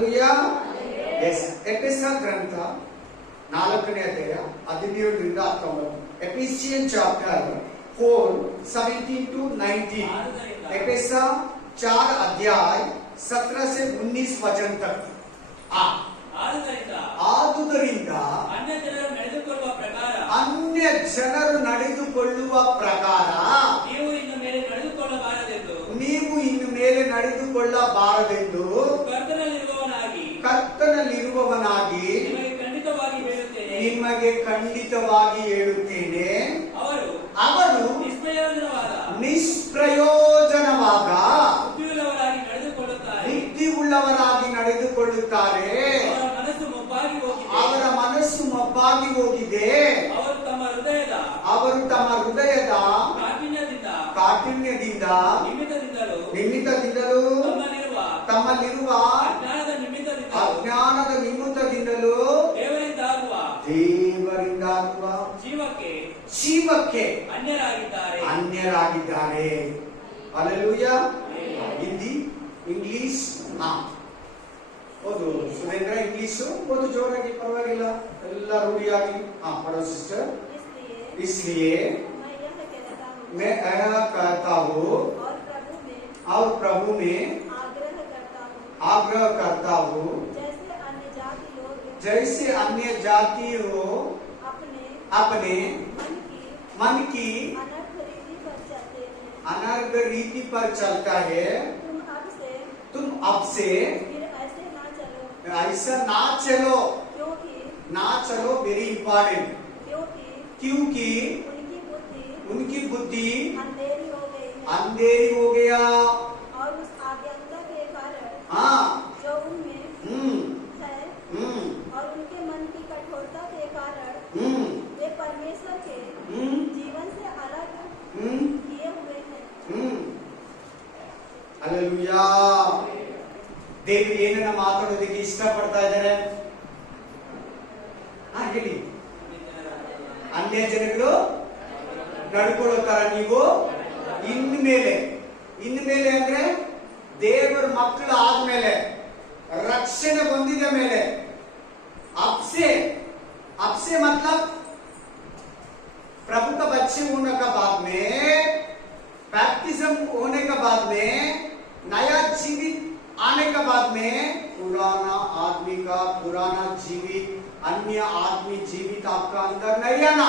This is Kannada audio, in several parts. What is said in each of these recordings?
ಹಲ್ಲೆಲೂಯಾ. ಎಸ್, ಎಫೆಸ ಗ್ರಂಥ 4ನೇ ಅಧ್ಯಾಯ 17ರಿಂದ 19. ಎಫೆಸಿಯನ್ ಚಾಪ್ಟರ್ 4 17 to 19. एफेसा 4 अध्याय 17 से 19 वचन तक. ಆದುದರಿಂದ ಅನ್ಯ ಜನರು ನಡೆದುಕೊಳ್ಳುವ ಪ್ರಕಾರ ನೀವು ಇನ್ನು ಮೇಲೆ ನಡೆದುಕೊಳ್ಳಬಾರದೆಂದು ಕರ್ತನಲ್ಲಿರುವವನಾಗಿ ನಿಮಗೆ ಖಂಡಿತವಾಗಿ ಹೇಳುತ್ತೇನೆ. ಅವರು ನಿಷ್ಪ್ರಯೋಜನವಾದ ಬುದ್ಧಿಯುಳ್ಳವರಾಗಿ ನಡೆದುಕೊಳ್ಳುತ್ತಾರೆ. ಅವರ ಮನಸ್ಸು ಮೊಬ್ಬಾಗಿ ಹೋಗಿದೆ. ಅವರು ತಮ್ಮ ಹೃದಯದ ಕಾಠಿಣ್ಯದಿಂದ ನಿಮಿತ್ತದಿಂದಲೂ ತಮ್ಮಲ್ಲಿರುವ ಅಜ್ಞಾನದ ನಿಮಿತ್ತದಿಂದಲೂ ದೇವರಿಂದಾಗುವ ಜೀವಕ್ಕೆ ಅನ್ಯರಾಗಿದ್ದಾರೆ. ಹಲ್ಲೆಲೂಯಾ. ಹಿಂದಿ, ಇಂಗ್ಲಿಷ್. ಓದು ಸುರೇಂದ್ರ, ಇಂಗ್ಲಿಷ್ ಓದು ಜೋರಾಗಿ, ಪರವಾಗಿಲ್ಲ, ಎಲ್ಲ ರೂಢಿಯಾಗಿ. पढ़ो सिस्टर. इसलिए मैं यह कहता हूँ और प्रभु में आग्रह करता हूँ, जैसे अन्य जाति हो अपने मन की अनर्थ रीति पर चलता है. तुम अब से ऐसा ना चलो. Very important. क्योंकि उनकी बुद्धि अंधेरी हो गया और उस अज्ञानता के कारण जो उनमें है और उनके मन की कठोरता के कारण वे परमेश्वर के जीवन से अलग किए हुए हैं. हालेलुया. ದೇವರು ಏನನ್ನ ಮಾತಾಡೋದಕ್ಕೆ ಇಷ್ಟಪಡ್ತಾ ಇದ್ದಾರೆ? ಹೇಳಿ. ಅನ್ಯ ಜನಗಳು ನಡ್ಕೊಳ್ಳೋ ತರ ನೀವು ಇನ್ಮೇಲೆ ಅಂದ್ರೆ ದೇವರ ಮಕ್ಕಳು ಆದ್ಮೇಲೆ, ರಕ್ಷಣೆ ಹೊಂದಿದ ಮೇಲೆ, ಅಬ್ಸೆ मतलब प्रभु का बच्चे होने का बाद में, बैप्टिज्म होने का बाद में, नया जीवित आने के बाद में, पुराना आदमी का पुराना जीवित अन्य आदमी जीवित आपका अंदर नहीं आना.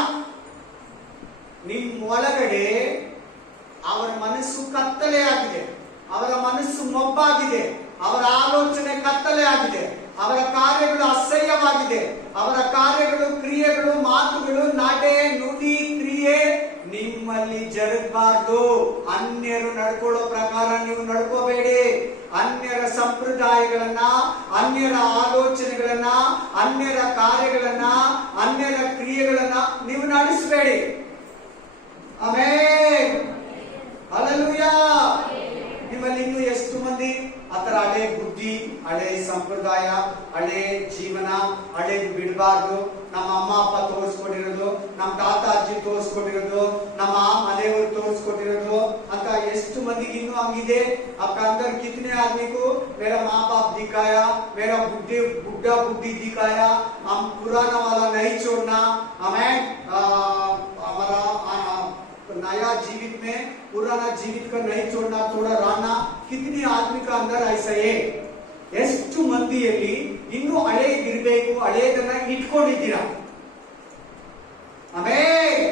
ನಿಮ್ಮ ಒಳಗಡೆ ಅವರ ಮನಸ್ಸು ಕತ್ತಲೆ ಆಗಿದೆ, ಅವರ ಮನಸ್ಸು ಮೊಬ್ಬಾಗಿದೆ, ಅವರ ಆಲೋಚನೆ ಕತ್ತಲೆ ಆಗಿದೆ, ಅವರ ಕಾರ್ಯಗಳು ಅಸಹ್ಯವಾಗಿದೆ, ಅವರ ಕಾರ್ಯಗಳು, ಕ್ರಿಯೆಗಳು, ಮಾತುಗಳು, ನಡೆ, ನುಡಿ, ಕ್ರಿಯೆ ನಿಮ್ಮಲ್ಲಿ ಜರುಗಬಾರ್ದು. ಅನ್ಯರು ನಡ್ಕೊಳ್ಳೋ ಪ್ರಕಾರ ನೀವು ನಡ್ಕೋಬೇಡಿ. ಅನ್ಯರ ಸಂಪ್ರದಾಯಗಳನ್ನ, ಅನ್ಯರ ಆಲೋಚನೆಗಳನ್ನ, ಅನ್ಯರ ಕಾರ್ಯಗಳನ್ನ, ಅನ್ಯರ ಕ್ರಿಯೆಗಳನ್ನ ನೀವು ನಡೆಸಬೇಡಿ. ಆಮೆನ್. ಹಲ್ಲೆಲೂಯಾ. ನಿಮ್ಮಲ್ಲಿ ಇನ್ನೂ ಎಷ್ಟು ಮಂದಿ ಆತರ ಹಳೆ ಬುದ್ಧಿ, ಹಳೆ ಸಂಪ್ರದಾಯ, ಹಳೆ ಜೀವನ, ಹಳೇದು ಬಿಡಬಾರ್ದು, ನಮ್ಮ ಅಮ್ಮ ಅಪ್ಪ ತೋರಿಸ್ಕೊಟ್ಟಿರೋದು, ನಮ್ಮ ತಾತ ಅಜ್ಜಿ ತೋರಿಸ್ಕೊಟ್ಟಿರೋದು, ನಮ್ಮ ಮನೆಯವರು ತೋರಿಸ್ಕೊಟ್ಟಿರೋದು ಅಂತ ಎಷ್ಟು ಮಂದಿಗೆ ಇನ್ನೂ ಹಂಗಿದೆ? आपका अंदर कितने आदमी को मेरा माँ बाप दिखाया, मेरा बुढ़ा बुद्धि दिखाया, हम पुराना वाला नहीं छोड़ना, हमें हमारा नया जीवित में पुराना जीवित का नहीं छोड़ना, थोड़ा रहना. कितनी आदमी का अंदर ऐसा है? ಎಷ್ಟು ಮಂದಿಯಲ್ಲಿ ಇನ್ನೂ ಹಳೇದಿರಬೇಕು, ಹಳೇದನ್ನ ಇಟ್ಕೊಂಡಿದ್ದೀರಾ? ಆಮೆನ್.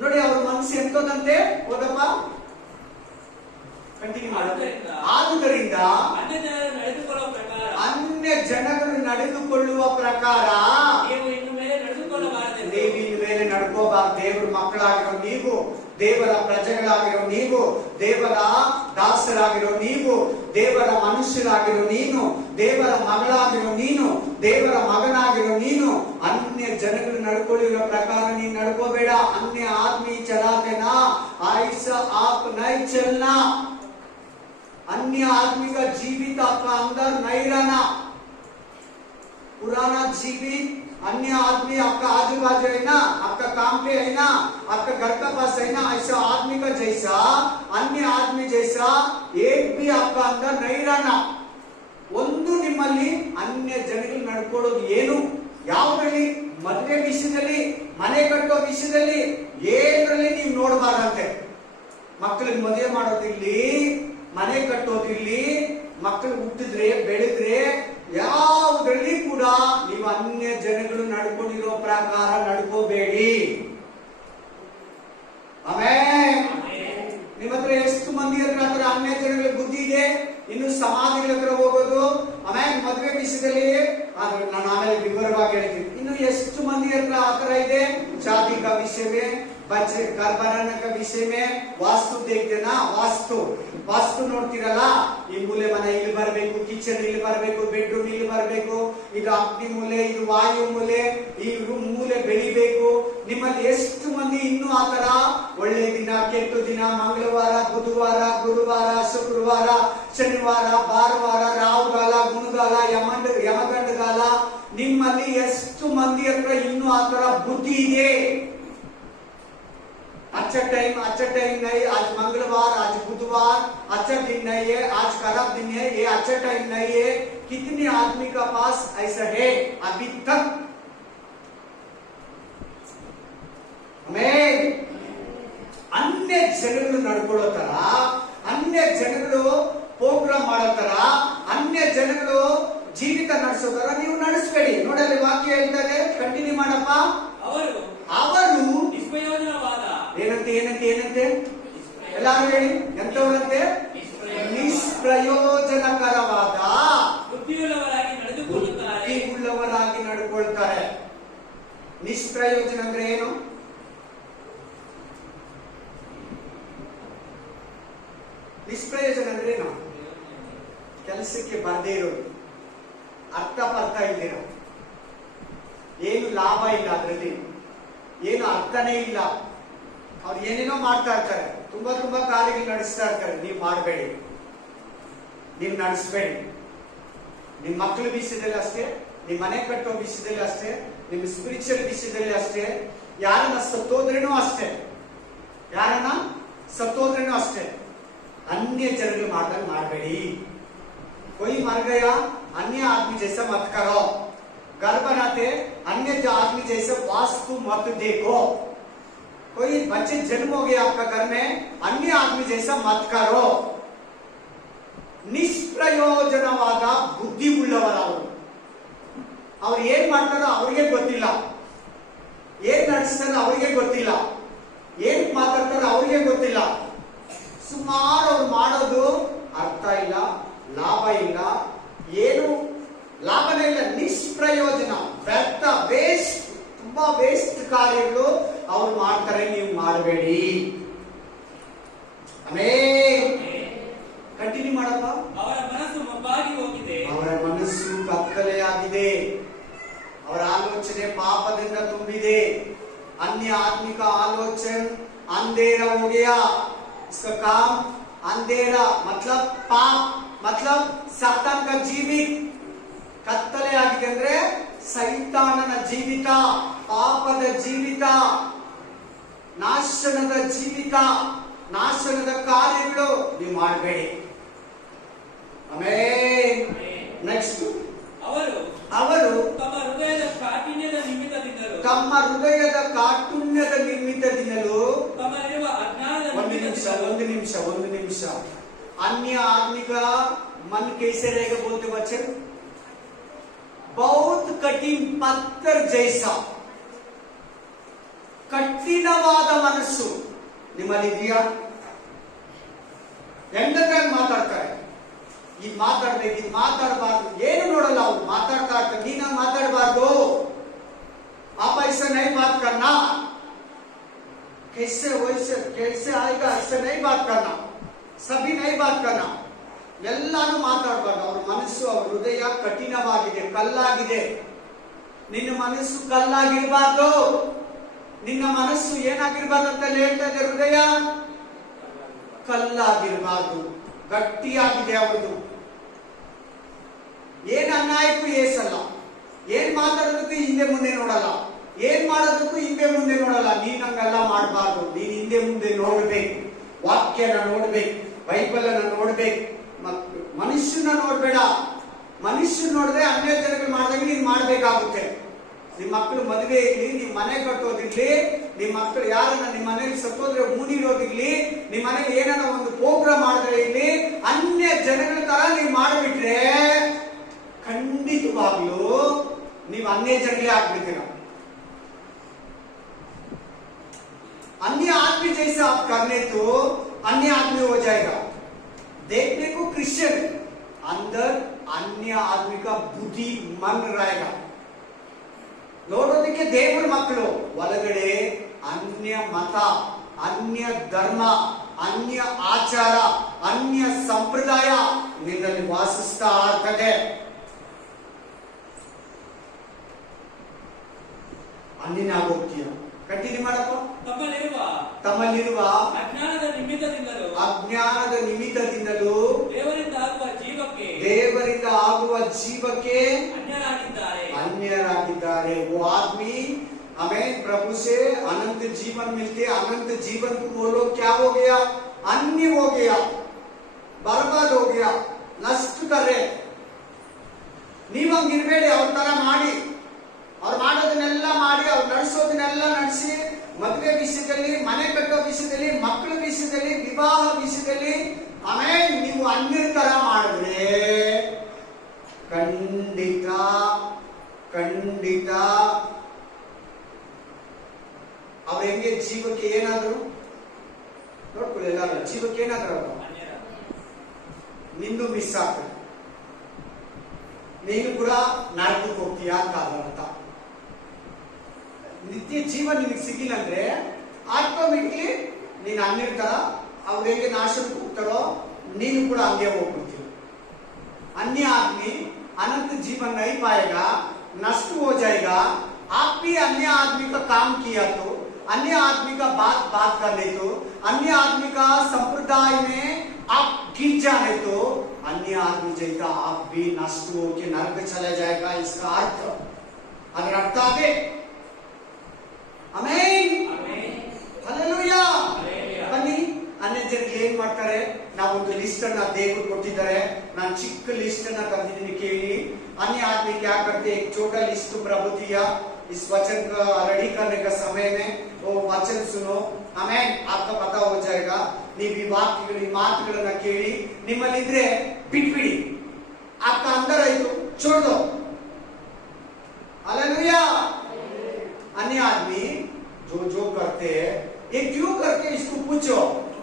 ನೋಡಿ, ಅವ್ರ ಮನಸ್ಸು ಎಂತದಂತೆ, ಓದಪ್ಪ, ಕಂಟಿನ್ಯೂ ಮಾಡು. ಆದುದರಿಂದ ಅನ್ಯ ಜನಗಳು ನಡೆದುಕೊಳ್ಳುವ ಪ್ರಕಾರ ನೀವು ಇನ್ನು ಮೇಲೆ ನಡ್ಕೋಬಾರದು. ದೇವರ ಮಕ್ಕಳಾಗಿರೋ ನೀವು, ದೇವರ ಪ್ರಜೆಗಳಾಗಿರೋ ನೀವು, ದೇವರ ದಾಸರಾಗಿರೋ ನೀವು, ದೇವರ ಮನುಷ್ಯರಾಗಿರೋ ನೀನು, ದೇವರ ಮಗಳಾಗಿರೋ ನೀನು, ದೇವರ ಮಗನಾಗಿರೋ ನೀನು, ಅನ್ಯ ಜನಗಳು ನಡ್ಕೊಳ್ಳಿರೋ ಪ್ರಕಾರ ನೀನು ನಡ್ಕೋಬೇಡ. ಅನ್ಯ ಆದ್ಮಿ ಚಲಾತೆ ना, ऐसा आप नहीं चलना. अन्य आदमी का जीवित आपका अंदर नहीं रहना. पुराना जीवित अन्य आदमी आपका आजू बाजू है ना, आपका काम पे है ना, आपका घर का पास है ना, ऐसा आदमी का जैसा, अन्य आदमी जैसा एक भी आपका अंदर नहीं रहना. ಒಂದು ನಿಮ್ಮಲ್ಲಿ ನಿಮ್ಮಲ್ಲಿ ಅನ್ಯ ಜನಗಳು ನಡ್ಕೊಳ್ಳೋದು ಏನು? ಯಾವುದ್ರಲ್ಲಿ? ಮದುವೆ ವಿಷಯದಲ್ಲಿ, ಮನೆ ಕಟ್ಟೋ ವಿಷಯದಲ್ಲಿ, ಏನ್ರಲ್ಲಿ ನೀವು ನೋಡಬಾರ್ದಂತೆ. ಮಕ್ಕಳಿಗೆ ಮದುವೆ ಮಾಡೋದಿರ್ಲಿ, ಮನೆ ಕಟ್ಟೋದಿರ್ಲಿ, ಮಕ್ಕಳು ಹುಟ್ಟಿದ್ರೆ ಬೆಳೆದ್ರೆ ಯಾವುದ್ರಲ್ಲಿ ಕೂಡ ನೀವು ಅನ್ಯ ಜನಗಳು ನಡ್ಕೊಂಡಿರೋ ಪ್ರಕಾರ ನಡ್ಕೋಬೇಡಿ. ಆಮೇಲೆ ನಿಮ್ಮ ಹತ್ರ ಎಷ್ಟು ಮಂದಿ ಹತ್ರ ಅನ್ಯ ಜನಗಳ ಬುದ್ಧಿ ಇದೆ? ಇನ್ನು ಸಮಾಧಿಗಳ ಹತ್ರ ಹೋಗೋದು, ಆಮೇಲೆ ಮದುವೆ ವಿಷಯದಲ್ಲಿ ನಾನು ಆಮೇಲೆ ವಿವರವಾಗಿ ಹೇಳ್ತೀನಿ. ಇನ್ನು ಎಷ್ಟು ಮಂದಿ ಹತ್ರ ಆತರ ಇದೆ? ಶಾದಿ का विषय में, बच्चे घर बनाने का विषय में, वास्तु देखते ना, ವಾಸ್ತು ನೋಡ್ತಿರಲ್ಲ, ಈ ಮೂಲೆ ಮನೆ ಇಲ್ಲಿ ಬರಬೇಕು, ಕಿಚನ್ ಇಲ್ಲಿ ಬರಬೇಕು, ಬೆಡ್ರೂಮ್ ಇಲ್ಲಿ ಬರಬೇಕು, ಇದು ಅಗ್ನಿ ಮೂಲೆ, ಇದು ವಾಯು ಮೂಲೆ, ಈ ಮೂಲೆ ಬೆಳಿಬೇಕು. ನಿಮ್ಮಲ್ಲಿ ಎಷ್ಟು ಮಂದಿ ಇನ್ನೂ ಆತರ ಒಳ್ಳೆ ದಿನ, ಕೆಟ್ಟ ದಿನ, ಮಂಗಳವಾರ, ಬುಧವಾರ, ಗುರುವಾರ, ಶುಕ್ರವಾರ, ಶನಿವಾರ, ಭಾನುವಾರ, ರಾಹುಗಾಲ, ಗುಣಗಾಲ, ಯಮಗಂಡಗಾಲ, ನಿಮ್ಮಲ್ಲಿ ಎಷ್ಟು ಮಂದಿ ಹತ್ರ ಇನ್ನೂ ಆತರ ಬುದ್ಧಿ ಇದೆ? अच्छा टाइम नहीं, आज मंगलवार, आज बुधवार, अच्छा दिन नहीं है, आज खराब दिन है, ये अच्छा टाइम नहीं है. कितने आदमी का पास ऐसा है अभी तक? हमें अन्य ಜನಗಳು ನಡ್ಕೊಳ್ಳೋ ತರ, अन्य ಜನಗಳು ಪ್ರೋಗ್ರಾಮ್ ಮಾಡೋ ತರ, अन्य ಜನಗಳು ಜೀವಿತ ನಡೆಸೋ ತರ ನೀವು ನಡೆಸಬೇಡಿ. ನೋಡಲ್ಲಿ ವಾಕ್ಯ ಹೇಳ್ತಾರೆ, ಕಂಟಿನ್ಯೂ ಮಾಡಪ್ಪ. ಅವರು ನಿಷ್ಪ್ರಯೋಜನವಾದ, ಏನಂತೆ ಎಲ್ಲಾರು ಹೇಳಿ, ಎಂತವರಂತೆ? ನಿಷ್ಪ್ರಯೋಜನಕರವಾದ ಬುದ್ಧಿಯುಳ್ಳವರಾಗಿ ನಡ್ಕೊಳ್ತಾರೆ. ನಿಷ್ಪ್ರಯೋಜನ ಅಂದ್ರೆ ಏನು? ನಿಷ್ಪ್ರಯೋಜನ ಅಂದ್ರೆ ಏನು? ಕೆಲಸಕ್ಕೆ ಬರದೇ ಇರೋದು, ಅರ್ಥ ಇಲ್ದಿರೋ, ಏನು ಲಾಭ ಇಲ್ಲ, ಅದರಲ್ಲಿ ಏನು ಅರ್ಥನೇ ಇಲ್ಲ. ಅವ್ರು ಏನೇನೋ ಮಾಡ್ತಾ ಇರ್ತಾರೆ, ತುಂಬಾ ಕಾರ್ಯಗಳು ನಡೆಸ್ತಾ ಇರ್ತಾರೆ. ನೀವು ಮಾಡಬೇಡಿ, ನೀವು ನಡೆಸಬೇಡಿ. ನಿಮ್ಮ ಮಕ್ಕಳ ವಿಷಯದಲ್ಲಿ ಅಷ್ಟೇ, ನಿಮ್ಮ ಮನೆ ಕಟ್ಟೋ ವಿಷಯದಲ್ಲಿ ಅಷ್ಟೇ, ನಿಮ್ಮ ಸ್ಪಿರಿಚುವಲ್ ವಿಷಯದಲ್ಲಿ ಅಷ್ಟೇ, ಯಾರನ್ನ ಸತ್ತೋದ್ರೇನೂ ಅಷ್ಟೇ, अन्य जनरल ಮಾಡಬೇಡಿ. कोई मर गया अन्य आदमी जैसा मत करो, घर बनाते अन्य आदमी जैसे वास्तु मत देखो. कोई बच्चे जन्म हो गया आपका घर में, अन्य आदमी जैसा मत करो. ನಿಷ್ಪ್ರಯೋಜನವಾದ ಬುದ್ಧಿ ಉಳ್ಳವರವರು. ಅವ್ರು ಏನ್ ಮಾಡ್ತಾರೋ ಅವ್ರಿಗೆ ಗೊತ್ತಿಲ್ಲ, ಏನ್ ನಡೆಸ್ತಾರೋ ಅವ್ರಿಗೆ ಗೊತ್ತಿಲ್ಲ, ಏನ್ ಮಾತಾಡ್ತಾರೋ ಅವ್ರಿಗೆ ಗೊತ್ತಿಲ್ಲ. ಸುಮಾರು ಅವ್ರು ಮಾಡೋದು ಅರ್ಥ ಇಲ್ಲ, ಲಾಭ ಇಲ್ಲ, ಏನು ಲಾಭನೇ ಇಲ್ಲ, ನಿಷ್ಪ್ರಯೋಜನ, ವ್ಯರ್ಥ, ವೇಸ್ಟ್, ತುಂಬಾ ವೇಸ್ಟ್ ಕಾರ್ಯಗಳು ಅವ್ರು ಮಾಡ್ತಾರೆ. ನೀವು ಮಾಡಬೇಡಿ. ಆಮೇಲೆ ಕಂಟಿನ್ಯೂ ಮಾಡಪ್ಪ. ಅವರ ಮನಸ್ಸು ಮಬ್ಬಾಗಿ ಹೋಗಿದೆ, ಅವರ ಮನಸ್ಸು ಕತ್ತಲೆಯಾಗಿದೆ, ಅವರ ಆಲೋಚನೆ ಪಾಪದಿಂದ ತುಂಬಿದೆ. अन्य आदमी का आलोचन अंधेरा हो गया. इसका काम अंधेरा मतलब पाप, मतलब सातान का जीवित. ಕತ್ತಲೆ ಆಗಿದೆ ಅಂದ್ರೆ ಸೈತಾನನ ಜೀವಿತ, ಪಾಪದ ಜೀವಿತ, ನಾಶನದ ಜೀವಿತ, ನಾಶನದ ಕಾರ್ಯಗಳು ನೀವು ಮಾಡಬೇಡಿ. ಆಮೇಲೆ ನೆಕ್ಸ್ಟ್, ಅವರು ತಮ್ಮ ಹೃದಯದ ಕಾಠಿಣ್ಯದ ನಿಮಿತ್ತದಿಂದಲೂ ತಮ್ಮಲ್ಲಿರುವ ಅಜ್ಞಾನದ ಒಂದು ನಿಮಿಷ अन्य आदमी का मन कैसे रहेगा बोलते बच्चे? बहुत कठिन पत्थर जैसा, ಕಠಿಣವಾದ ಮನಸ್ಸು ನಿಮ್ಮಲ್ಲಿದೆಯಾ? ಹೆಂಗಂದ್ರೆ ಮಾತಾಡ್ತಾರೆ, ಇದು ಮಾತಾಡ್ಬೇಕು, ಇದು ಮಾತಾಡಬಾರ್ದು, ಏನು ನೋಡಲ್ಲ, ಅವ್ರು ಮಾತಾಡ್ತಾ ಇರ್ತಾರೆ. ನೀನ ಮಾತಾಡಬಾರ್ದು, आप ऐसा नहीं बात करना, कैसे वैसे कैसे आएगा, ऐसे नहीं बात करना, सभी नहीं बात करना. ಎಲ್ಲಾನು ಮಾತಾಡಬಾರ್ದು. ಅವ್ರ ಮನಸ್ಸು, ಅವ್ರ ಹೃದಯ ಕಠಿಣವಾಗಿದೆ, ಕಲ್ಲಾಗಿದೆ. ನಿನ್ನ ಮನಸ್ಸು ಕಲ್ಲಾಗಿರ್ಬಾರ್ದು. ನಿನ್ನ ಮನಸ್ಸು ಏನಾಗಿರ್ಬಾರ್ದು ಅಂತ ಹೇಳ್ತಾ ಇದೆ, ಹೃದಯ ಕಲ್ಲಾಗಿರ್ಬಾರ್ದು, ಗಟ್ಟಿಯಾಗಿದೆ ಅವರದು. ಏನ್ ಅನ್ಯಾಯಕ್ಕೂ ಏಸಲ್ಲ, ಏನ್ ಮಾತಾಡೋದಕ್ಕೂ ಹಿಂದೆ ಮುಂದೆ ನೋಡಲ್ಲ, ಏನ್ ಮಾಡೋದಕ್ಕೂ ಹಿಂದೆ ಮುಂದೆ ನೋಡಲ್ಲ. ನೀನ್ ಹಂಗೆಲ್ಲ ಮಾಡಬಾರ್ದು. ನೀನ್ ಹಿಂದೆ ಮುಂದೆ ನೋಡ್ಬೇಕು, ವಾಕ್ಯನ ನೋಡ್ಬೇಕು, ಬೈಬಲ್ ಅನ್ನ ನೋಡ್ಬೇಕು, ಮನುಷ್ಯನ ನೋಡ್ಬೇಡ. ಮನುಷ್ಯರು ನೋಡಿದ್ರೆ ಅನ್ಯ ಜನಗಳು ಮಾಡಿದಾಗ ನೀನ್ ಮಾಡ್ಬೇಕಾಗುತ್ತೆ. ನಿಮ್ ಮಕ್ಕಳು ಮದುವೆ ಇರ್ಲಿ, ನಿಮ್ ಮನೆ ಕಟ್ಟೋದಿರ್ಲಿ, ನಿಮ್ ಮಕ್ಕಳು ಯಾರನ್ನ ನಿಮ್ ಮನೇಲಿ ಸತ್ತೋದ್ರೆ ಮೂಡಿರೋದಿರ್ಲಿ, ನಿಮ್ ಮನೇಲಿ ಏನಾರ ಒಂದು ಪ್ರೋಗ್ರಾಮ್ ಮಾಡಿದ್ರೆ ಇರ್ಲಿ, ಅನ್ಯ ಜನಗಳ ತರ ನೀವು ಮಾಡಿಬಿಟ್ರೆ ಖಂಡಿತವಾಗ್ಲೂ ನೀವು ಅನ್ಯ ಜನಗಳೇ ಆಗ್ಬಿಡ್ತೀರ. अन्य आदमी जैसे आप करने तो अन्य आदमी हो जाएगा. देखने को क्रिश्चियन, अंदर अन्य आदमी का बुद्धि मन रहेगा. ನೋಡೋದಕ್ಕೆ ದೇವರ ಮಕ್ಕಳು, ಒಳಗಡೆ ಅನ್ಯ ಮತ, ಅನ್ಯ ಧರ್ಮ, ಅನ್ಯ ಆಚಾರ, ಅನ್ಯ ಸಂಪ್ರದಾಯ ನಿನ್ನಲ್ಲಿ ವಾಸಿಸ್ತಾ ಇರ್ತದೆ. ಅನ್ಯನಾಗೋಗ್ತೀಯ. ಕಂಟಿನ್ಯೂ ಮಾಡಪ್ಪ. ತಮ್ಮಲ್ಲಿರುವ ಅಜ್ಞಾನದ ನಿಮಿತ್ತದಿಂದಲೂ ದೇವರಿಂದ ಆಗುವ ಜೀವಕ್ಕೆ अन्यरागिದ್ದಾರೆ. वो आदमी हमें प्रभु से अनंत जीवन मिलते, अनंत जीवन को वो लोग क्या हो गया? अन्य हो गया, बर्बाद हो गया, नष्ट कर रहे. ನೀವು ಹಂಗಿರ್ಬೇಡಿ. ಅವ್ರ ತರ ಮಾಡಿ, ಅವ್ರು ಮಾಡೋದನ್ನೆಲ್ಲ ಮಾಡಿ, ಅವ್ರು ನಡೆಸೋದನ್ನೆಲ್ಲ ನಡೆಸಿ, ಮದುವೆ ವಿಷಯದಲ್ಲಿ, ಮನೆ ಕಟ್ಟೋ ವಿಷಯದಲ್ಲಿ, ಮಕ್ಕಳ ವಿಷಯದಲ್ಲಿ, ವಿವಾಹ ವಿಷಯದಲ್ಲಿ ಆಮೇಲೆ ನೀವು ಅನ್ಯರ ತರ ಮಾಡಿದ್ರೆ ಖಂಡಿತ ಖಂಡಿತ ಅವ್ರ ಹೆಂಗೆ ಜೀವಕ್ಕೆ ಏನಾದ್ರು ನೋಡ್ಕೊಳ್ಳಿ. ಎಲ್ಲಾರು ಜೀವಕ್ಕೆ ಏನಾದ್ರು ನಿಂದು ಮಿಸ್ ಆಗ್ತದೆ. ನೀನು ಕೂಡ ನರಕಕ್ಕೆ ಹೋಗ್ತೀಯಾ ಅಂತ ಅರ್ಥ. ನಿತ್ಯ ಜೀವ ನಿನಗೆ ಸಿಕ್ಕಿಲ್ಲ ಅಂದ್ರೆ ಆಟೋಮೆಟಿಕ್ಲಿ ನೀನು ಅನ್ಯರ್ತಾರ. ಅವ್ರು ಹೆಂಗೆ ನಾಶಕ್ಕೆ ಹೋಗ್ತಾರೋ ನೀನು ಕೂಡ ಹಂಗೆ ಹೋಗ್ಬಿಡ್ತೀವಿ. अन्य आदमी अनंत जीवन नहीं पाएगा, नष्ट हो जाएगा. आप भी अन्य आदमी का काम किया तो, अन्य आदमी का बात करने तो, अन्य आदमी का संप्रदाय में आप गिर जाने तो अन्य आदमी जैसा आप भी नष्ट होकर नरक चला जाएगा. इसका अर्थ अगर अर्थ आगे आमेन हालेलुया. ಬನ್ನಿ, ಅನ್ಯ ಜನರಿಗೆ ಏನ್ ಮಾಡ್ತಾರೆ? ನಾವೊಂದು ಲಿಸ್ಟ್ ಅನ್ನ ದೇವರು ಕೊಟ್ಟಿದ್ದಾರೆ. ನಾನು ಚಿಕ್ಕ ಲಿಸ್ಟ್ ಅನ್ನ ಕರೆದಿದ್ದೀನಿ, ಕೇಳಿ. अन्य आदमी क्या करते? एक छोटा लिस्ट प्रभु दिया. इस वचन का रेडी करने का समय में वो वचन सुनो, आमेन. आपका पता हो जाएगा. ನೀವು ಈ ವಾಕ್ಯಗಳು, ಈ ಮಾತುಗಳನ್ನ ಕೇಳಿ ನಿಮ್ಮಲ್ಲಿದ್ರೆ ಬಿಟ್ಬಿಡಿ. आपका अंदर आइतो छोड़ दो. हालेलुया. अन्य आदमी जो करते हैं, ये क्यों करके इसको पूछो.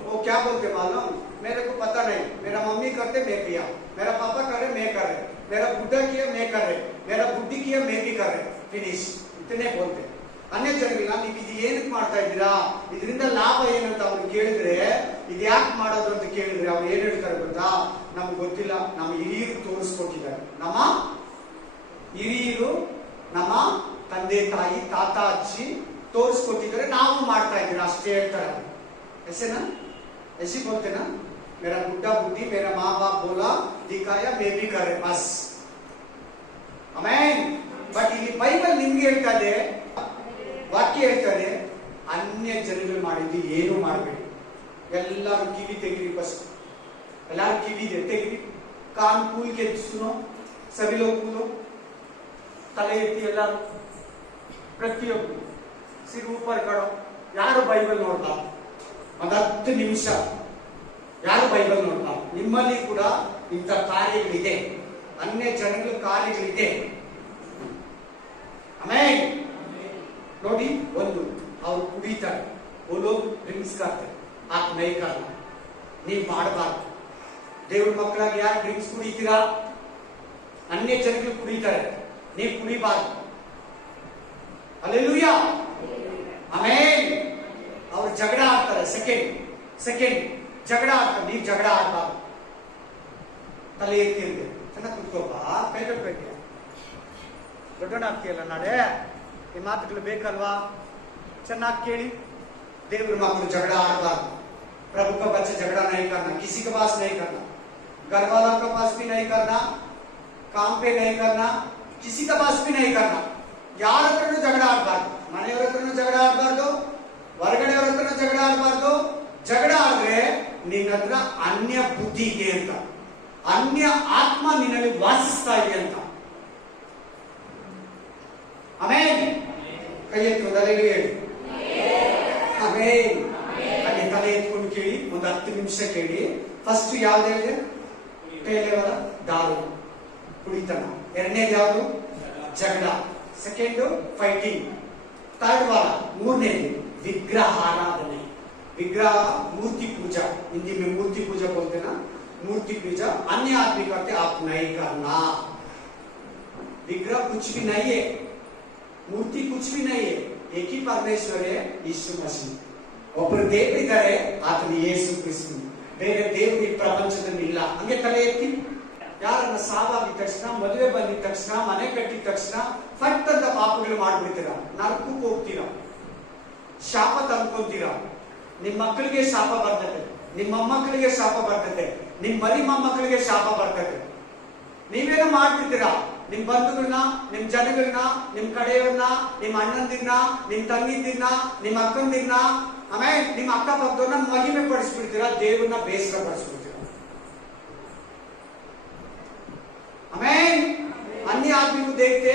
वो क्या बोलते मालूम? मेरे को पता नहीं, मेरा मम्मी करते मैं किया, मेरा पापा करे मैं कर रहे, मेरा बुढ़ा किया मैं कर रहे, मेरा बुद्धि किया मैं भी कर रहे, फिनिश. इतने बोलते. अन्य ಜನರಿಲ್ಲ, ನೀವು ಇದು ಏನಕ್ಕೆ ಮಾಡ್ತಾ ಇದ್ದೀರಾ, ಇದರಿಂದ ಲಾಭ ಏನಂತ ಅವ್ರು ಕೇಳಿದ್ರೆ, ಇದು ಯಾಕೆ ಮಾಡೋದು ಅಂತ ಕೇಳಿದ್ರೆ ಅವ್ರು ಏನ್ ಹೇಳ್ತಾರೆ ಗೊತ್ತಾ? ನಮ್ಗೆ ಗೊತ್ತಿಲ್ಲ, ನಮ್ಮ ಹಿರಿಯರು ತೋರಿಸ್ಕೊಟ್ಟಿದ್ದಾರೆ. ನಮ್ಮ ಹಿರಿಯರು, ನಮ್ಮ ತಂದೆ ತಾಯಿ, ತಾತ ಅಜ್ಜಿ ತೋರಿಸ್ಕೊಟ್ಟಿದ್ದಾರೆ, ನಾವು ಮಾಡ್ತಾ ಇದ್ದೀರಾ ಅಷ್ಟೇ ಹೇಳ್ತಾರೆ. ऐसे ना, ऐसी बोलते ना, मेरा बुढ़ा बुद्धि, मेरा माँ बाप बोला दिखाया मैं भी कर रहे, बस. ಆಮೆನ್. ಬಟ್ ಇಲ್ಲಿ ಬೈಬಲ್ ನಿಮ್ಗೆ ಹೇಳ್ತಾ ಇದೆ, ವಾಕ್ಯ ಹೇಳ್ತಾರೆ, ಅನ್ಯ ಜನಗಳು ಮಾಡಿದ್ದು ಏನು ಮಾಡಬೇಡಿ. ಎಲ್ಲರೂ ಕಿವಿ ತೆಗಿರಿ. ಫಸ್ಟ್ ಎಲ್ಲರೂ ಕಿವಿ ತೆಗಿರಿ. ಕಾನ್ ಕೂಲ್ ಕೆ ಸುನೋ. ಸಭಿ ಲೋग ಕೂಲು. ತಲೆ ಎತ್ತಿ ಎಲ್ಲರೂ, ಪ್ರತಿಯೊಬ್ಬರು ಸಿರ್ ऊपर करो. ಯಾರು ಬೈಬಲ್ ನೋಡ್ತಾರೆ? ಒಂದು 10 ನಿಮಿಷ ಯಾರು ಬೈಬಲ್ ನೋಡ್ತಾರೆ? ನಿಮ್ಮಲ್ಲಿ ಕೂಡ ಇಂಥ ಕಾರ್ಯಗಳಿದೆ, अन्य ಜನಗಳ ಕಾರ್ಯಗಳಿದೆ. ಆಮೆನ್. ನೋಡಿ, ಒಂದು ಅವ್ರು ಕುಡಿತಾರೆ, वो लोग ಡ್ರಿಂಕ್ಸ್ करते, आप नहीं करना, ನೀವು ಮಾಡಬಾರ್ದು. ದೇವ್ರ ಮಕ್ಕಳಾಗಿ ಯಾರು ಡ್ರಿಂಕ್ಸ್ ಕುಡಿತೀರಾ? अन्य ಜನಗಳು ಕುಡಿತಾರೆ, ನೀವು ಕುಡಿಬಾರ್ದು. हालेलुया. ಆಮೆನ್. ಅವ್ರು ಜಗಳ ಆಡ್ತಾರೆ, ಸೆಕೆಂಡ್ ಜಗಳ ಆಡ್ತಾರೆ, ನೀವು ಜಗಳ ಆಡಬಾರ್ದು. ತಲೆ ಎತ್ತಿರ್ದೆ, ಚೆನ್ನಾಗಿ ಕುತ್ಕೋಪ, ಕೈ ಕಟ್ಬೇಕು. ದೊಡ್ಡವನಾಗ್ತೀಯಲ್ಲ ನಾಳೆ, ಈ ಮಾತುಗಳು ಬೇಕಲ್ವಾ? ಚೆನ್ನಾಗಿ ಕೇಳಿ. ದೇವ್ರ ಮಕ್ಕಳು ಜಗಳ ಆಡಬಾರ್ದು. प्रभु का बच्चा झगड़ा नहीं करना, किसी के पास नहीं करना, घर वाला के पास भी नहीं करना, काम पे नहीं करना, किसी के पास भी नहीं करना. ಯಾರ ಹತ್ರನೂ ಜಗಳ ಆಡಬಾರ್ದು. ಮನೆಯವರ ಹತ್ರನೂ ಜಗಳ ಆಡಬಾರ್ದು, ಹೊರಗಡೆಯವರ ಹತ್ರನೂ ಜಗಳ ಆಡಬಾರ್ದು. ಜಗಳ ಆದ್ರೆ ನಿನ್ನ ಹತ್ರ ಅನ್ಯ ಬುದ್ಧಿ ಇದೆ ಅಂತ. ಅನ್ಯ ಆತ್ಮ ನಿನ್ನಲ್ಲಿ ವಾಸಿಸ್ತಾ ಇದೆ ಅಂತ. ಆಮೆನ್. ಕೈ ಎತ್ತಿ ಒಂದರಲ್ಲಿ ಹೇಳಿ ಆಮೆನ್. ಅಲ್ಲಿ ತಲೆ ಎತ್ಕೊಂಡು ಕೇಳಿ, ಒಂದು 10 ನಿಮಿಷ ಕೇಳಿ. ಫಸ್ಟ್ ಯಾವ್ದು ಹೇಳಿದೆ? ಪೇಲೆವರ ದಾರು, ಕುಡಿತನ. ಎರಡನೇದು ಯಾವುದು? ಜಗಳ. Second fighting. ಥರ್ಡ್ ವಾರ, ಮೂರನೇದು विग्रहाराधने. विग्रह मूर्ति पूजा, हिंदी में मूर्ति पूजा बोलते ना, मूर्ति पूजा अन्य आदमी करते, आप नहीं करना. विग्रह कुछ भी नहीं है, मूर्ति कुछ भी नहीं है. एक ही परमेश्वर है, यीशु मसीह. ಒಬ್ಬರು ದೇವರಿದ್ದಾರೆ, ಆತನು ಯೇಸು ಕ್ರಿಸ್ತ. ಬೇರೆ ದೇವರು ಈ ಪ್ರಪಂಚದಲ್ಲಿ ಇಲ್ಲ. ಹಂಗೆ ತಲೆ ಎತ್ತಿ. ಯಾರನ್ನ ಸಾವಾಗಿದ ತಕ್ಷಣ, ಮದುವೆ ಬಂದಿದ ತಕ್ಷಣ, ಮನೆ ಕಟ್ಟಿದ ತಕ್ಷಣ ಫಟ್ ಅಂತ ಪಾಪಗಳು ಮಾಡ್ಬಿಡ್ತೀರಾ, ನರಕಕ್ಕೆ ಹೋಗ್ತೀರಾ, ಶಾಪ ತಂದ್ಕೊಂತೀರಾ. ನಿಮ್ ಮಕ್ಕಳಿಗೆ ಶಾಪ ಬರ್ತದೆ, ನಿಮ್ಮ ಮೊಮ್ಮಕ್ಕಳಿಗೆ ಶಾಪ ಬರ್ತದೆ, ನಿಮ್ ಮರಿ ಮೊಮ್ಮಕ್ಕಳಿಗೆ ಶಾಪ ಬರ್ತದೆ. ನೀವೇನೋ ಮಾಡ್ಬಿಡ್ತೀರಾ, ನಿಮ್ ಬಂಧುಗಳನ್ನ, ನಿಮ್ ಜನಗಳನ್ನ, ನಿಮ್ ಕಡೆಯವ್ರನ್ನ, ನಿಮ್ ಅಣ್ಣಂದಿನ್ನ, ನಿಮ್ ತಂಗಿದಿನ್ನ, ನಿಮ್ ಅಕ್ಕಂದಿನ್ನ, ಆಮೇಲೆ ನಿಮ್ ಅಕ್ಕಪಕ್ಕದವ್ರನ್ನ ಮಹಿಮೆ ಪಡಿಸ್ಬಿಡ್ತೀರಾ, ದೇವ್ರನ್ನ ಬೇಸರ ಪಡಿಸ್ಬಿಡ್ತೀರಾ. आमेन. अन्य आदमी को देखते,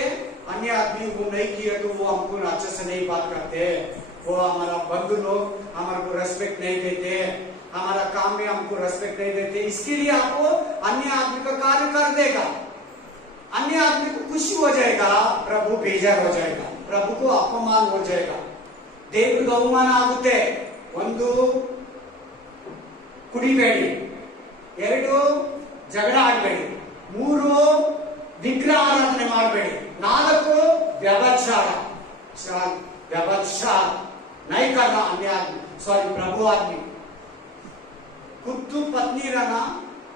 अन्य आदमी वो नहीं किया तो वो हमको अच्छे से नहीं बात करते, वो हमारा बंधु लोग हमारे को रेस्पेक्ट नहीं देते, हमारा काम में हमको रेस्पेक्ट नहीं देते. इसके लिए आपको अन्य आदमी का कार्य कर देगा, अन्य आदमी को खुशी हो जाएगा, प्रभु बेजार हो जाएगा, प्रभु को अपमान हो जाएगा, ದೇವರಿಗೆ ಅವಮಾನ ಆಗುತ್ತೆ. ಒಂದು, ಕುಡಿಬೇಡಿ. 2, ಜಗಳ ಆಡಬೇಡಿ. 3, ವಿಗ್ರಹ ಆರಾಧನೆ ಮಾಡಬೇಡಿ. 4, ವ್ಯಭಿಚಾರ. व्यभिचार नहीं करना अन्य आदमी, सॉरी प्रभु आदमी. खुद पत्नी रहना,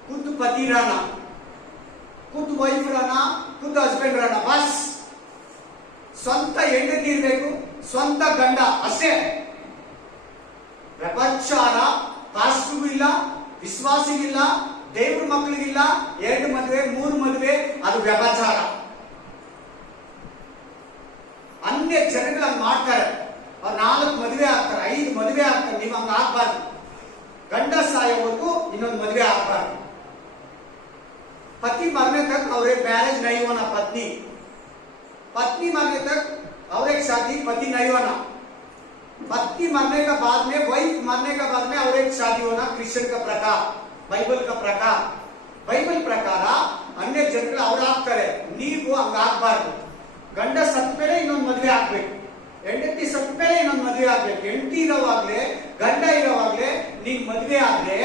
खुद पति रहना, खुद वाइफ रहना, खुद हस्बैंड रहना. बस ಸ್ವಂತ ಹೆಂಡತಿ ಇರಬೇಕು, ಸ್ವಂತ ಗಂಡ ಅಷ್ಟೇ. ವ್ಯಭಿಚಾರ ಕಾಸ್ಟ್ಗೂ ಇಲ್ಲ, ವಿಶ್ವಾಸಿಗಿಲ್ಲ, ದೇವ್ರ ಮಕ್ಕಳಿಗಿಲ್ಲ. 2 ಮದುವೆ 3 ಮದುವೆ ಅದು ವ್ಯಭಿಚಾರ. अन्य ಜನಗಳು ಹಂಗ ಮಾಡ್ತಾರೆ. ಅವ್ರು 4 ಮದುವೆ ಆಗ್ತಾರೆ, 5 ಮದುವೆ ಆಗ್ತಾರೆ. ನೀವು ಹಂಗ ಆಗ್ಬಾರ್ದು. ಗಂಡ ಸಾಯೋವರೆಗೂ ಇನ್ನೊಂದು ಮದುವೆ ಆಗ್ಬಾರ್ದು. पति मरने तक और एक मैरिज नहीं होना. पत्नी मरने तक और एक शादी पति नहीं होना. पत्नी मरने का बाद में, वाइफ मरने का बाद में और एक शादी होना. क्रिश्चियन का प्रकार, बाइबल का प्रकार. बाइबल ಪ್ರಕಾರ अन्य ಜನಗಳು ಅವ್ರು ಆಗ್ತಾರೆ, ನೀವು ಹಂಗ ಆಗ್ಬಾರ್ದು. ಗಂಡ ಸತ್ತ ಮೇಲೆ ಇನ್ನೊಂದು ಮದುವೆ ಆಗ್ಬೇಕು, ಹೆಂಡತಿ ಸತ್ತ ಮೇಲೆ ಇನ್ನೊಂದು ಮದುವೆ ಆಗ್ಬೇಕು. ಹೆಂಡತಿ ಇರೋವಾಗ್ಲೇ, ಗಂಡ ಇರೋವಾಗ್ಲೇ ನೀನ್ ಮದುವೆ ಆದ್ರೆ,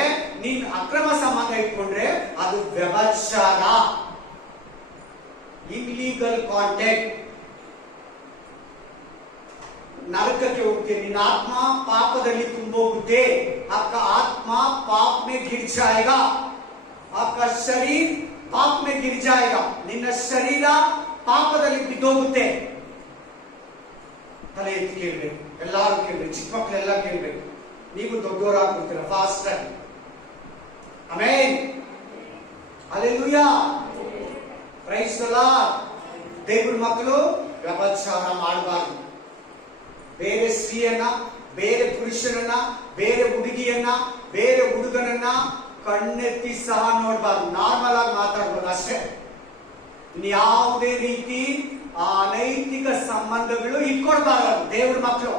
ನೀನ್ ಅಕ್ರಮ ಸಂಬಂಧ ಇಟ್ಕೊಂಡ್ರೆ ಅದು ವ್ಯಭಿಚಾರ, ಇಲ್ಲಿಗಲ್ ಕಾಂಟ್ಯಾಕ್ಟ್. ನರಕಕ್ಕೆ ಹೋಗ್ತೀಯ. ನಿನ್ನ ಆತ್ಮ ಪಾಪದಲ್ಲಿ ತುಂಬೋಗುತ್ತೆ. आपका आत्मा पाप में गिर जाएगा, आपका शरीर पाप में गिर जाएगा. ನಿನ್ನ ಶರೀರ ಪಾಪದಲ್ಲಿ ಬಿದ್ದೋಗುತ್ತೆ. ತಲೆ ಎತ್ತಿ ಕೇಳ್ಬೇಕು, ಎಲ್ಲಾರು ಕೇಳ್ಬೇಕು, ಚಿಕ್ಕ ಮಕ್ಕಳೆಲ್ಲ ಕೇಳ್ಬೇಕು. ನೀವು ದೊಡ್ಡವರಾಗ್ಬಿಡ್ತೀರ ಫಾಸ್ಟ್ ಆಗಿ. Amen, hallelujah, praise the Lord. ದೇವರ ಮಕ್ಕಳು ವ್ಯಭಿಚಾರ ಮಾಡಬಾರದು. ಬೇರೆ ಸ್ತ್ರೀಯನ್ನ, ಬೇರೆ ಪುರುಷನನ್ನ, ಬೇರೆ ಹುಡುಗಿಯನ್ನ, ಬೇರೆ ಹುಡುಗನನ್ನ ಕಣ್ಣೆತ್ತಿ ಸಹ ನೋಡಬಾರ್ದು. ನಾರ್ಮಲ್ ಆಗಿ ಮಾತಾಡ್ಬೋದು ಅಷ್ಟೇ. ಯಾವುದೇ ರೀತಿ ಅನೈತಿಕ ಸಂಬಂಧಗಳು ಇಟ್ಕೊಳ್ಬಾರದು ದೇವ್ರ ಮಕ್ಕಳು.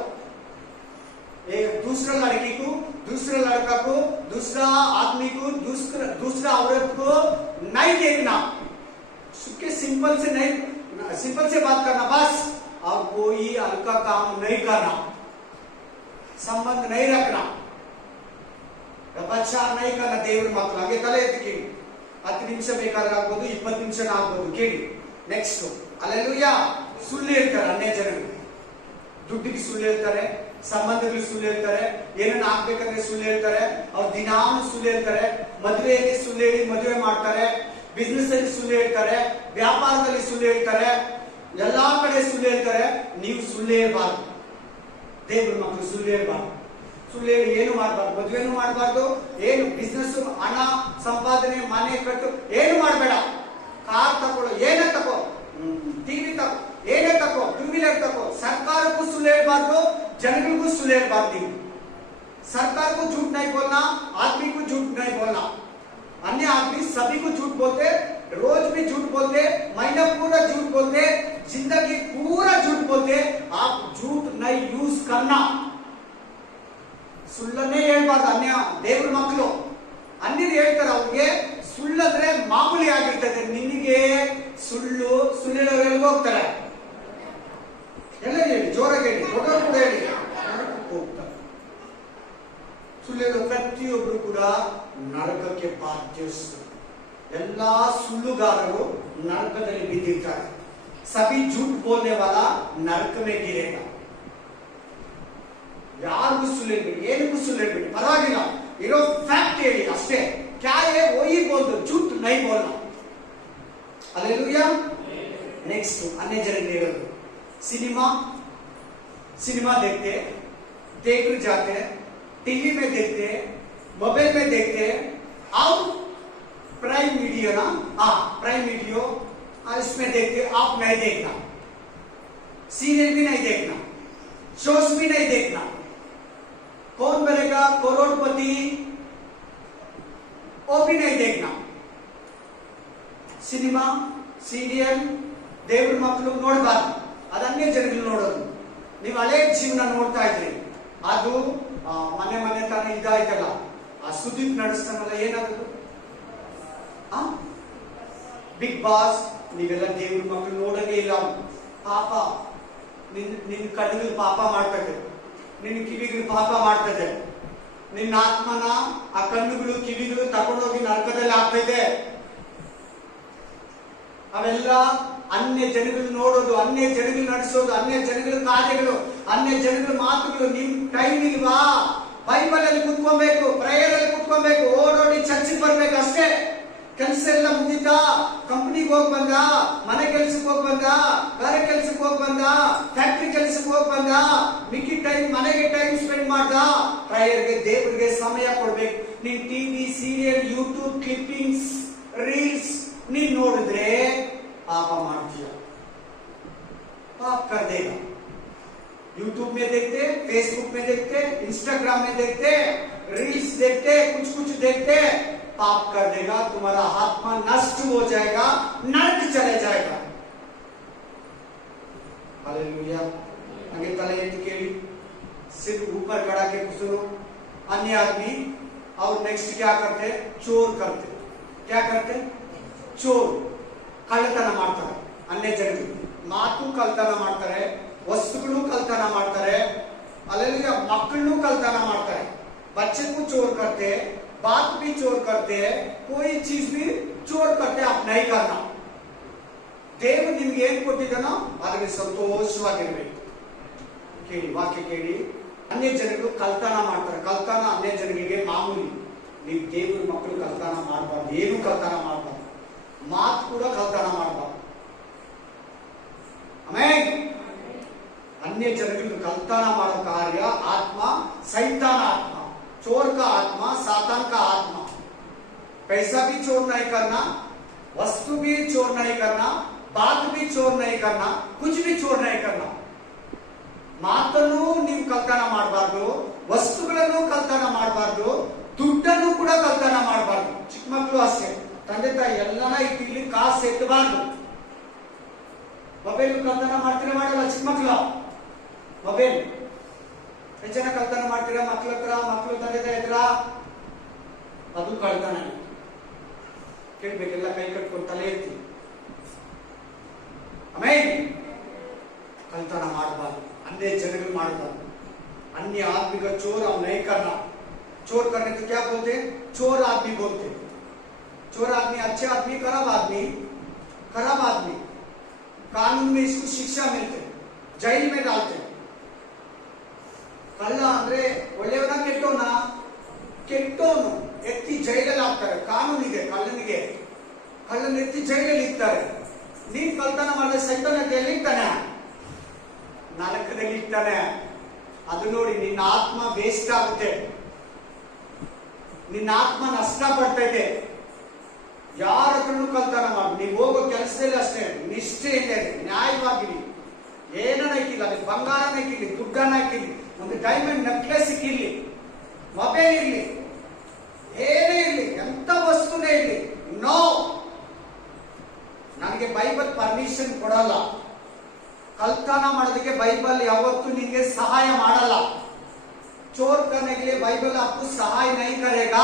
दूसरा लड़की को, दूसरा लड़का को, दूसरा आदमी को, दूसरा औरत को नहीं देखना. सिंपल से नहीं, सिंपल से बात करना बस. और कोई हल्का काम नहीं करना, संबंध नहीं रखना, ವ್ಯಭಿಚಾರ नहीं करना. ದೇವ್ರ ಮಕ್ಕಳು ಹಾಗೆ ತಲೆ ಎತ್ತಿ 10 ನಿಮಿಷ ಬೇಕಾದ್ರೆ ಆಗ್ಬೋದು, 20 ನಿಮಿಷ ಆಗ್ಬೋದು. ಕೇಳಿ ನೆಕ್ಸ್ಟ್. ಹಲ್ಲೆಲೂಯಾ. ಸುಳ್ಳು ಹೇಳ್ತಾರೆ ಅನ್ಯ ಜನರು. ದುಡ್ಡಿಗೆ ಸುಳ್ಳು ಹೇಳ್ತಾರೆ, ಸಂಬಂಧಗಳು ಸುಳ್ಳು ಹೇಳ್ತಾರೆ, ಏನನ್ನ ಆಗ್ಬೇಕಂದ್ರೆ ಸುಳ್ಳು ಹೇಳ್ತಾರೆ. ಅವ್ರು ದಿನಾನು ಸುಳ್ಳು ಹೇಳ್ತಾರೆ. ಮದುವೆಯಲ್ಲಿ ಸುಳ್ಳು ಹೇಳಿ ಮದುವೆ ಮಾಡ್ತಾರೆ, ಬಿಸ್ನೆಸ್ ಅಲ್ಲಿ ಸುಳ್ಳು ಹೇಳ್ತಾರೆ, ವ್ಯಾಪಾರದಲ್ಲಿ ಸುಳ್ಳು ಹೇಳ್ತಾರೆ, ಎಲ್ಲಾ ಕಡೆ ಸುಳ್ಳು ಹೇಳ್ತಾರೆ. ನೀವು ಸುಳ್ಳು ಹೇಳ್ಬಾರ್ದು. ದೇವ್ರ ಮಕ್ಕಳು ಸುಳ್ಳು ಹೇಳ್ಬಾರ್ದು. ಸುಳ್ಳು ಹೇಳಿ ಏನು ಮಾಡಬಾರ್ದು. ಮದುವೆನೂ ಮಾಡಬಾರ್ದು, ಏನು ಬಿಸ್ನೆಸ್, ಹಣ ಸಂಪಾದನೆ, ಮನೆ ಕಟ್ಟು ಏನು ಮಾಡಬೇಡ. ಕಾರ್ ತಗೊಳ್ಳೋ, ಏನೇ ತಗೋ, ಟಿವಿ ತಗೋ, ಏನೇ ತಗೋ, 2 ವೀಲರ್ ತಗೋ. ಸರ್ಕಾರಕ್ಕೂ ಸುಳ್ಳು ಹೇಳ್ಬಾರ್ದು, ಜನಗಳಿಗೂ ಸುಳ್ಳು ಹೇಳ್ಬಾರ್ದು. ನೀವು सरकार को झूठ नहीं बोलना, आदमी को झूठ नहीं बोलना. अन्य आदमी सभी को झूठ बोलते, रोज भी झूठ बोलते, महीना पूरा झूठ बोलते, जिंदगी पूरा झूठ बोलते. आप झूठ नहीं यूज करना. ಸುಳ್ಳನ್ನೇ ಹೇಳ್ಬಾರ್ದು. ಅನ್ಯ ದೇವ್ರ ಮಕ್ಕಳು ಅನ್ನಿರು ಹೇಳ್ತಾರೆ, ಅವ್ರಿಗೆ ಸುಳ್ಳಂದ್ರೆ ಮಾಮೂಲಿ ಆಗಿರ್ತದೆ. ನಿನಗೆ ಸುಳ್ಳು ಹೇಳೋರು ಹೋಗ್ತಾರೆ. ಎಲ್ಲ ಹೇಳಿ, ಜೋರಾಗಿ ಹೇಳಿ, ದೊಡ್ಡವರು ಕೂಡ ಹೇಳಿ, ಹೋಗ್ತಾರೆ. ಸುಳ್ಳು ಹೇಳೋ ಪ್ರತಿಯೊಬ್ರು ಕೂಡ ನರಕಕ್ಕೆ ಬಾಧ್ಯಸ್ಥರು. ಎಲ್ಲಾ ಸುಳ್ಳುಗಾರರು ನರಕದಲ್ಲಿ ಬಿದ್ದಿರ್ತಾರೆ. ಸಭಿ झूठ बोलने वाला नरक में गिरेगा. ಯಾರಿಗೂ ಸುಳ್ಳು ಹೇಳ್ಬೇಡಿ, ಏನಕ್ಕೂ ಸುಳ್ಳು ಹೇಳ್ಬೇಡಿ, ಪರವಾಗಿಲ್ಲ, ಇರೋ ಫ್ಯಾಕ್ಟ್ ಹೇಳಿ ಅಷ್ಟೇ. क्या है वही बोल दो, झूठ नहीं बोलना. हालेलुया. नेक्स्ट अन्य जन ಹೇಳೋದು, सिनेमा देखते, थिएटर जाते, टीवी में देखते, मोबाइल में देखते, और प्राइम वीडियो ना, प्राइम वीडियो इसमें देखते. आप नहीं देखना, सीरियल भी नहीं देखना, शोज भी नहीं देखना. कौन बनेगा करोड़पति वो भी नहीं देखना. ಸಿನಿಮಾ ಸೀರಿಯಲ್ ದೇವ್ರ ಮಕ್ಕಳು ನೋಡಬಾರ್ದು. ಅದನ್ನೇ ಜನಗಳು ನೋಡೋದು. ನೀವು ಹಳೆ ಜೀವನ ನೋಡ್ತಾ ಇದ್ರಿ, ಅದು ಮನೆ ತಾನ ಇದಾಯ್ತಲ್ಲ, ಆ ಸುದೀಪ್ ನಡೆಸ್ತಾನಲ್ಲ, ಏನಾದ್ರು ಬಿಗ್ ಬಾಸ್. ನೀವೆಲ್ಲ ದೇವ್ರ ಮಕ್ಕಳು ನೋಡಂಗೇ ಇಲ್ಲ. ಪಾಪ ನಿನ್ನ ಕಣ್ಣುಗಳು ಪಾಪ ಮಾಡ್ತದೆ, ನಿನ್ನ ಕಿವಿಗಳು ಪಾಪ ಮಾಡ್ತದೆ. ನಿನ್ನ ಆತ್ಮನ ಆ ಕಣ್ಣುಗಳು ಕಿವಿಗಳು ತಗೊಂಡೋಗಿ ನರಕದಲ್ಲಿ ಆಗ್ತದೆ. ಅವೆಲ್ಲ ಅನ್ಯ ಜನಗಳು ನೋಡೋದು, ಅನ್ಯ ಜನಗಳು ನಡೆಸೋದು, ಅನ್ಯ ಜನಗಳ ಕಾರ್ಯಗಳು, ಅನ್ಯ ಜನಗಳ ಮಾತುಗಳು. ನಿಮ್ ಟೈಮ್ ಇಲ್ವಾ? ಬೈಬಲ್ ಅಲ್ಲಿ ಕುತ್ಕೊಬೇಕು, ಪ್ರೇಯರ್ ಅಲ್ಲಿ ಕುತ್ಕೊಬೇಕು, ಓಡೋಡಿ ಚರ್ಚಿಗೆ ಬರ್ಬೇಕು ಅಷ್ಟೇ. ಕೆಲಸ ಎಲ್ಲ ಮುಗಿತ, ಕಂಪನಿಗೆ ಹೋಗಿ ಬಂದ, ಮನೆ ಕೆಲ್ಸಕ್ಕೆ ಹೋಗಿ ಬಂದ, ಗಾರೆ ಕೆಲ್ಸಕ್ಕೆ ಹೋಗಿ ಬಂದ, ಫ್ಯಾಕ್ಟ್ರಿ ಕೆಲ್ಸಕ್ಕೆ ಹೋಗಿ ಬಂದ, ಮಿಕ್ಕಿ ಟೈಮ್ ಮನೆಗೆ ಟೈಮ್ ಸ್ಪೆಂಡ್ ಮಾಡ್ದ. ಪ್ರೇಯರ್ಗೆ ದೇವರಿಗೆ ಸಮಯ ಕೊಡ್ಬೇಕು. ನೀನ್ TV serial YouTube clippings reels ನೀನ್ ನೋಡಿದ್ರೆ पाप मारतीय, पाप कर देगा. यूट्यूब में देखते, फेसबुक में देखते, इंस्टाग्राम में देखते, रील्स देखते, कुछ देखते, पाप कर देगा. तुम्हारा आत्मा नष्ट हो जाएगा, नरक चले जाएगा. हालेलुया. आगे तले एत्ति केळि, सिर ऊपर कड़ा के सुनो. अन्य आदमी और नेक्स्ट क्या करते? चोर करते. क्या करते? चोर. ಕಳ್ಳತನ ಮಾಡ್ತಾರೆ. ಅನ್ಯ ಜನರು ಮಾತು ಕಳ್ಳತನ ಮಾಡ್ತಾರೆ, ವಸ್ತುಗಳು ಕಳ್ಳತನ ಮಾಡ್ತಾರೆ, ಅಲ್ಲೆಲ್ಲ ಮಕ್ಕಳನ್ನು ಕಳ್ಳತನ ಮಾಡ್ತಾರೆ. बच्चे को चोर करते, बात भी चोर करते, कोई चीज भी चोर करते. आप नहीं करना. ದೇವರು ನಿಮ್ಗೆ ಏನ್ ಕೊಟ್ಟಿದ್ದಾನೋ ಅದಕ್ಕೆ ಸಂತೋಷವಾಗಿರ್ಬೇಕು. ಕೇಳಿ, ವಾಕ್ಯ ಕೇಳಿ. ಅನ್ಯ ಜನರು ಕಳ್ಳತನ ಮಾಡ್ತಾರೆ. ಕಳ್ಳತನ ಅನ್ಯ ಜನರಿಗೆ ಮಾಮೂಲಿ. ನೀವು ದೇವರ ಮಕ್ಕಳು ಕಳ್ಳತನ ಮಾಡಬಾರ್ದು, ಏನು ಕಳ್ಳತನ ಮಾಡಬಾರ್ದು, ಮಾತು ಕೂಡ ಕಳ್ಳತನ ಮಾಡಬಾರ್ದು. ಆಮೆನ್. अन्य जनಗಳು ಕಳ್ಳತನ ಮಾಡೋ ಕಾರ್ಯ ಆತ್ಮ ಸೈತಾನ ಆತ್ಮ, चोर का आत्मा, सातान का आत्मा. पैसा भी चोर नहीं करना, वस्तु भी चोर नहीं करना, बात भी चोर नहीं करना, कुछ भी चोर नहीं करना. ಮಾತನ್ನು ನೀವು ಕಳ್ಳತನ ಮಾಡಬಾರ್ದು, ವಸ್ತುಗಳನ್ನು ಕಳ್ಳತನ ಮಾಡಬಾರ್ದು, ದುಡ್ಡನ್ನು ಕೂಡ ಕಳ್ಳತನ ಮಾಡಬಾರ್ದು. ಚಿಕ್ಕ ಮಕ್ಕಳು ಅಷ್ಟೇ, ತಂದೆ ತಾಯಿ ಎಲ್ಲನ ಇಲ್ಲಿ ಕಾಸು ಎತ್ತಬಾರ್ದು. ಮೊಬೈಲ್ ಕಳ್ಳತನ ಮಾಡ್ತೀರಾ? ಮಾಡಲ್ಲ ಚಿಕ್ಕ ಮಕ್ಕಳು. ಮೊಬೈಲ್ ಹೆಚ್ಚಿನ ಕಳ್ಳತನ ಮಾಡ್ತೀರಾ ಮಕ್ಕಳ ಹತ್ರ, ಮಕ್ಕಳು ತಂದೆ ತಾಯಿ ಹತ್ರ, ಅದು ಕಳ್ಳತನ. ಕೇಳ್ಬೇಕೆಲ್ಲ ಕೈ ಕಟ್ಕೊಂಡು ತಲೆ ಎತ್ತಿ. ಆಮೇಲೆ ಕಳ್ಳತನ ಮಾಡಬಾರ್ದು, अन्य जनಗಳು ಮಾಡಬಾರ್ದು. अन्य आदमी का चोर हम नहीं करना. चोर करने को क्या बोलते? चोर आदमी बोलते. चोर आदमी अच्छे आदमी, खराब आदमी, खराब आदमी. कानून में इसको शिक्षा मिलते, जैल में डालते. ಕಳ್ಳ ಅಂದ್ರೆ ಒಳ್ಳೆಯವನ ಕೆಟ್ಟವನ? ಕೆಟ್ಟವನು. ಎತ್ತಿ ಜೈಲಲ್ಲಿ ಹಾಕ್ತಾರೆ. ಕಾನೂನಿಗೆ ಕಳ್ಳನಿಗೆ, ಕಳ್ಳನ ಎತ್ತಿ ಜೈಲಲ್ಲಿ ಇರ್ತಾರೆ. ನೀನ್ ಕಳ್ಳತನ ಮಾಡಿದ್ರೆ ಸೈತಾನ ಎಲ್ಲಿರ್ತಾನೆ? ನರಕದಲ್ಲಿ ಇರ್ತಾನೆ. ಅದು ನೋಡಿ, ನಿನ್ನ ಆತ್ಮ ವೇಸ್ಟ್ ಆಗುತ್ತೆ, ನಿನ್ನ ಆತ್ಮ ನಷ್ಟ ಪಡ್ತಾ ಇದೆ. ಯಾರ ಹತ್ರನೂ ಕಳ್ಳತನ ಮಾಡಿ. ನೀವು ಹೋಗೋ ಕೆಲಸದಲ್ಲಿ ಅಷ್ಟೇ ನಿಷ್ಠೆಯಿಂದ ನ್ಯಾಯವಾಗಿರಿ. ಏನನ್ನ ಇಕ್ಕಿಲ್ಲ, ಅಲ್ಲಿ ಬಂಗಾರನ ಇಕ್ಕಿರ್ಲಿ, ದುಡ್ಡನ್ನ ಇಕ್ಕಿರ್ಲಿ, ಒಂದು ಡೈಮಂಡ್ ನೆಕ್ಲೆಸ್ ಇಕ್ಕಿರ್ಲಿ, ಮೊಬೈಲ್ ಇರ್ಲಿ, ಏನೇ ಇರ್ಲಿ, ಎಂತ ವಸ್ತುನೇ ಮಾತನ್ನೇ ಹೇಳಿ, ನೋ, ನನಗೆ ಬೈಬಲ್ ಪರ್ಮಿಷನ್ ಕೊಡಲ್ಲ. ಕಲ್ತನ ಮಾಡೋದಕ್ಕೆ ಬೈಬಲ್ ಯಾವತ್ತೂ ನಿನಗೆ ಸಹಾಯ ಮಾಡಲ್ಲ. चोर करने के लिए बाइबल आपको सहाय नहीं करेगा.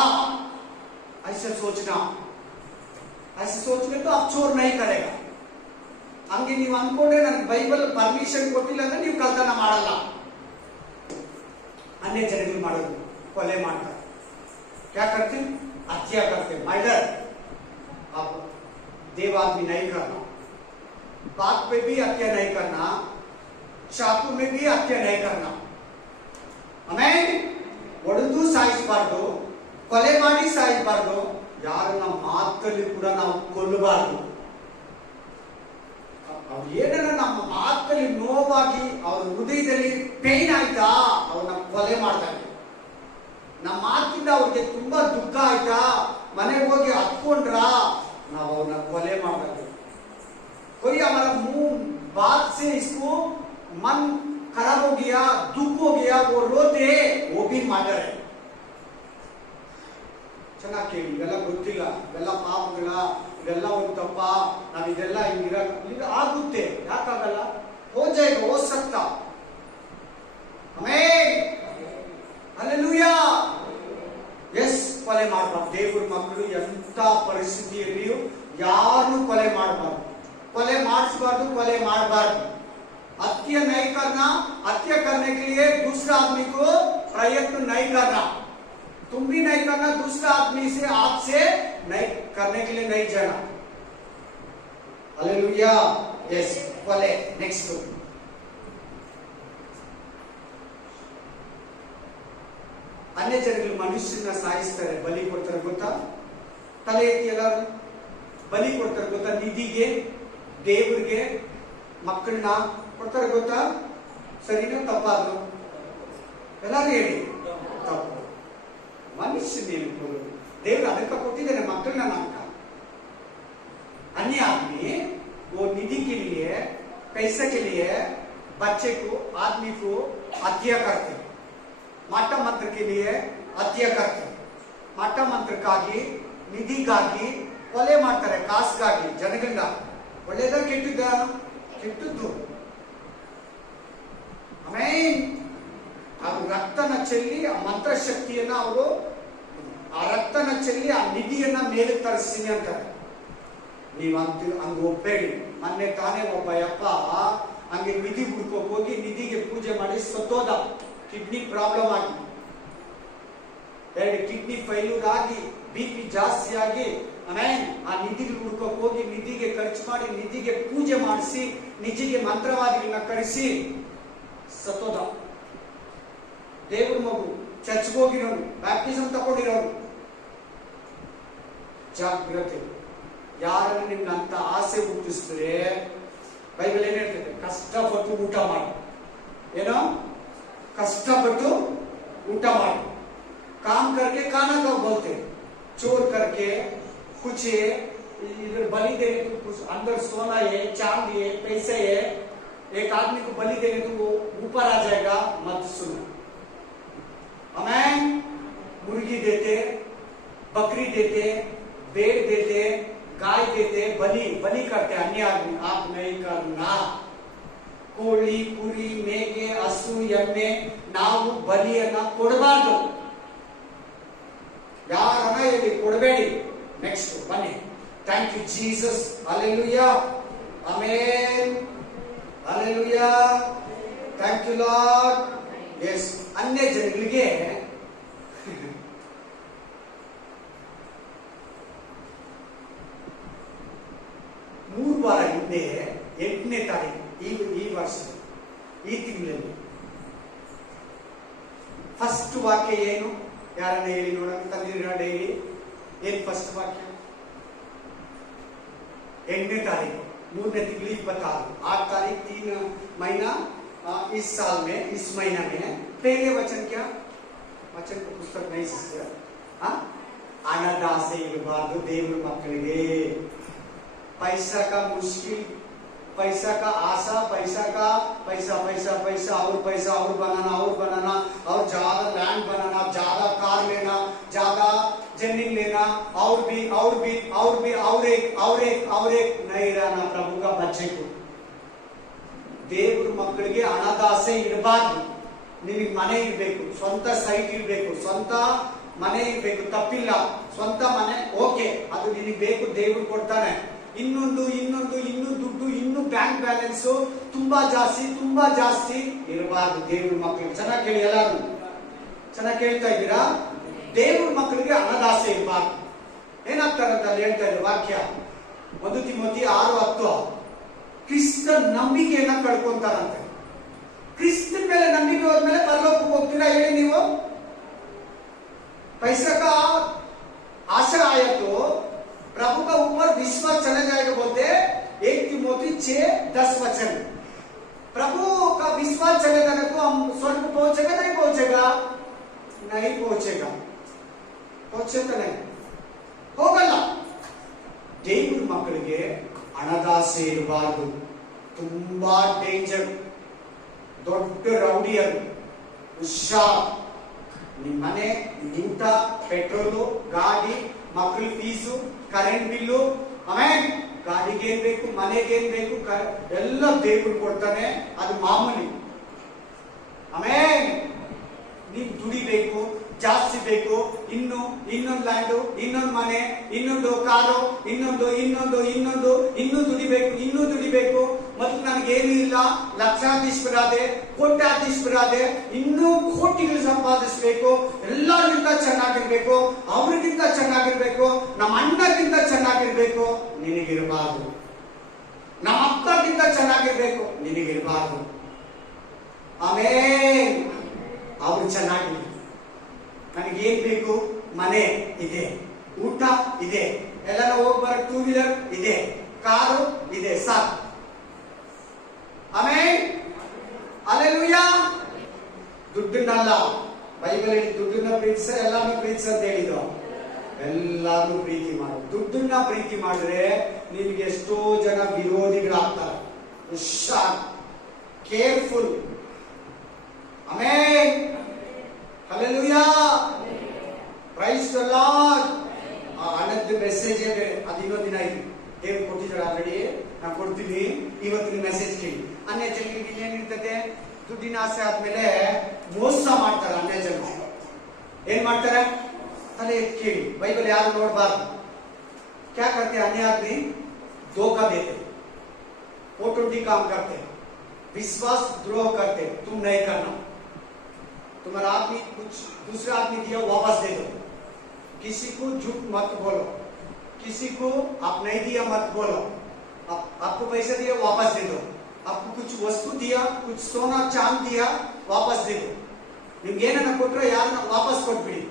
ऐसे सोचना, ऐसे सोचने तो आप चोर नहीं करेगा. ಹಂಗೆ ನೀವು ಅನ್ಕೊಂಡ್ರೆ ನನಗೆ ಬೈಬಲ್ ಪರ್ಮಿಷನ್ ಕೊಟ್ಟಿಲ್ಲ ಅಂದ್ರೆ ನೀವು ಕಲ್ತನ ಮಾಡಲ್ಲ. अन्य ಜನಗಳು ಮಾಡೋದು, ಕೊಲೆ ಮಾಡ್ತಾರೆ. क्या करते हैं? हत्या करते हैं, मर्डर. अब देव आदमी नहीं करना, बात पे भी हत्या नहीं करना, चाकू में भी हत्या नहीं करना. ಆಮೇಲೆ ಒಡೆದು ಸಾಯಿಸಬಾರ್ದು, ಕೊಲೆ ಮಾಡಿ ಸಾಯಿಸಬಾರ್ದು, ಯಾರನ್ನ ಮಾತಲ್ಲಿ ಕೂಡ ನಾವು ಕೊಲ್ಲಬಾರ್ದು. ಅವ್ರು ಏನಾರ ನಮ್ಮ ಮಾತಲ್ಲಿ ನೋವಾಗಿ ಅವ್ರ ಹೃದಯದಲ್ಲಿ ಪೇನ್ ಆಯ್ತಾ ಅವ್ರನ್ನ ಕೊಲೆ ಮಾಡ್ತಾರೆ. ನಮ್ಮ ಮಾತಿಂದ ಅವ್ರಿಗೆ ತುಂಬಾ ದುಃಖ ಆಯ್ತಾ, ಮನೆಗೆ ಹೋಗಿ ಹತ್ಕೊಂಡ್ರ, ನಾವು ಅವ್ರನ್ನ ಕೊಲೆ ಮಾಡಬೇಕು. कोई हमारा मुंह बात से इसको मन खराब हो गया, दुख हो गया, वो रोते, वो भी मर्डर है. ಚೆನ್ನಾಗಿ ಕೇಳಿ, ಇವೆಲ್ಲ ಗೊತ್ತಿಲ್ಲ, ಇವೆಲ್ಲ ಪಾಪಗಳ, ಇವೆಲ್ಲ ಒಂದು ತಪ್ಪ, ನಾವು ಇದೆಲ್ಲ ಹಿಂಗಿರ ಆಗುತ್ತೆ. ಯಾಕಾಗಲ್ಲ? ಹೋ ಜಾಯೇಗ, ಹೋ ಸಕ್ತಾ. Amen, hallelujah. ಎಸ್, ಕೊಲೆ ಮಾಡಬಾರ್ದು. ದೇವರ ಮಕ್ಕಳು ಎಂತ ಪರಿಸ್ಥಿತಿಯಲ್ಲಿಯೂ ಯಾರನ್ನು ಕೊಲೆ ಮಾಡಬಾರ್ದು, ಕೊಲೆ ಮಾಡಿಸಬಾರ್ದು, ಕೊಲೆ ಮಾಡಬಾರ್ದು. हत्या नहीं करना, हत्या करने के लिए दूसरा आदमी को प्रयत्न नहीं करना. तुम भी नहीं करना, दूसरा आदमी से आपसे नहीं करने के लिए नहीं जाना. हालेलुया. यस, बोले नेक्स्ट. अन्य ಜನಗಳು ಮನುಷ್ಯನ ಸಾಯಿಸ್ತಾರೆ, ಬಲಿ ಕೊಡ್ತಾರೆ. ಗೊತ್ತಾ? ತಲೆ ಎತ್ತಿ ಎಲ್ಲರೂ ಬಲಿ ಕೊಡ್ತಾರೆ. ಗೊತ್ತಾ? ನಿಧಿಗೆ, ದೇವರಿಗೆ ಮಕ್ಕಳನ್ನ ಕೊಡ್ತಾರೆ. ಗೊತ್ತಾ? ಸರಿನಾ ತಪ್ಪಾದ್ರು? ಎಲ್ಲರೂ ಹೇಳಿ, ತಪ್ಪು. ಮನುಷ್ಯನೇನು ಕೊಡೋದು? ದೇವರು ಅದಕ್ಕೆ ಕೊಟ್ಟಿದ್ದಾನೆ ಮಕ್ಕಳನ್ನ. ನಮ್ಕ अन्य आदमी वो निधि के लिए, पैसे के लिए बच्चे को, आदमी को हत्या करते. माटा मंत्र के लिए हत्या करते. माटा ಮಂತ್ರಕ್ಕಾಗಿ, ನಿಧಿಗಾಗಿ ಕೊಲೆ ಮಾಡ್ತಾರೆ. ಕಾಸ್ಗಾಗಿ, ಜನಗಳಿಂದ. ಒಳ್ಳೇದ ಕೆಟ್ಟದ್ದ? ಕೆಟ್ಟದ್ದು. ಆಮೇನ್. ಅವರು ರಕ್ತನ ಚೆಲ್ಲಿ ಆ ಮಂತ್ರ ಶಕ್ತಿಯನ್ನ, ಅವರು ಆ ರಕ್ತನ ಚೆಲ್ಲಿ ಆ ನಿಧಿಯನ್ನ ಮೇಲೆ ತರಿಸ್ತೀನಿ ಅಂತಾರೆ. ನೀವಂತ ಹಂಗ ಒಪ್ಪೇಳಿ. ಮೊನ್ನೆ ತಾನೇ ಒಬ್ಬ ಯಪ್ಪ ಹಂಗೆ ನಿಧಿ ಹುಡ್ಕೋಕ್ ಹೋಗಿ ನಿಧಿಗೆ ಪೂಜೆ ಮಾಡಿ ಸತ್ತೋದ. ಕಿಡ್ನಿ ಪ್ರಾಬ್ಲಮ್ ಆಗಿ, 2 ಕಿಡ್ನಿ ಫೈಲ್ಯೂರ್ ಆಗಿ, BP ಜಾಸ್ತಿ ಆಗಿ, ಆಮೇಲೆ ಆ ನಿಧಿಗೆ ಹುಡ್ಕೋಕ್ ಹೋಗಿ ನಿಧಿಗೆ ಖರ್ಚು ಮಾಡಿ, ನಿಧಿಗೆ ಪೂಜೆ ಮಾಡಿಸಿ, ನಿಧಿಗೆ ಮಂತ್ರವಾದಿಗಳನ್ನ ಕರೆಸಿ ಸತ್ತೋದ. ದೇವ್ರ ಮಗು, ಚರ್ಚ್ಗೆ ಹೋಗಿರೋರು, ಬ್ಯಾಪ್ಟಿಸಮ್ ತಗೊಂಡಿರೋರು. ಜಾಗ್ರತೆ. ಯಾರನ್ನು ನಿಮ್ಗೆ ಅಂತ ಆಸೆ ಹುಟ್ಟಿಸಿದ್ರೆ ಬೈಬಲ್ ಏನ್ ಹೇಳ್ತದೆ? ಕಷ್ಟಪಟ್ಟು ಊಟ ಮಾಡಿ. ಏನೋ? ಕಷ್ಟಪಟ್ಟು ಊಟ ಮಾಡಿ. काम करके खाना का बोलते, चोर करके कुछ इधर बलि देने तो कुछ अंदर सोना है, चांदी है, पैसे है, एक आदमी को बलि देने तो वो ऊपर आ जाएगा, मत सुनो. हमें मुर्गी देते, बकरी देते, भेड़ देते, गाय देते, बलि करते अन्य आदमी. आप नहीं करना. ಕೋಳಿ, ಕುರಿ, ಮೇಕೆ, ಹಸು, ಎಮ್ಮೆ ನಾವು ಬಲಿಯನ್ನ ಕೊಡಬಾರ್ದು. ಯಾರನ್ನ ಹೇಳಿ ಕೊಡಬೇಡಿ. ನೆಕ್ಸ್ಟ್ ಬನ್ನಿ. Thank you Jesus. Hallelujah. Amen. Hallelujah. Thank you Lord. Yes, अन्य ಜನಗಳಿಗೆ 3 ವಾರ ಹಿಂದೆ 8ನೇ ತಾರೀಕು ಈ ವರ್ಷ, ಈ ತಿಂಗಳಲ್ಲಿ ಫಸ್ಟ್ ವಾಕ್ಯ ಏನು? ಯಾರನ್ನ ಹೇಳಿ ನೋಡೋಣ. ತಂದಿರ ಡೈಲಿ ಏನ್ ಫಸ್ಟ್ ವಾಕ್ಯ? 8ನೇ ತಾರೀಕು 3ನೇ ತಿಂಗಳು 26, 8 तारीख 3 महीना इस साल में, इस महीना में. पहले वचन क्या? वचन का पुस्तक नहीं सिस्टर. ಅನದಾಸೆ ಇರಬಾರ್ದು ದೇವ್ರ ಮಕ್ಕಳಿಗೆ. पैसा का मुश्किल, पैसा का आशा, पैसा का पैसा पैसा पैसा और पैसा और बनाना और ज्यादा लैंड बनाना, ज्यादा कार लेना, ज्यादा जमीन लेना और भी और एक नहीं रहना प्रभु का बच्चे को। ದೇವ್ರ ಮಕ್ಕಳಿಗೆ ಹಣದಾಸೆ ಇರಬಾರ್ದು। ನಿಮಗೆ ಮನೆ ಇರಬೇಕು, ಸ್ವಂತ ಸೈಟ್ ಇರಬೇಕು, ಸ್ವಂತ ಮನೆ ಇರಬೇಕು, ತಪ್ಪಿಲ್ಲ, ಸ್ವಂತ ಮನೆ ಓಕೆ, ಅದು ನಿನಗೆ ಬೇಕು, ದೇವ್ರು ಕೊಡ್ತಾನೆ। ಇನ್ನೊಂದು ಇನ್ನೂ ದುಡ್ಡು, ಇನ್ನೂ ಬ್ಯಾಂಕ್ ಬ್ಯಾಲೆನ್ಸ್ ತುಂಬಾ ಜಾಸ್ತಿ ಇರಬಾರ್ದು ದೇವ್ರ ಮಕ್ಕಳಿಗೆ। ಚೆನ್ನಾಗಿ ಕೇಳಿ, ಎಲ್ಲರೂ ಚೆನ್ನಾಗಿ ಕೇಳ್ತಾ ಇದ್ದೀರಾ? ದೇವ್ರ ಮಕ್ಕಳಿಗೆ ಹಣದಾಸೆ ಇರಬಾರ್ದು। ಏನಾಗ್ತಾರಂತ ಅಲ್ಲಿ ಹೇಳ್ತಾ ಇದ್ದಾರೆ ವಾಕ್ಯ, 1 ತಿಮೋಥಿ 6:10, ಕ್ರಿಸ್ತ ನಂಬಿಕೆಯನ್ನ ಕಳ್ಕೊಂತಾರಂತೆ। क्रिस्त ಮೇಲೆ ನಂಬಿಕೆ ಹೋದ್ಮೇಲೆ ಪರಲೋಕಕ್ಕೆ ಹೋಗ್ತೀರಾ ಹೇಳಿ ನೀವು? पैसा का आशा आया तो प्रभु का ऊपर विश्वास चला जाएगा बोलते 1 तिमोथी 6:10 वचन। प्रभु का विश्वास चलेगा ना तो हम स्वर्ग पहुंचेगा नहीं पहुंचेगा? नहीं पहुंचेगा, पहुंचेगा नहीं, ಹೋಗಲ್ಲ। ದೇವ್ರ ಮಕ್ಕಳಿಗೆ ಹಣದಾಸೆ ಇರಬಾರದು, ತುಂಬಾ ಡೇಂಜರ್, ದೊಡ್ಡ ರೌಡಿಯರು, ಹುಷಾರ್। ನಿಮ್ಮ ಮನೆ, ಊಟ, ಪೆಟ್ರೋಲು, ಗಾಡಿ, ಮಕ್ಕಳ ಫೀಸು, ಕರೆಂಟ್ ಬಿಲ್ಲು, ಆಮೇಲೆ ಗಾಡಿಗೆ ಏನ್ ಬೇಕು, ಮನೆಗೆ ಏನ್ ಬೇಕು, ಎಲ್ಲ ದೇವ್ರು ಕೊಡ್ತಾನೆ, ಅದು ಮಾಮೂಲಿ। ಆಮೇಲೆ ನೀವು ದುಡಿಬೇಕು, ಜಾಸ್ತಿ ಬೇಕು, ಇನ್ನೊಂದು ಲ್ಯಾಂಡು, ಇನ್ನೊಂದು ಮನೆ, ಇನ್ನೊಂದು ಕಾರು, ಇನ್ನೂ ದುಡಿಬೇಕು, ಮತ್ತು ನನಗೇನು ಇಲ್ಲ, ಲಕ್ಷಾಧೀಶರಾದೆ, ಕೋಟ್ಯಾಧೀಶರಾದೆ, ಇನ್ನೂ ಕೋಟಿಗಳು ಸಂಪಾದಿಸಬೇಕು, ಎಲ್ಲರಿಗಿಂತ ಚೆನ್ನಾಗಿರ್ಬೇಕು, ಅವ್ರಿಗಿಂತ ಚೆನ್ನಾಗಿರ್ಬೇಕು, ನಮ್ಮ ಅಣ್ಣಗಿಂತ ಚೆನ್ನಾಗಿರ್ಬೇಕು, ನಿನಗಿರಬಾರ್ದು। ನಮ್ಮ ಅಕ್ಕಗಿಂತ ಚೆನ್ನಾಗಿರ್ಬೇಕು, ನಿನಗಿರಬಾರ್ದು। ಆಮೇಲೆ ಅವ್ರು ಚೆನ್ನಾಗಿರ್ಬೇಕು, ನನಗೇನ್ ಬೇಕು, ಮನೆ ಇದೆ, ಊಟ ಇದೆ, ಎಲ್ಲರ ಹೋಗ್ಬರ 2 ವೀಲರ್ ಇದೆ, ಕಾರು ಇದೆ, ಸಾಕು। ಆಮೇಲೆ ಅಲ್ಲೆಲೂಯಾ, ದುಡ್ಡನ್ನಲ್ಲ, ಬೈಬಲ್ ಹೇಳಿ ದುಡ್ಡನ್ನ ಪ್ರೀತಿಸ ಎಲ್ಲಾನು ಪ್ರೀತಿಸ ಅಂತ ಹೇಳಿದ್ರು। ಎಲ್ಲಾನು ಪ್ರೀತಿ ಮಾಡು, ದುಡ್ಡನ್ನ ಪ್ರೀತಿ ಮಾಡಿದ್ರೆ ನಿಮ್ಗೆ ಎಷ್ಟೋ ಜನ ವಿರೋಧಿಗಳಾಗ್ತಾರೆ, ಹುಷಾರ್, ಕೇರ್ಫುಲ್। ಆಮೇಲೆ ಹಲ್ಲೆಲೂಯಾ, ಪ್ರೈಸ್ ದಿ ಲಾರ್ಡ್। ಆ ಹಣದ ಮೆಸೇಜ್ ಅದು ಇನ್ನೊಂದು ದಿನ ಇದೆ, ದೇವ್ರು ಕೊಟ್ಟಿದ್ದಾರೆ ಆಲ್ರೆಡಿ, ನಾನು ಕೊಡ್ತೀನಿ, ಇವತ್ತಿನ ಮೆಸೇಜ್ ಕೇಳಿ। ಅನ್ಯ ಜನರಿಗೆ ಏನಿರ್ತದೆ, ದುಡ್ಡಿನ ಆಸೆ ಆದ್ಮೇಲೆ ಮೋಸ ಮಾಡ್ತಾರೆ ಅನ್ಯ ಜನ। ಏನ್ ಮಾಡ್ತಾರೆ? ತಲೆ ಎತ್ತಿ ಕೇಳಿ, ಬೈಬಲ್ ಯಾರು ನೋಡಬಾರ್ದು। क्या करते अन्य आदमी? धोखा देते, पोटोटी काम करते, विश्वास द्रोह करते, तुम नहीं करना, तुम्हारा आदमी कुछ दूसरा आदमी दिया वापस दे दो, किसी को झूठ मत बोलो, किसी को आप नहीं दिया मत बोलो, आपको पैसे दिया वापस दे दो, आपको कुछ वस्तु दिया, कुछ सोना चांद दिया वापस दे दो। ನಿಮ್ಗೆ ಏನನ್ನ ಕೊಟ್ರೆ ಯಾರನ್ನ ವಾಪಸ್ ಕೊಟ್ಬಿಡಿ,